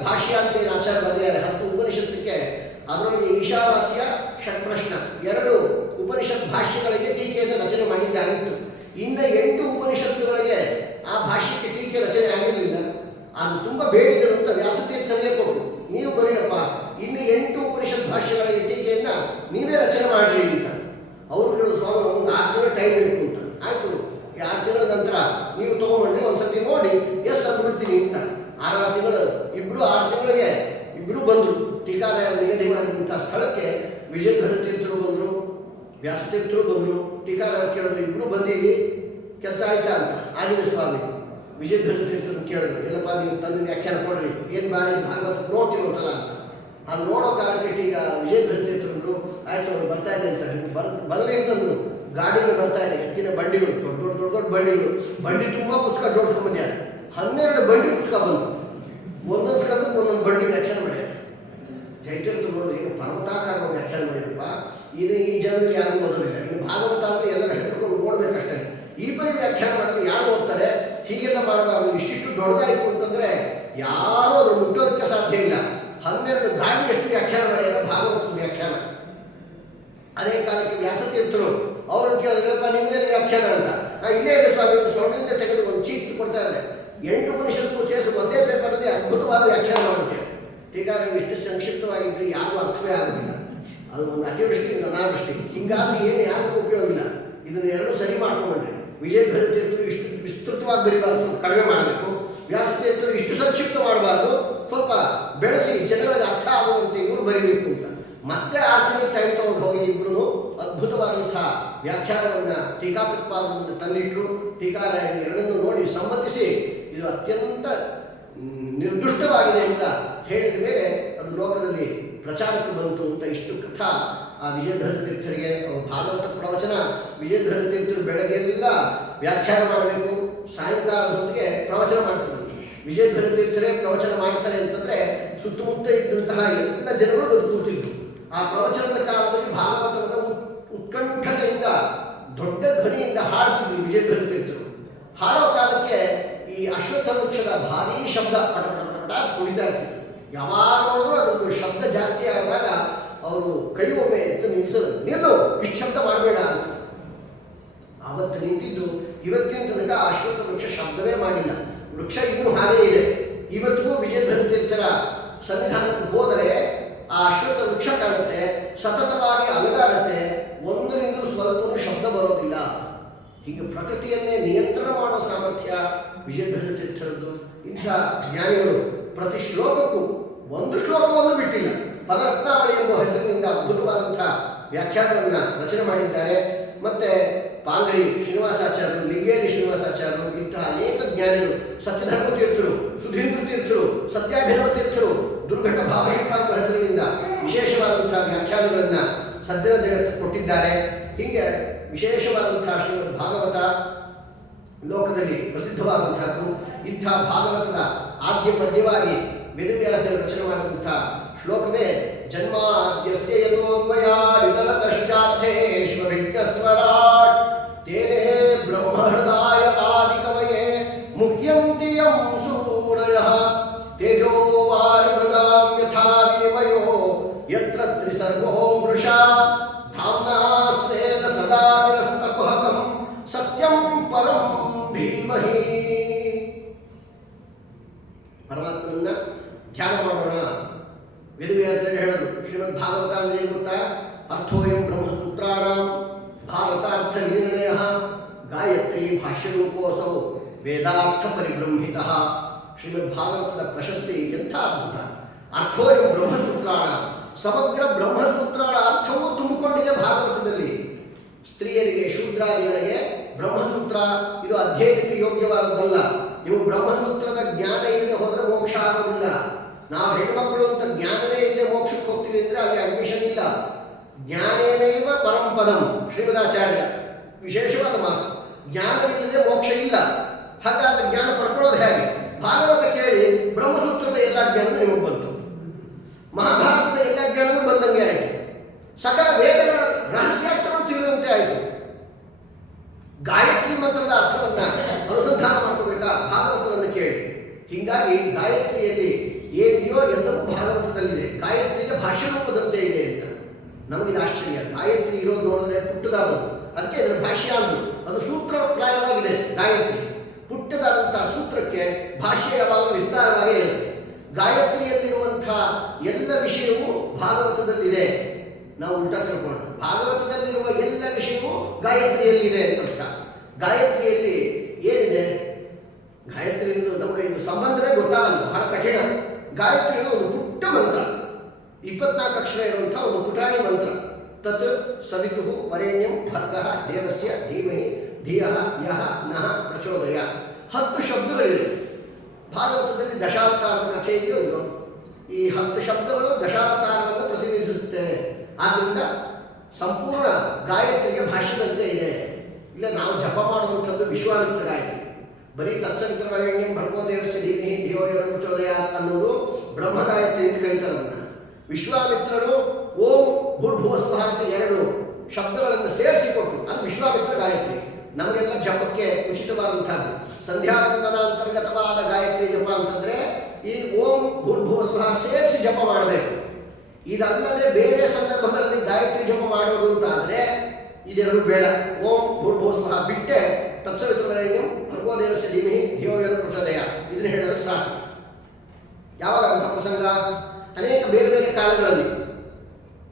ಭಾಷ್ಯ ಅಂತ ಏನು ಆಚಾರ ಬರೆದಿದ್ದಾರೆ, 10 ಉಪನಿಷತ್ತಕ್ಕೆ, ಅದರೊಳಗೆ ಈಶಾವಾಸ್ಯ ಷಟ್ಪ್ರಶ್ನ 2 ಉಪನಿಷತ್ ಭಾಷ್ಯಗಳಿಗೆ ಟೀಕೆಯನ್ನು ರಚನೆ ಮಾಡಿದ್ದಾಗಿತ್ತು. ಇನ್ನು 8 ಉಪನಿಷತ್ತುಗಳಿಗೆ ಆ ಭಾಷ್ಯಕ್ಕೆ ಟೀಕೆ ರಚನೆ ಆಗಿರಲಿಲ್ಲ. ಅದು ತುಂಬ ಬೇಡಿದರು ಅಂತ ವ್ಯಾಸತೀರ್ಥರಿಗೆ ಕೊಟ್ಟು, ನೀವು ಬರೀರಪ್ಪ, ಇನ್ನು 8 ಉಪನಿಷತ್ ಭಾಷ್ಯಗಳಿಗೆ ಟೀಕೆಯನ್ನು ನೀವೇ ರಚನೆ ಮಾಡಿರಿ ಅಂತ. ಅವರು ಹೇಳೋದು, ಸ್ವಾಮಿ ಒಂದು 6 ತಿಂಗಳು ಟೈಮ್ ಬೇಕು ಅಂತ. ಆಯಿತು, 6 ತಿಂಗಳ ನಂತರ ನೀವು ತೊಗೊಂಡ್ರೆ ಒಂದ್ಸತಿ ನೋಡಿ ಎಸ್ ಅಂದ್ಬಿಡ್ತೀನಿ ಅಂತ. 6 ತಿಂಗಳು ಇಬ್ಬರು 6 ತಿಂಗಳಿಗೆ ಇಬ್ಬರು ಬಂದರು. ಟೀಕಾರಾಯರು ನಿಗದಿ ಮಾಡಿದಂಥ ಸ್ಥಳಕ್ಕೆ ವಿಜಯಧ್ವಜ ತೀರ್ಥರು ಬಂದರು. ವ್ಯಾಸತೀರ್ಥರು ಬಂದರು, ಟೀಕಾರಾಯರು ಕೇಳಿದ್ರು, ಇಬ್ಬರು ಬಂದೀವಿ, ಕೆಲಸ ಆಯ್ತಾ ಅಂತ. ಆಗಿದೆ ಸ್ವಾಮಿ. ವಿಜಯಧ್ವಜ ತೀರ್ಥರು ಕೇಳಿದ್ರು, ಎಲ್ಲಪ್ಪ ನೀವು ತಂದು ವ್ಯಾಖ್ಯಾನ ಕೊಡ್ರಿ, ಏನು ಮಾಡಿ ಭಾಗವತ ನೋಡ್ತಿರೋತಲ್ಲ ಅಂತ. ಅದು ನೋಡೋ ಕಾಲಕ್ಕೆ ಈಗ ವಿಜಯಧ್ವಜ ತೀರ್ಥರು ಆಯ್ತು ಅವ್ರು ಬರ್ತಾ ಇದೆ ಅಂತ ಬರಲಿ ಅಂತಂದ್ರು. ಗಾಡಿಗಳು ಬರ್ತಾ ಇದೆ, ಎತ್ತಿನ ಬಂಡಿಗಳು, ದೊಡ್ಡ ದೊಡ್ಡ ದೊಡ್ಡ ದೊಡ್ಡ ಬಂಡಿಗಳು, ಬಂಡಿ ತುಂಬ ಪುಸ್ತಕ ಜೋಡಿಸ್ಕೊಂಡ್ಬಂದ್ಯಾರ. 12 ಬಂಡಿ ಪುಸ್ತಕ ಬಂತು, ಒಂದೊಂದು ಸ್ಕಂದಕ್ಕೆ ಒಂದೊಂದು ಬಂಡಿ ವ್ಯಾಖ್ಯಾನ ಮಾಡ್ಯಾರ. ಜಯತೀರ್ಥ ನೋಡಿದ್ರೆ ಏನು ಪರ್ವತಾಕಾರ ವ್ಯಾಖ್ಯಾನ ಮಾಡಿರಪ್ಪ, ಇದು ಈ ಜನರಿಗೆ ಯಾರು ಓದೋದಿಲ್ಲ. ಇನ್ನು ಭಾಗವತ ಅಂದರೆ ಎಲ್ಲರೂ ಹೆದರ್ಕೊಂಡು ಓಡಬೇಕಷ್ಟೇ. ಈ ಪರಿ ವ್ಯಾಖ್ಯಾನ ಮಾಡಿದ್ರೆ ಯಾರು ಓದ್ತಾರೆ? ಹೀಗೆಲ್ಲ ಮಾಡಬಾರ್ದು. ಇಷ್ಟಿಷ್ಟು ದೊಡ್ಡದಾಯಿತು ಅಂತಂದರೆ ಯಾರೂ ಅದು ಮುಟ್ಟೋದಕ್ಕೆ ಸಾಧ್ಯ ಇಲ್ಲ. 12 ಗಾಡಿ ಎಷ್ಟು ವ್ಯಾಖ್ಯಾನ ಮಾಡ್ಯಾರ ಭಾಗವತದ ವ್ಯಾಖ್ಯಾನ. ಅದೇ ಕಾಲಕ್ಕೆ ವ್ಯಾಸತೀರ್ಥರು ಅವ್ರನ್ನ ಕೇಳಿದ್ರಪ್ಪ ನಿಮ್ಮದೇ ವ್ಯಾಖ್ಯಾನ ಅಂತ. ಇಲ್ಲೇ ಇದೆ ಸ್ವಾಮಿ, ಸೊಳ್ಳೆಯಿಂದ ತೆಗೆದು ಒಂದು ಚೀಟ್ ಕೊಡ್ತಾ ಇದ್ದಾರೆ. 8 ಉಪನಿಷತ್ತು ಸೇರಿಸಿ ಒಂದೇ ಪೇಪರಲ್ಲಿ ಅದ್ಭುತವಾದ ವ್ಯಾಖ್ಯಾನ ಮಾಡುತ್ತೆ. ಹೀಗಾಗಿ ಇಷ್ಟು ಸಂಕ್ಷಿಪ್ತವಾಗಿದ್ದರೆ ಯಾರಿಗೂ ಅರ್ಥವೇ ಆಗೋದಿಲ್ಲ. ಅದು ಒಂದು ಅತಿವೃಷ್ಟಿಯಿಂದ ಅನಾವೃಷ್ಟಿ. ಹೀಗಾಗಿ ಏನು ಯಾರಿಗೂ ಉಪಯೋಗ ಇಲ್ಲ. ಇದನ್ನು ಎರಡು ಸರಿ ಮಾಡ್ಕೊಂಡ್ರಿ. ವಿಜಯಧ್ವಜ ತೀರ್ಥರು ಇಷ್ಟು ವಿಸ್ತೃತವಾಗಿ ಬರೀಬಾರ್ದು, ಸ್ವಲ್ಪ ಕಡಿಮೆ ಮಾಡಬೇಕು. ವ್ಯಾಸತೀರ್ಥರು ಇಷ್ಟು ಸಂಕ್ಷಿಪ್ತ ಮಾಡಬಾರ್ದು, ಸ್ವಲ್ಪ ಬೆಳೆಸಿ ಜನಗಳಿಗೆ ಅರ್ಥ ಆಗುವಂತೆ ಇವರು ಬರೀಬೇಕು ಅಂತ. ಮತ್ತೆ 6 ತಿಂಗಳು ಟೈಮ್ ತಗೊಂಡು ಹೋಗಿ ಇಬ್ಬರು ಅದ್ಭುತವಾದಂಥ ವ್ಯಾಖ್ಯಾನವನ್ನು ಟೀಕಾಪ್ರತಿಪಾದನೆಯನ್ನು ತಂದಿಟ್ಟರು. ಟೀಕಾರಾಯರು ಎರಡನ್ನೂ ನೋಡಿ ಸಮ್ಮತಿಸಿ ಇದು ಅತ್ಯಂತ ನಿರ್ದುಷ್ಟವಾಗಿದೆ ಅಂತ ಹೇಳಿದ ಮೇಲೆ ಅದು ಲೋಕದಲ್ಲಿ ಪ್ರಚಾರಕ್ಕೆ ಬಂತು ಅಂತ. ಇಷ್ಟು ಕಥಾ ಆ ವಿಜಯಧ್ವಜ ತೀರ್ಥರಿಗೆ ಭಾಗವತ ಪ್ರವಚನ. ವಿಜಯಧ್ವಜ ತೀರ್ಥರು ಬೆಳಗ್ಗೆಲ್ಲ ವ್ಯಾಖ್ಯಾನ ಮಾಡಬೇಕು, ಸಾಯಂಕಾಲದ ಹೊತ್ತಿಗೆ ಪ್ರವಚನ ಮಾಡ್ತಾರೆ. ವಿಜಯಧ್ವಜ ತೀರ್ಥರೇ ಪ್ರವಚನ ಮಾಡ್ತಾರೆ ಅಂತಂದರೆ ಸುತ್ತಮುತ್ತ ಇದ್ದಂತಹ ಎಲ್ಲ ಜನಗಳು ಕೂತಿದ್ರು. ಆ ಪ್ರವಚನದ ಕಾಲದಲ್ಲಿ ಭಾಗವತವನ್ನು ಉತ್ಕಂಠತೆಯಿಂದ ದೊಡ್ಡ ಧ್ವನಿಯಿಂದ ಹಾಡ್ತಿದ್ರು ವಿಜಯಧ್ವಜ ತೀರ್ಥರು. ಹಾಡೋ ಕಾಲಕ್ಕೆ ಈ ಅಶ್ವತ್ಥ ವೃಕ್ಷದ ಭಾರೀ ಶಬ್ದ ಪಟ ಕುಡಿತಾ ಇರ್ತಿತ್ತು. ಯಾವಾಗ ನೋಡಿದ್ರು ಅದೊಂದು ಶಬ್ದ ಜಾಸ್ತಿ ಆದಾಗ ಅವರು ಕೈ ಒಮ್ಮೆ ಎತ್ತು ನಿಲ್ಲಿಸೋದು, ನಿಲ್ಲು ಇಷ್ಟು ಶಬ್ದ ಮಾಡಬೇಡ ಅಂತ. ಆವತ್ತು ನಿಂತಿದ್ದು ಇವತ್ತಿನ ತನಕ ಅಶ್ವತ್ಥ ವೃಕ್ಷ ಶಬ್ದವೇ ಮಾಡಿಲ್ಲ. ವೃಕ್ಷ ಇನ್ನೂ ಹಾಗೇ ಇದೆ. ಇವತ್ತಿಗೂ ವಿಜಯಧ್ವಜ ತೀರ್ಥರ ಸನ್ನಿಧಾನಕ್ಕೆ ಹೋದರೆ ಆ ಅಶ್ವತ್ಥ ವೃಕ್ಷ ಕಾಣುತ್ತೆ, ಸತತವಾಗಿ ಅಲುಗಾಡುತ್ತೆ, ಒಂದರಿಂದಲೂ ಸ್ವಲ್ಪವೂ ಶಬ್ದ ಬರೋದಿಲ್ಲ. ಹೀಗೆ ಪ್ರಕೃತಿಯನ್ನೇ ನಿಯಂತ್ರಣ ಮಾಡೋ ಸಾಮರ್ಥ್ಯ ವಿಜಯಧ್ವಜ ತೀರ್ಥರದ್ದು. ಇಂಥ ಜ್ಞಾನಿಗಳು ಪ್ರತಿ ಶ್ಲೋಕಕ್ಕೂ ಒಂದು ಶ್ಲೋಕವನ್ನು ಬಿಟ್ಟಿಲ್ಲ. ಪದರತ್ನಾವಳಿ ಎಂಬ ಹೆಸರಿನಿಂದ ಅದ್ಭುತವಾದಂಥ ವ್ಯಾಖ್ಯಾನವನ್ನು ರಚನೆ ಮಾಡಿದ್ದಾರೆ. ಮತ್ತು ಪಾಂಗರಿ ಶ್ರೀನಿವಾಸಾಚಾರ್ಯರು, ಲಿಂಗೇರಿ ಶ್ರೀನಿವಾಸಾಚಾರ್ಯರು, ಇಂತಹ ಅನೇಕ ಜ್ಞಾನಿಗಳು, ಸತ್ಯಧರ್ಮ ತೀರ್ಥರು, ಸುಧೀಂದ್ರ ತೀರ್ಥರು, ಸತ್ಯಾಭಿನವ ತೀರ್ಥರು ದುರ್ಘಟ ಭಾವಹಿತ ಹೆಸರಿನಿಂದ ವಿಶೇಷವಾದಂಥ ವ್ಯಾಖ್ಯಾನಗಳನ್ನು ಸದ್ಯದ ಜಗತ್ತು ಕೊಟ್ಟಿದ್ದಾರೆ. ಹೀಗೆ ವಿಶೇಷವಾದಂಥ ಶ್ರೀಮದ್ ಭಾಗವತ ಲೋಕದಲ್ಲಿ ಪ್ರಸಿದ್ಧವಾದಂಥದ್ದು. ಇಂಥ ಭಾಗವತದ ಆದ್ಯ ಪದ್ಯವಾಗಿ ವೇದವ್ಯಾಸರು ರಚನೆ ಮಾಡಿದಂಥ ಶ್ಲೋಕವೇ ಜನ್ಮಾದ್ಯಸ್ಯ ಯತೋನ್ಮಯಾದಿತರತಶ್ಚಾರ್ಥೇಶ್ವರಿತ್ಯಸ್ವರಾಟ್ ತೇನೇ ಬ್ರಹ್ಮಹೃದಾಯ ಆದಿಕವಯೇ ಮುಹ್ಯಂತಿ ಯಂ ಸೂರಯಃ ತೇಜೋವಾರಿಮೃದಾಂ ಯಥಾ ವಿನಿಮಯೋ ಯತ್ರ ತ್ರಿಸರ್ಗೋ ಮೃಷಾ ಧಾಮ್ನಾ ಸ್ವೇನ ಸದಾ ನಿರಸ್ತಕುಹಕಂ ಸತ್ಯಂ ಪರಂ ಧೀಮಹಿ. ಪರಮಾತ್ಮನನ್ನ ಧ್ಯಾನ ಮಾಡೋಣ. ವೇದವ್ಯಾಸರು ಹೇಳೋದು ಶ್ರೀಮದ್ ಭಾಗವತ ಅಂದರೆ ಏನು ಗೊತ್ತಾ? ಅರ್ಥೋಯಂ ಬ್ರಹ್ಮಸೂತ್ರಾಣಾಂ ಭಾರತಾರ್ಥ ನಿರ್ಣಯ ಗಾಯತ್ರಿ ಭಾಷ್ಯರೂಪೋಸೌ ವೇದಾರ್ಥ ಪರಿಬ್ರಹ್ಮಿತಃ. ಶ್ರೀಮದ್ ಭಾಗವತದ ಪ್ರಶಸ್ತಿ ಎಂಥ ಅದ್ಭುತ! ಅರ್ಥೋಯಂ ಬ್ರಹ್ಮಸೂತ್ರಾಣ, ಸಮಗ್ರ ಬ್ರಹ್ಮಸೂತ್ರಗಳ ಅರ್ಥವೂ ತುಂಬಿಕೊಂಡಿದೆ ಭಾಗವತದಲ್ಲಿ. ಸ್ತ್ರೀಯರಿಗೆ, ಶೂದ್ರಾದಿಗಳಿಗೆ ಬ್ರಹ್ಮಸೂತ್ರ ಇದು ಅಧ್ಯಯನಕ್ಕೆ ಯೋಗ್ಯವಾದದ್ದಲ್ಲ. ನೀವು ಬ್ರಹ್ಮಸೂತ್ರದ ಜ್ಞಾನ ಇಲ್ಲದೆ ಹೋದರೆ ಮೋಕ್ಷ ಆಗೋದಿಲ್ಲ. ನಾವು ಹೆಣ್ಮಕ್ಳು ಅಂತ ಜ್ಞಾನವೇ ಇಲ್ಲದೆ ಮೋಕ್ಷಕ್ಕೆ ಹೋಗ್ತೀವಿ ಅಂದರೆ ಅಲ್ಲಿ ಅಡ್ಮಿಷನ್ ಇಲ್ಲ. ಜ್ಞಾನೇನೈವ ಪರಂಪದಂ ಶ್ರೀಮದಾಚಾರ್ಯ ವಿಶೇಷವಾದ ಮಾತು. ಜ್ಞಾನವಿಲ್ಲದೆ ಮೋಕ್ಷ ಇಲ್ಲ. ಹಾಗಾದ್ರೆ ಜ್ಞಾನ ಪಡ್ಕೊಳ್ಳೋದು ಹೇಗೆ? ಭಾಗವತ ಕೇಳಿ ಬ್ರಹ್ಮಸೂತ್ರದ ಎಲ್ಲ ಜ್ಞಾನ ನಿಮಗೆ ಬಂತು, ಮಹಾಭಾರತದ ಎಲ್ಲ ಜ್ಞಾನವೂ ಬಂದಂಗೆ ಆಯಿತು, ಸಕಲ ವೇದಗಳ ರಹಸ್ಯಾರ್ಥಗಳು ತಿಳಿದಂತೆ ಆಯಿತು. ಗಾಯತ್ರಿ ಮಂತ್ರದ ಅರ್ಥವನ್ನು ಅನುಸಂಧಾನ ಮಾಡ್ಕೋಬೇಕಾ? ಭಾಗವತವನ್ನು ಕೇಳಿ. ಹೀಗಾಗಿ ಗಾಯತ್ರಿಯಲ್ಲಿ ಏನಿದೆಯೋ ಎಲ್ಲವೂ ಭಾಗವತದಲ್ಲಿದೆ. ಗಾಯತ್ರಿಗೆ ಭಾಷ್ಯ ರೂಪದಂತೆ ಇದೆ ಅಂತ ನಮಗಿದು ಆಶ್ಚರ್ಯ. ಗಾಯತ್ರಿ ಇರೋದು ನೋಡಿದ್ರೆ ಪುಟ್ಟದಾದದು, ಅದಕ್ಕೆ ಅದರ ಭಾಷ್ಯ ಅಂದರು. ಅದು ಸೂತ್ರಪ್ರಾಯವಾಗಿದೆ. ಗಾಯತ್ರಿ ಪುಟ್ಟದಾದಂಥ ಸೂತ್ರಕ್ಕೆ ಭಾಷ್ಯ ಯಾವಾಗಲೂ ವಿಸ್ತಾರವಾಗೇ ಇರುತ್ತೆ. ಗಾಯತ್ರಿಯಲ್ಲಿರುವಂಥ ಎಲ್ಲ ವಿಷಯವೂ ಭಾಗವತದಲ್ಲಿದೆ. ನಾವು ಉಲ್ಟಾ ತಿಳ್ಕೊಳ್ಳೋಣ. ಭಾಗವತದಲ್ಲಿರುವ ಎಲ್ಲ ವಿಷಯವೂ ಗಾಯತ್ರಿಯಲ್ಲಿದೆ ಅಂತ ಅರ್ಥ. ಗಾಯತ್ರಿಯಲ್ಲಿ ಏನಿದೆ? ಗಾಯತ್ರಿಯಿಂದ ನಮಗೆ ಇದು ಸಂಬಂಧವೇ ಗೊತ್ತಾಗಲ್ಲ, ಬಹಳ ಕಠಿಣ. ಗಾಯತ್ರಿ ಒಂದು ಪುಟ್ಟ ಮಂತ್ರ, 24 ಅಕ್ಷರ ಇರುವಂಥ ಒಂದು ಪುಟಾಣಿ ಮಂತ್ರ. ತತ್ ಸವಿತುಃ ವರೆಣ್ಯಂ ಭರ್ಗಃ ದೇವಸ್ಯ ಧೀಮಹಿ ಧಿಯಃ ಯಃ ನಃ ಪ್ರಚೋದಯ. 10 ಶಬ್ದಗಳಿವೆ. ಭಾಗವತದಲ್ಲಿ ದಶಾವತಾರದ ಕಥೆ ಇದೆಯೋ ಇಲ್ಲೋ? ಈ 10 ಶಬ್ದಗಳು ದಶಾವತಾರವನ್ನು ಪ್ರತಿನಿಧಿಸುತ್ತೇವೆ. ಆದ್ದರಿಂದ ಸಂಪೂರ್ಣ ಗಾಯತ್ರಿಗೆ ಭಾಷ್ಯದಂತೆ ಇದೆ. ಇಲ್ಲ ನಾವು ಜಪ ಮಾಡುವಂಥದ್ದು ವಿಶ್ವಾಮಿತ್ರ ಗಾಯತ್ರಿ. ಬರೀ ತತ್ಸವಿತುರ್ ವರೆಣ್ಯಂ ಭರ್ಗೋ ದೇವಸ್ಯ ಧೀಮಹಿ ಧಿಯೋ ಯೋ ನಃ ಪ್ರಚೋದಯಾತ್ ಅನ್ನೋದು ಬ್ರಹ್ಮ ಗಾಯತ್ರಿ ಅಂತ ಕರೀತಾರೆ ಅದನ್ನು. ವಿಶ್ವಾಮಿತ್ರರು ಓಂ ಭೂರ್ಭುವಸ್ವಃ ಅಂತ 2 ಶಬ್ದಗಳನ್ನು ಸೇರಿಸಿಕೊಟ್ಟು ಅದು ವಿಶ್ವಾಮಿತ್ರ ಗಾಯತ್ರಿ. ನಮಗೆಲ್ಲ ಜಪಕ್ಕೆ ಉಚಿತವಾದಂಥದ್ದು. ಸಂಧ್ಯಾವಂದನ ಅಂತರ್ಗತವಾದ ಗಾಯತ್ರಿ ಜಪ ಅಂತಂದರೆ ಈ ಓಂ ಭೂರ್ಭುವಸ್ವಃ ಸೇರಿಸಿ ಜಪ ಮಾಡಬೇಕು. ಇದಲ್ಲದೆ ಬೇರೆ ಸಂದರ್ಭಗಳಲ್ಲಿ ಗಾಯತ್ರಿ ಜಪ ಮಾಡೋದು ಅಂತ ಆದರೆ ಇದೆರಡು ಬೇಡ. ಓಂ ಭೂರ್ಭುವಸ್ವಃ ಬಿಟ್ಟೆ ತತ್ಸವಿತುರ್ ವರೆಣ್ಯಂ ಭರ್ಗೋ ದೇವಸ್ಯ ಧೀಮಹಿ ಧಿಯೋ ಯೋ ನಃ ಪ್ರಚೋದಯಾತ್ ಇದನ್ನು ಹೇಳಿದ್ರೆ ಸಾಕು. ಯಾವಾಗ ಅಂಥ ಪ್ರಸಂಗ? ಅನೇಕ ಬೇರೆ ಬೇರೆ ಕಾಲಗಳಲ್ಲಿ.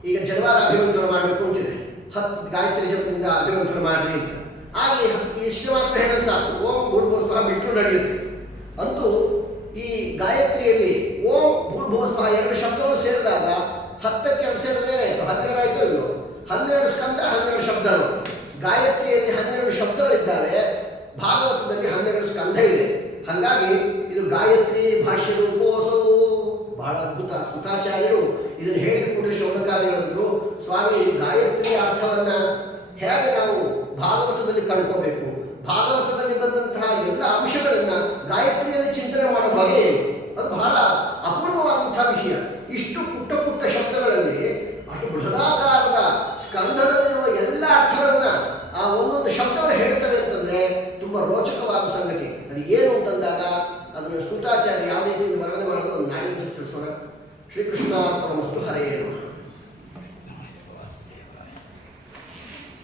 ಈಗ ಜನವಾರ ಅಭಿಮಂತ್ರಣ ಮಾಡಬೇಕು ಅಂತಿದೆ, 10 ಗಾಯತ್ರಿ ಜಪದಿಂದ ಅಭಿಮಂತ್ರಣ ಮಾಡಲಿ ಅಂತ. ಹಾಗೆ ಇಷ್ಟು ಮಾತ್ರ ಹೇಳಿದ್ರೆ ಸಾಕು. ಓಂ ಭೂರ್ಭುವಸ್ವಃ ಬಿಟ್ಟರು ನಡೆಯುತ್ತೆ. ಅಂತೂ ಈ ಗಾಯತ್ರಿಯಲ್ಲಿ ಓಂ ಭೂರ್ಭುವಸ್ವಃ 2 ಶಬ್ದಗಳು ಸೇರಿದಾಗ 10ಕ್ಕೆ ಸೇರಿದ್ರೆ ಏನಾಯಿತು? 12 ಆಯಿತು ಇಲ್ಲೋ? 12 ಸ್ಕಂದ 12 ಶಬ್ದಗಳು. ಗಾಯತ್ರಿಯಲ್ಲಿ 12 ಶಬ್ದಗಳಿದ್ದಾವೆ, ಭಾಗವತದಲ್ಲಿ 12 ಸ್ಕಂಧ ಇದೆ. ಹಾಗಾಗಿ ಇದು ಗಾಯತ್ರಿ ಭಾಷ್ಯ ರೂಪೋಸವು. ಬಹಳ ಅದ್ಭುತ. ಸುತಾಚಾರ್ಯರು ಇದನ್ನು ಹೇಳಿದ ಕೂಡಲೇ ಶೌನಕಾದಿಗಳಂದ್ರು, ಸ್ವಾಮಿ ಗಾಯತ್ರಿ ಅರ್ಥವನ್ನು ಹೇಗೆ ನಾವು ಭಾಗವತದಲ್ಲಿ ಕಂಡುಕೋಬೇಕು? ಭಾಗವತದಲ್ಲಿ ಬಂದಂತಹ ಎಲ್ಲ ಅಂಶಗಳನ್ನು ಗಾಯತ್ರಿಯಲ್ಲಿ ಚಿಂತನೆ ಮಾಡೋ ಬಗೆ ಅದು ಬಹಳ ಅಪೂರ್ವವಾದಂತಹ ವಿಷಯ. ಇಷ್ಟು ಪುಟ್ಟ ಪುಟ್ಟ ಶಬ್ದಗಳಲ್ಲಿ ಅಷ್ಟು ಬೃಹದಾಕಾರದ ಸ್ಕಂಧದಲ್ಲಿರುವ ಎಲ್ಲ ಅರ್ಥಗಳನ್ನು ಆ ಒಂದೊಂದು ಶಬ್ದಗಳು ಹೇಳ್ತವೆ ಅಂತಂದರೆ ತುಂಬ ರೋಚಕವಾದ ಸಂಗತಿ. ಅದು ಏನು ಅಂತಂದಾಗ ಅದನ್ನು ಸೂತಾಚಾರ್ಯ ಯಾವ ರೀತಿ ವರ್ಣನೆ ಮಾಡೋದು ಒಂದು ನಾಳೆ ತಿಳಿಸೋಣ. ಶ್ರೀಕೃಷ್ಣಾರ್ಪಣಮಸ್ತು. ಹರೇ ನಮಃ.